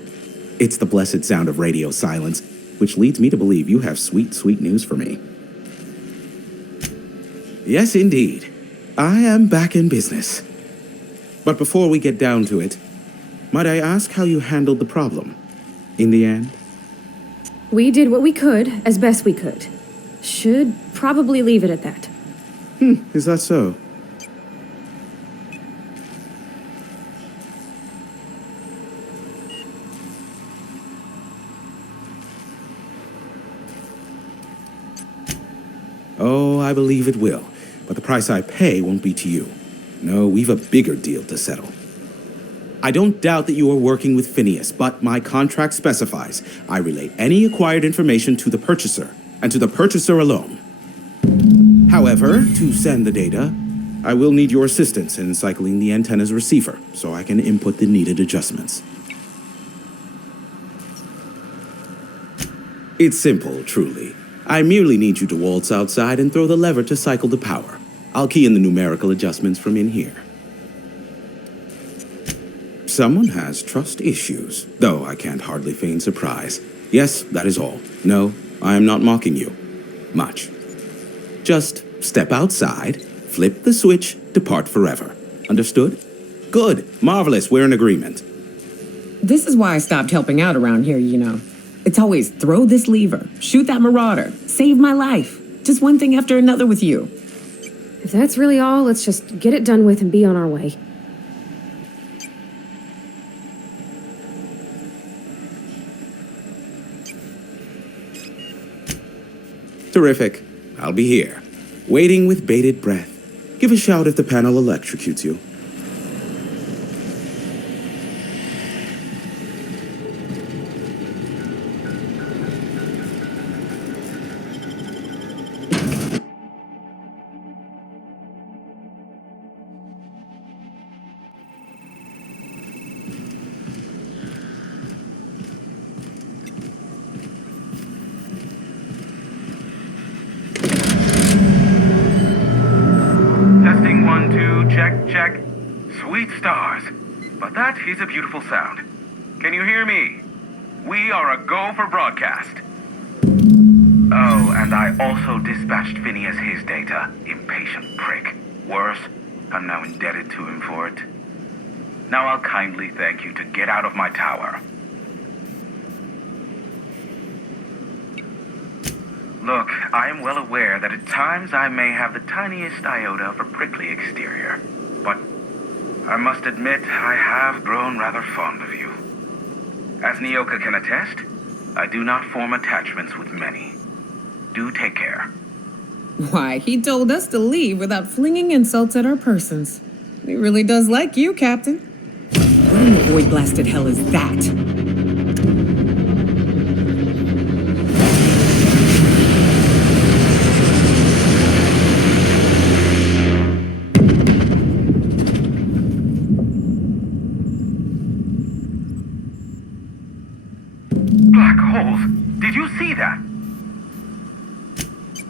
It's the blessed sound of radio silence, which leads me to believe you have sweet, sweet news for me. Yes, indeed. I am back in business. But before we get down to it, might I ask how you handled the problem? In the end? We did what we could, as best we could. Should probably leave it at that. Is that so? Oh, I believe it will. But the price I pay won't be to you. No, we've a bigger deal to settle. I don't doubt that you are working with Phineas, but my contract specifies I relay any acquired information to the purchaser, and to the purchaser alone. However, to send the data, I will need your assistance in cycling the antenna's receiver, so I can input the needed adjustments. It's simple, truly. I merely need you to waltz outside and throw the lever to cycle the power. I'll key in the numerical adjustments from in here. Someone has trust issues, though I can't hardly feign surprise. Yes, that is all. No, I am not mocking you. Much. Just step outside, flip the switch, depart forever. Understood? Good. Marvelous. We're in agreement. This is why I stopped helping out around here, you know. It's always throw this lever, shoot that marauder, save my life. Just one thing after another with you. If that's really all, let's just get it done with and be on our way. Terrific. I'll be here, waiting with bated breath. Give a shout if the panel electrocutes you. Testing 1, 2, check, check. Sweet stars. But that is a beautiful sound. Can you hear me? We are a go for broadcast. Oh, and I also dispatched Phineas his data. Impatient prick. Worse, I'm now indebted to him for it. Now I'll kindly thank you to get out of my tower. Look, I am well aware that at times I may have the tiniest iota of a prickly exterior, but I must admit I have grown rather fond of you. As Nyoka can attest, I do not form attachments with many. Do take care. Why, he told us to leave without flinging insults at our persons. He really does like you, Captain. What in the void-blasted hell is that? Black holes? Did you see that?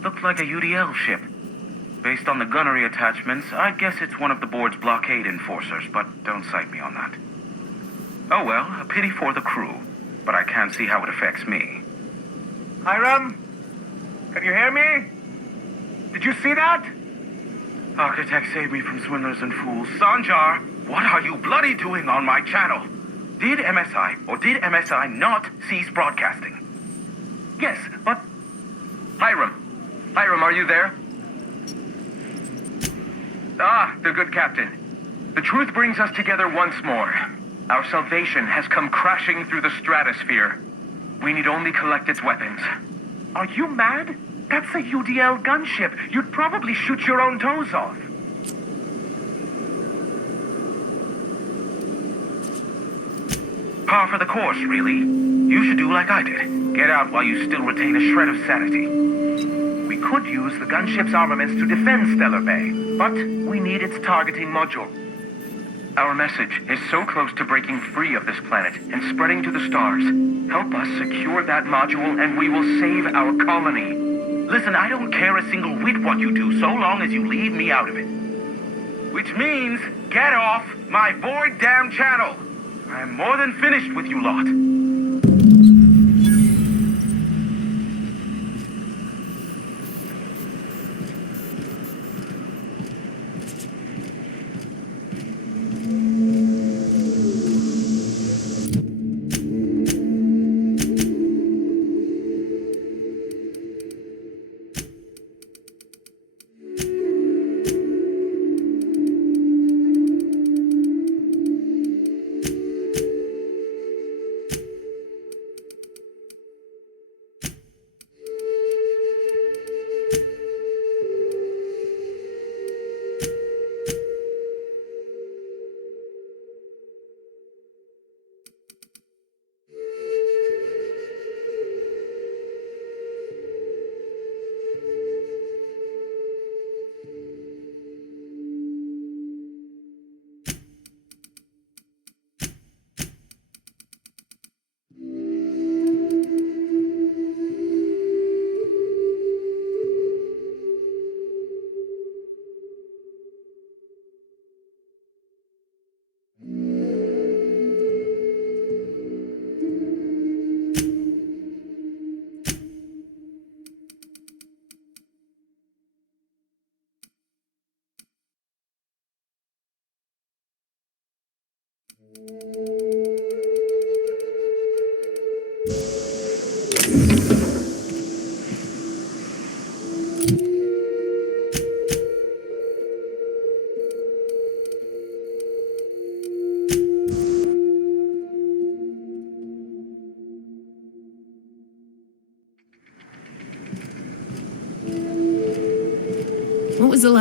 Looked like a UDL ship. Based on the gunnery attachments, I guess it's one of the board's blockade enforcers, but don't cite me on that. Oh well, a pity for the crew, but I can't see how it affects me. Hiram? Can you hear me? Did you see that? Architect, save me from swindlers and fools. Sanjar, what are you bloody doing on my channel? Did MSI or did MSI not cease broadcasting? Yes, but... Hiram, are you there? Ah, the good captain. The truth brings us together once more. Our salvation has come crashing through the stratosphere. We need only collect its weapons. Are you mad? That's a UDL gunship. You'd probably shoot your own toes off. Par for the course, really. You should do like I did. Get out while you still retain a shred of sanity. We could use the gunship's armaments to defend Stellar Bay, but we need its targeting module. Our message is so close to breaking free of this planet and spreading to the stars. Help us secure that module and we will save our colony. Listen, I don't care a single whit what you do, so long as you leave me out of it. Which means, get off my void damn channel! I'm more than finished with you lot.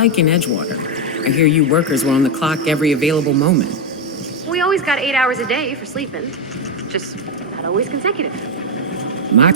like in Edgewater? I hear you workers were on the clock every available moment. We always got 8 hours a day for sleeping. Just not always consecutive. My...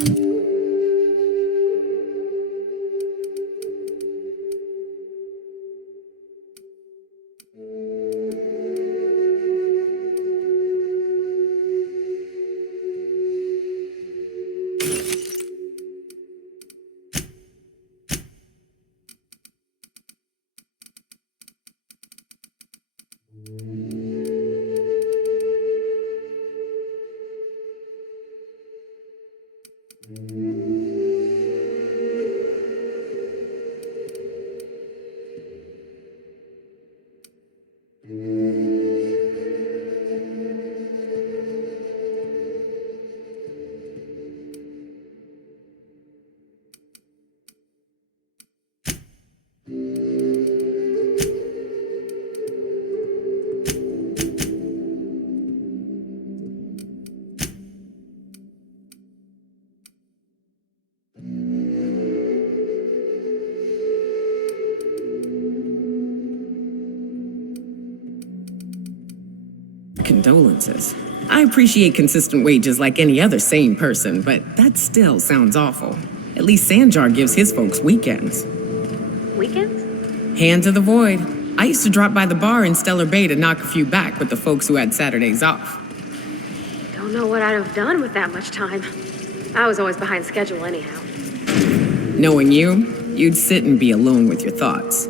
Condolences. I appreciate consistent wages like any other sane person, but that still sounds awful. At least Sanjar gives his folks weekends. Weekends? Hand to the void. I used to drop by the bar in Stellar Bay to knock a few back with the folks who had Saturdays off. Don't know what I'd have done with that much time. I was always behind schedule anyhow. Knowing you, you'd sit and be alone with your thoughts.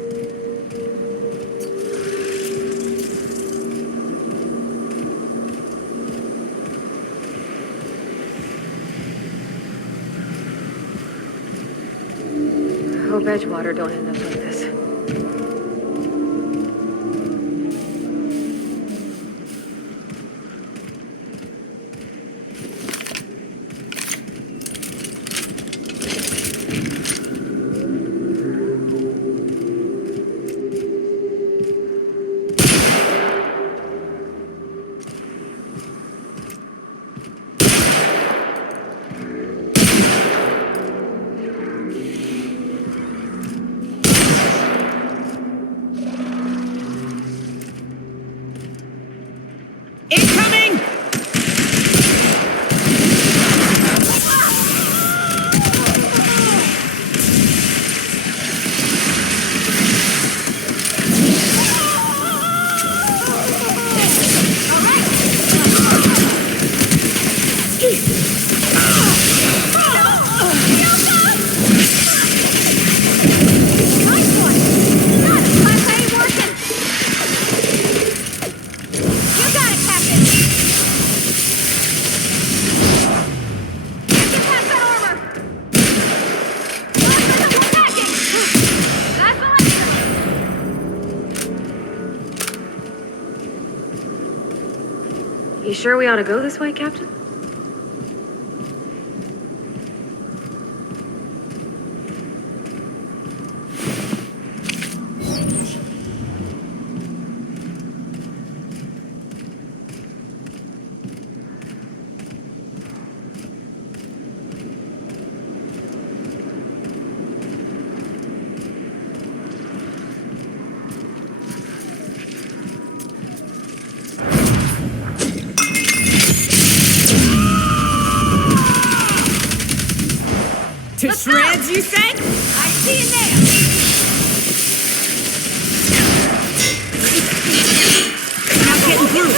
I hope Edgewater don't end up like this. Incoming! You sure we ought to go this way, Captain? To shreds, you said? I see you there. Now getting through.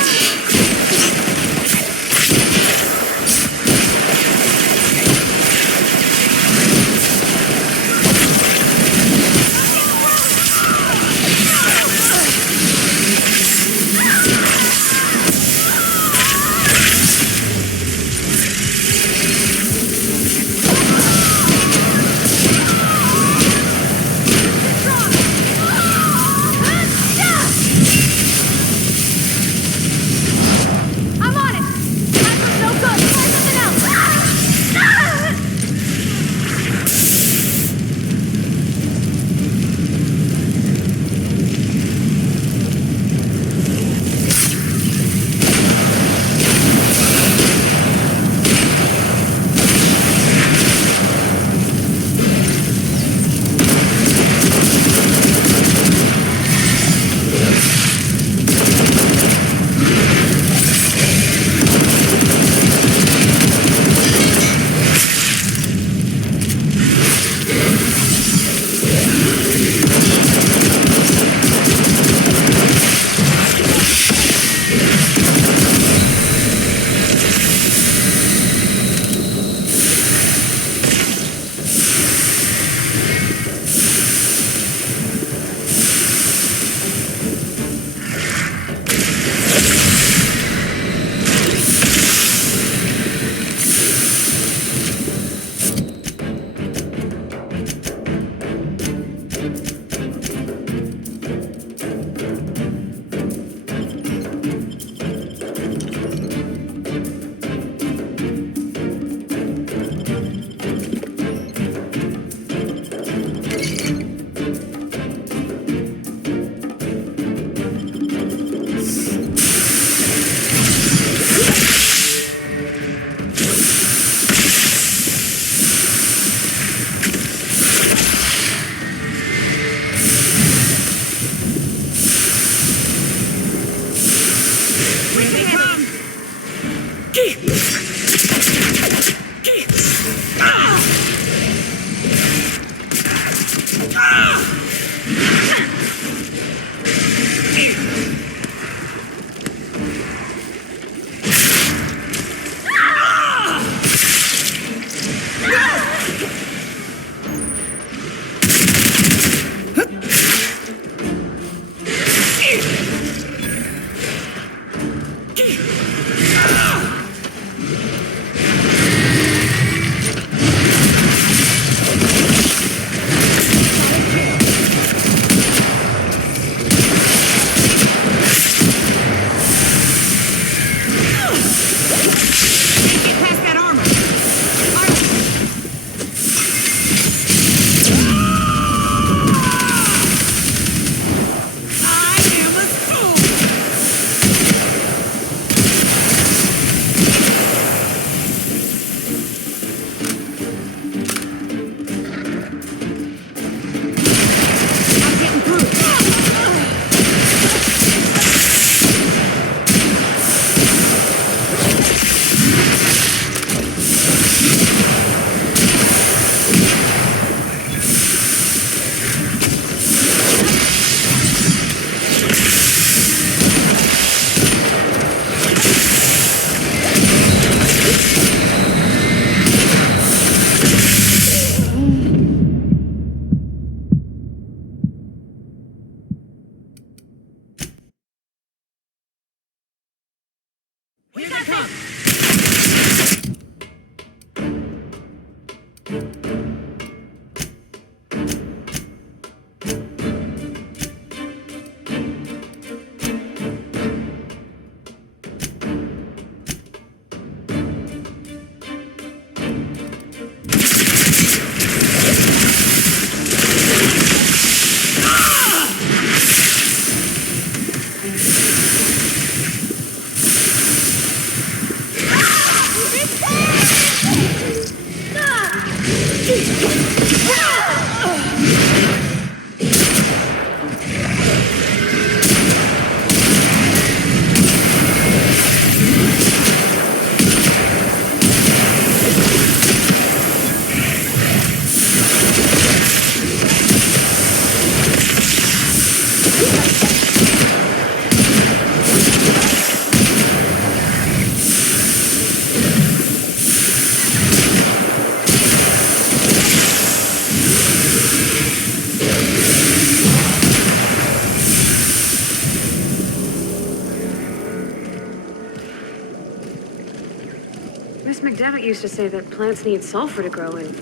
Miss McDevitt used to say that plants need sulfur to grow, and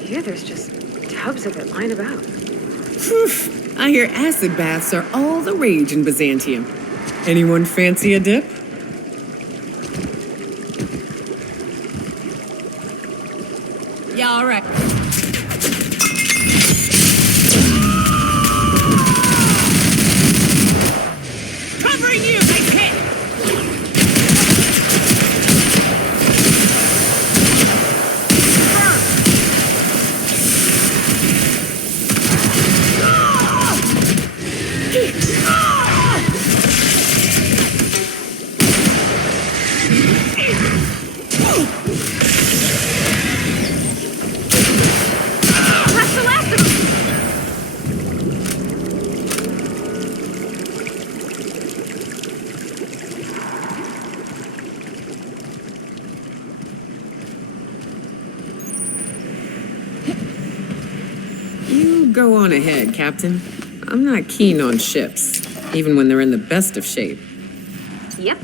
here there's just tubs of it lying about. Phew, I hear acid baths are all the rage in Byzantium. Anyone fancy a dip? Yeah, all right. Covering you! Nice hit! You go on ahead, Captain. I'm not keen on ships, even when they're in the best of shape. Yep.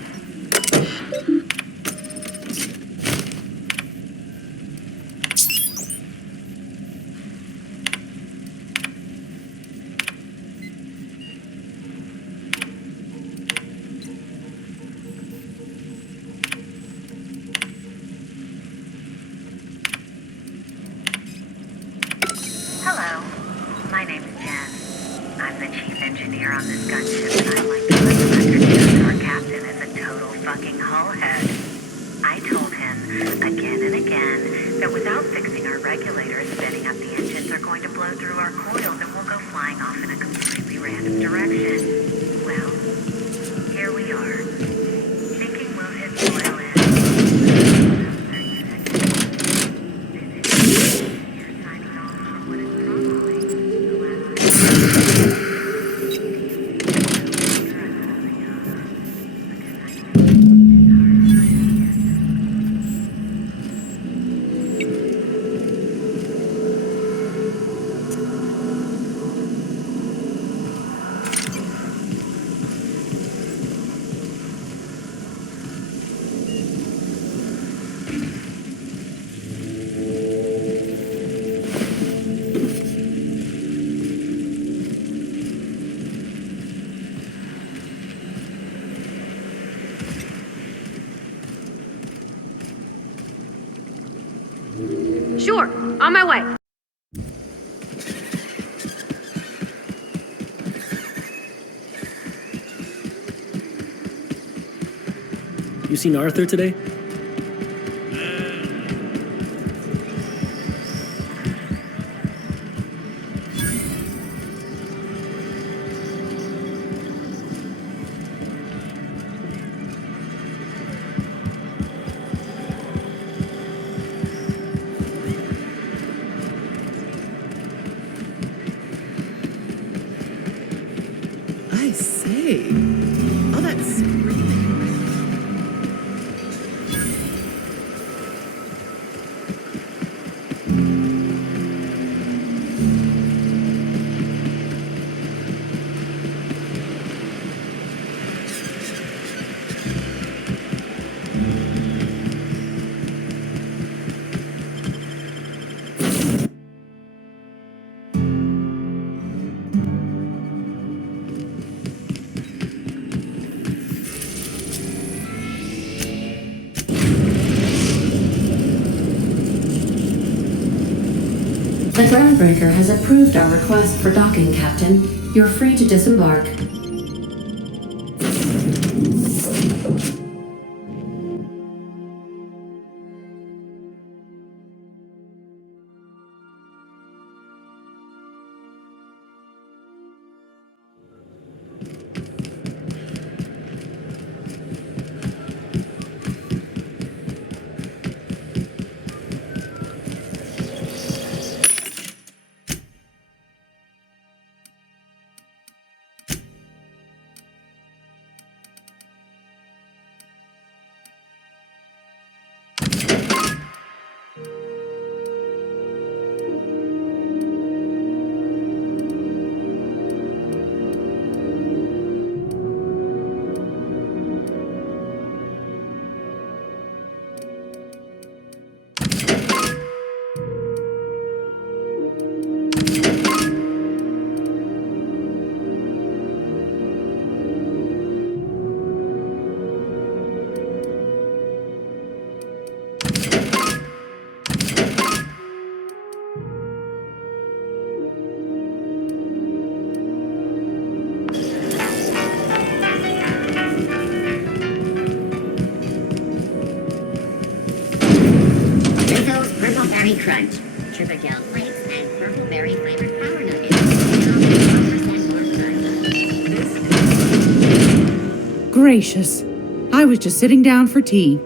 Hello, my name's Jen. I'm the chief engineer on this gunship, and I'd like to let the record show our captain is a total fucking hullhead. I told him again and again that without fixing our regulators, setting up the engines are going to blow through our coils and we'll go flying off in a completely random direction. Well, here we are. Thinking Sure, on my way. You seen Arthur today? I say. Oh, that's really The groundbreaker has approved our request for docking, Captain. You're free to disembark. Rizzo's Purple Berry Crunch. Triple gel flakes and purple berry flavored power nuggets. And also 1% more crunch. Gracious. I was just sitting down for tea.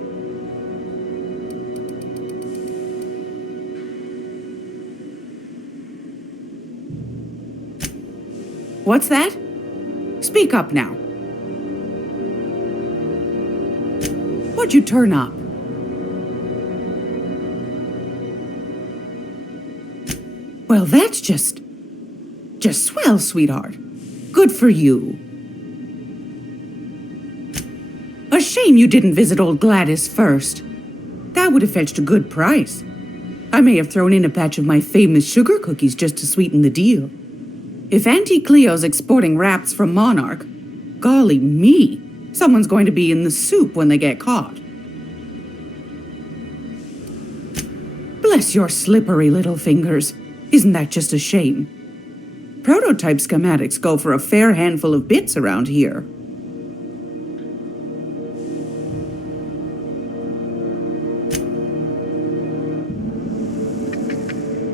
What's that? Speak up now. What'd you turn up? Well, that's just swell, sweetheart. Good for you. A shame you didn't visit old Gladys first. That would have fetched a good price. I may have thrown in a batch of my famous sugar cookies just to sweeten the deal. If Auntie Cleo's exporting wraps from Monarch, golly me, someone's going to be in the soup when they get caught. Bless your slippery little fingers. Isn't that just a shame? Prototype schematics go for a fair handful of bits around here.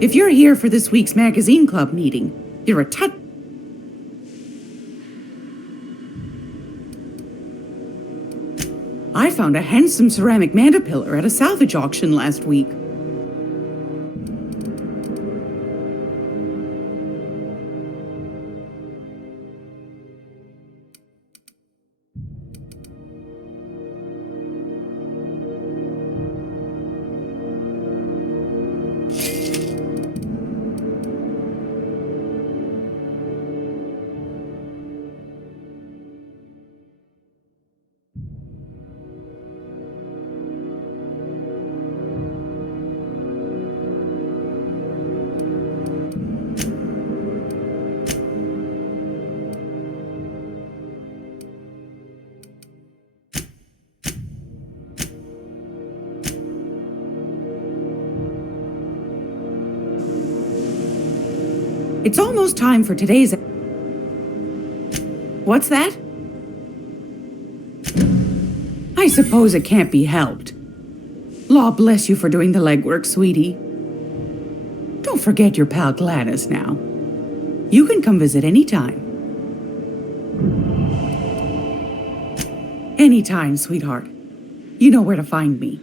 If you're here for this week's magazine club meeting, you're a tut. I found a handsome ceramic mandapillar at a salvage auction last week. It's almost time for today's... What's that? I suppose it can't be helped. Law bless you for doing the legwork, sweetie. Don't forget your pal Gladys now. You can come visit anytime. Anytime, sweetheart. You know where to find me.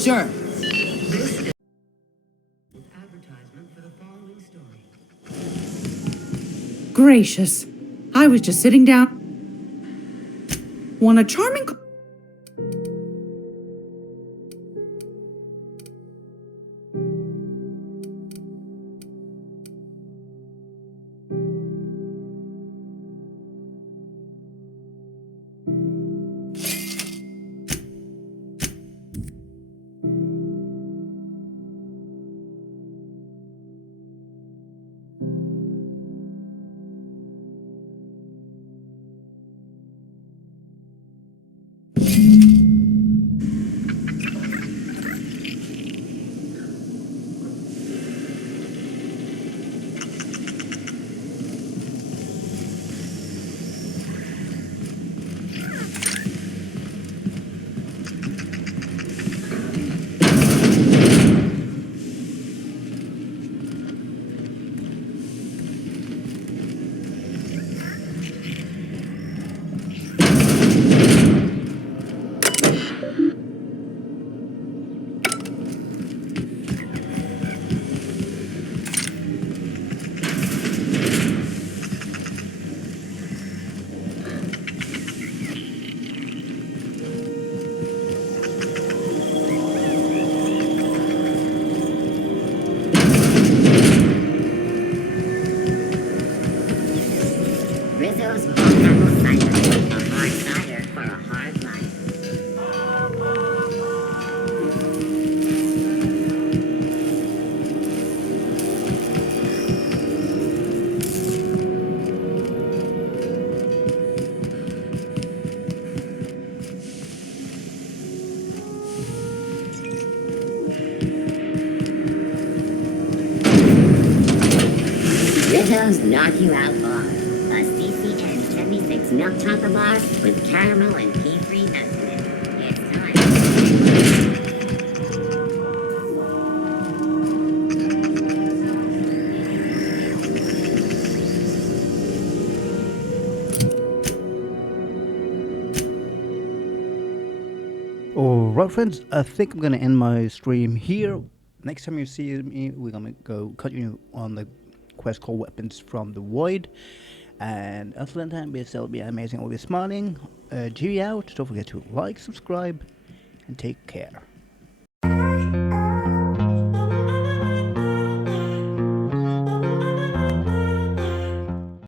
Sure. Gracious. I was just sitting down. Want a charming... Rizzo's Apple Cider. A hard cider for a hard life. Rizzo's Knock You Out Bar. A CCN 76 milk chocolate bar with caramel and pea-free nuts in it. It's time. Alright friends, I think I'm gonna end my stream here. Next time you see me, we're gonna go continue on the quest called Weapons from the Void. And until then, be still be amazing, always smiling. G out. Don't forget to like, subscribe, and take care.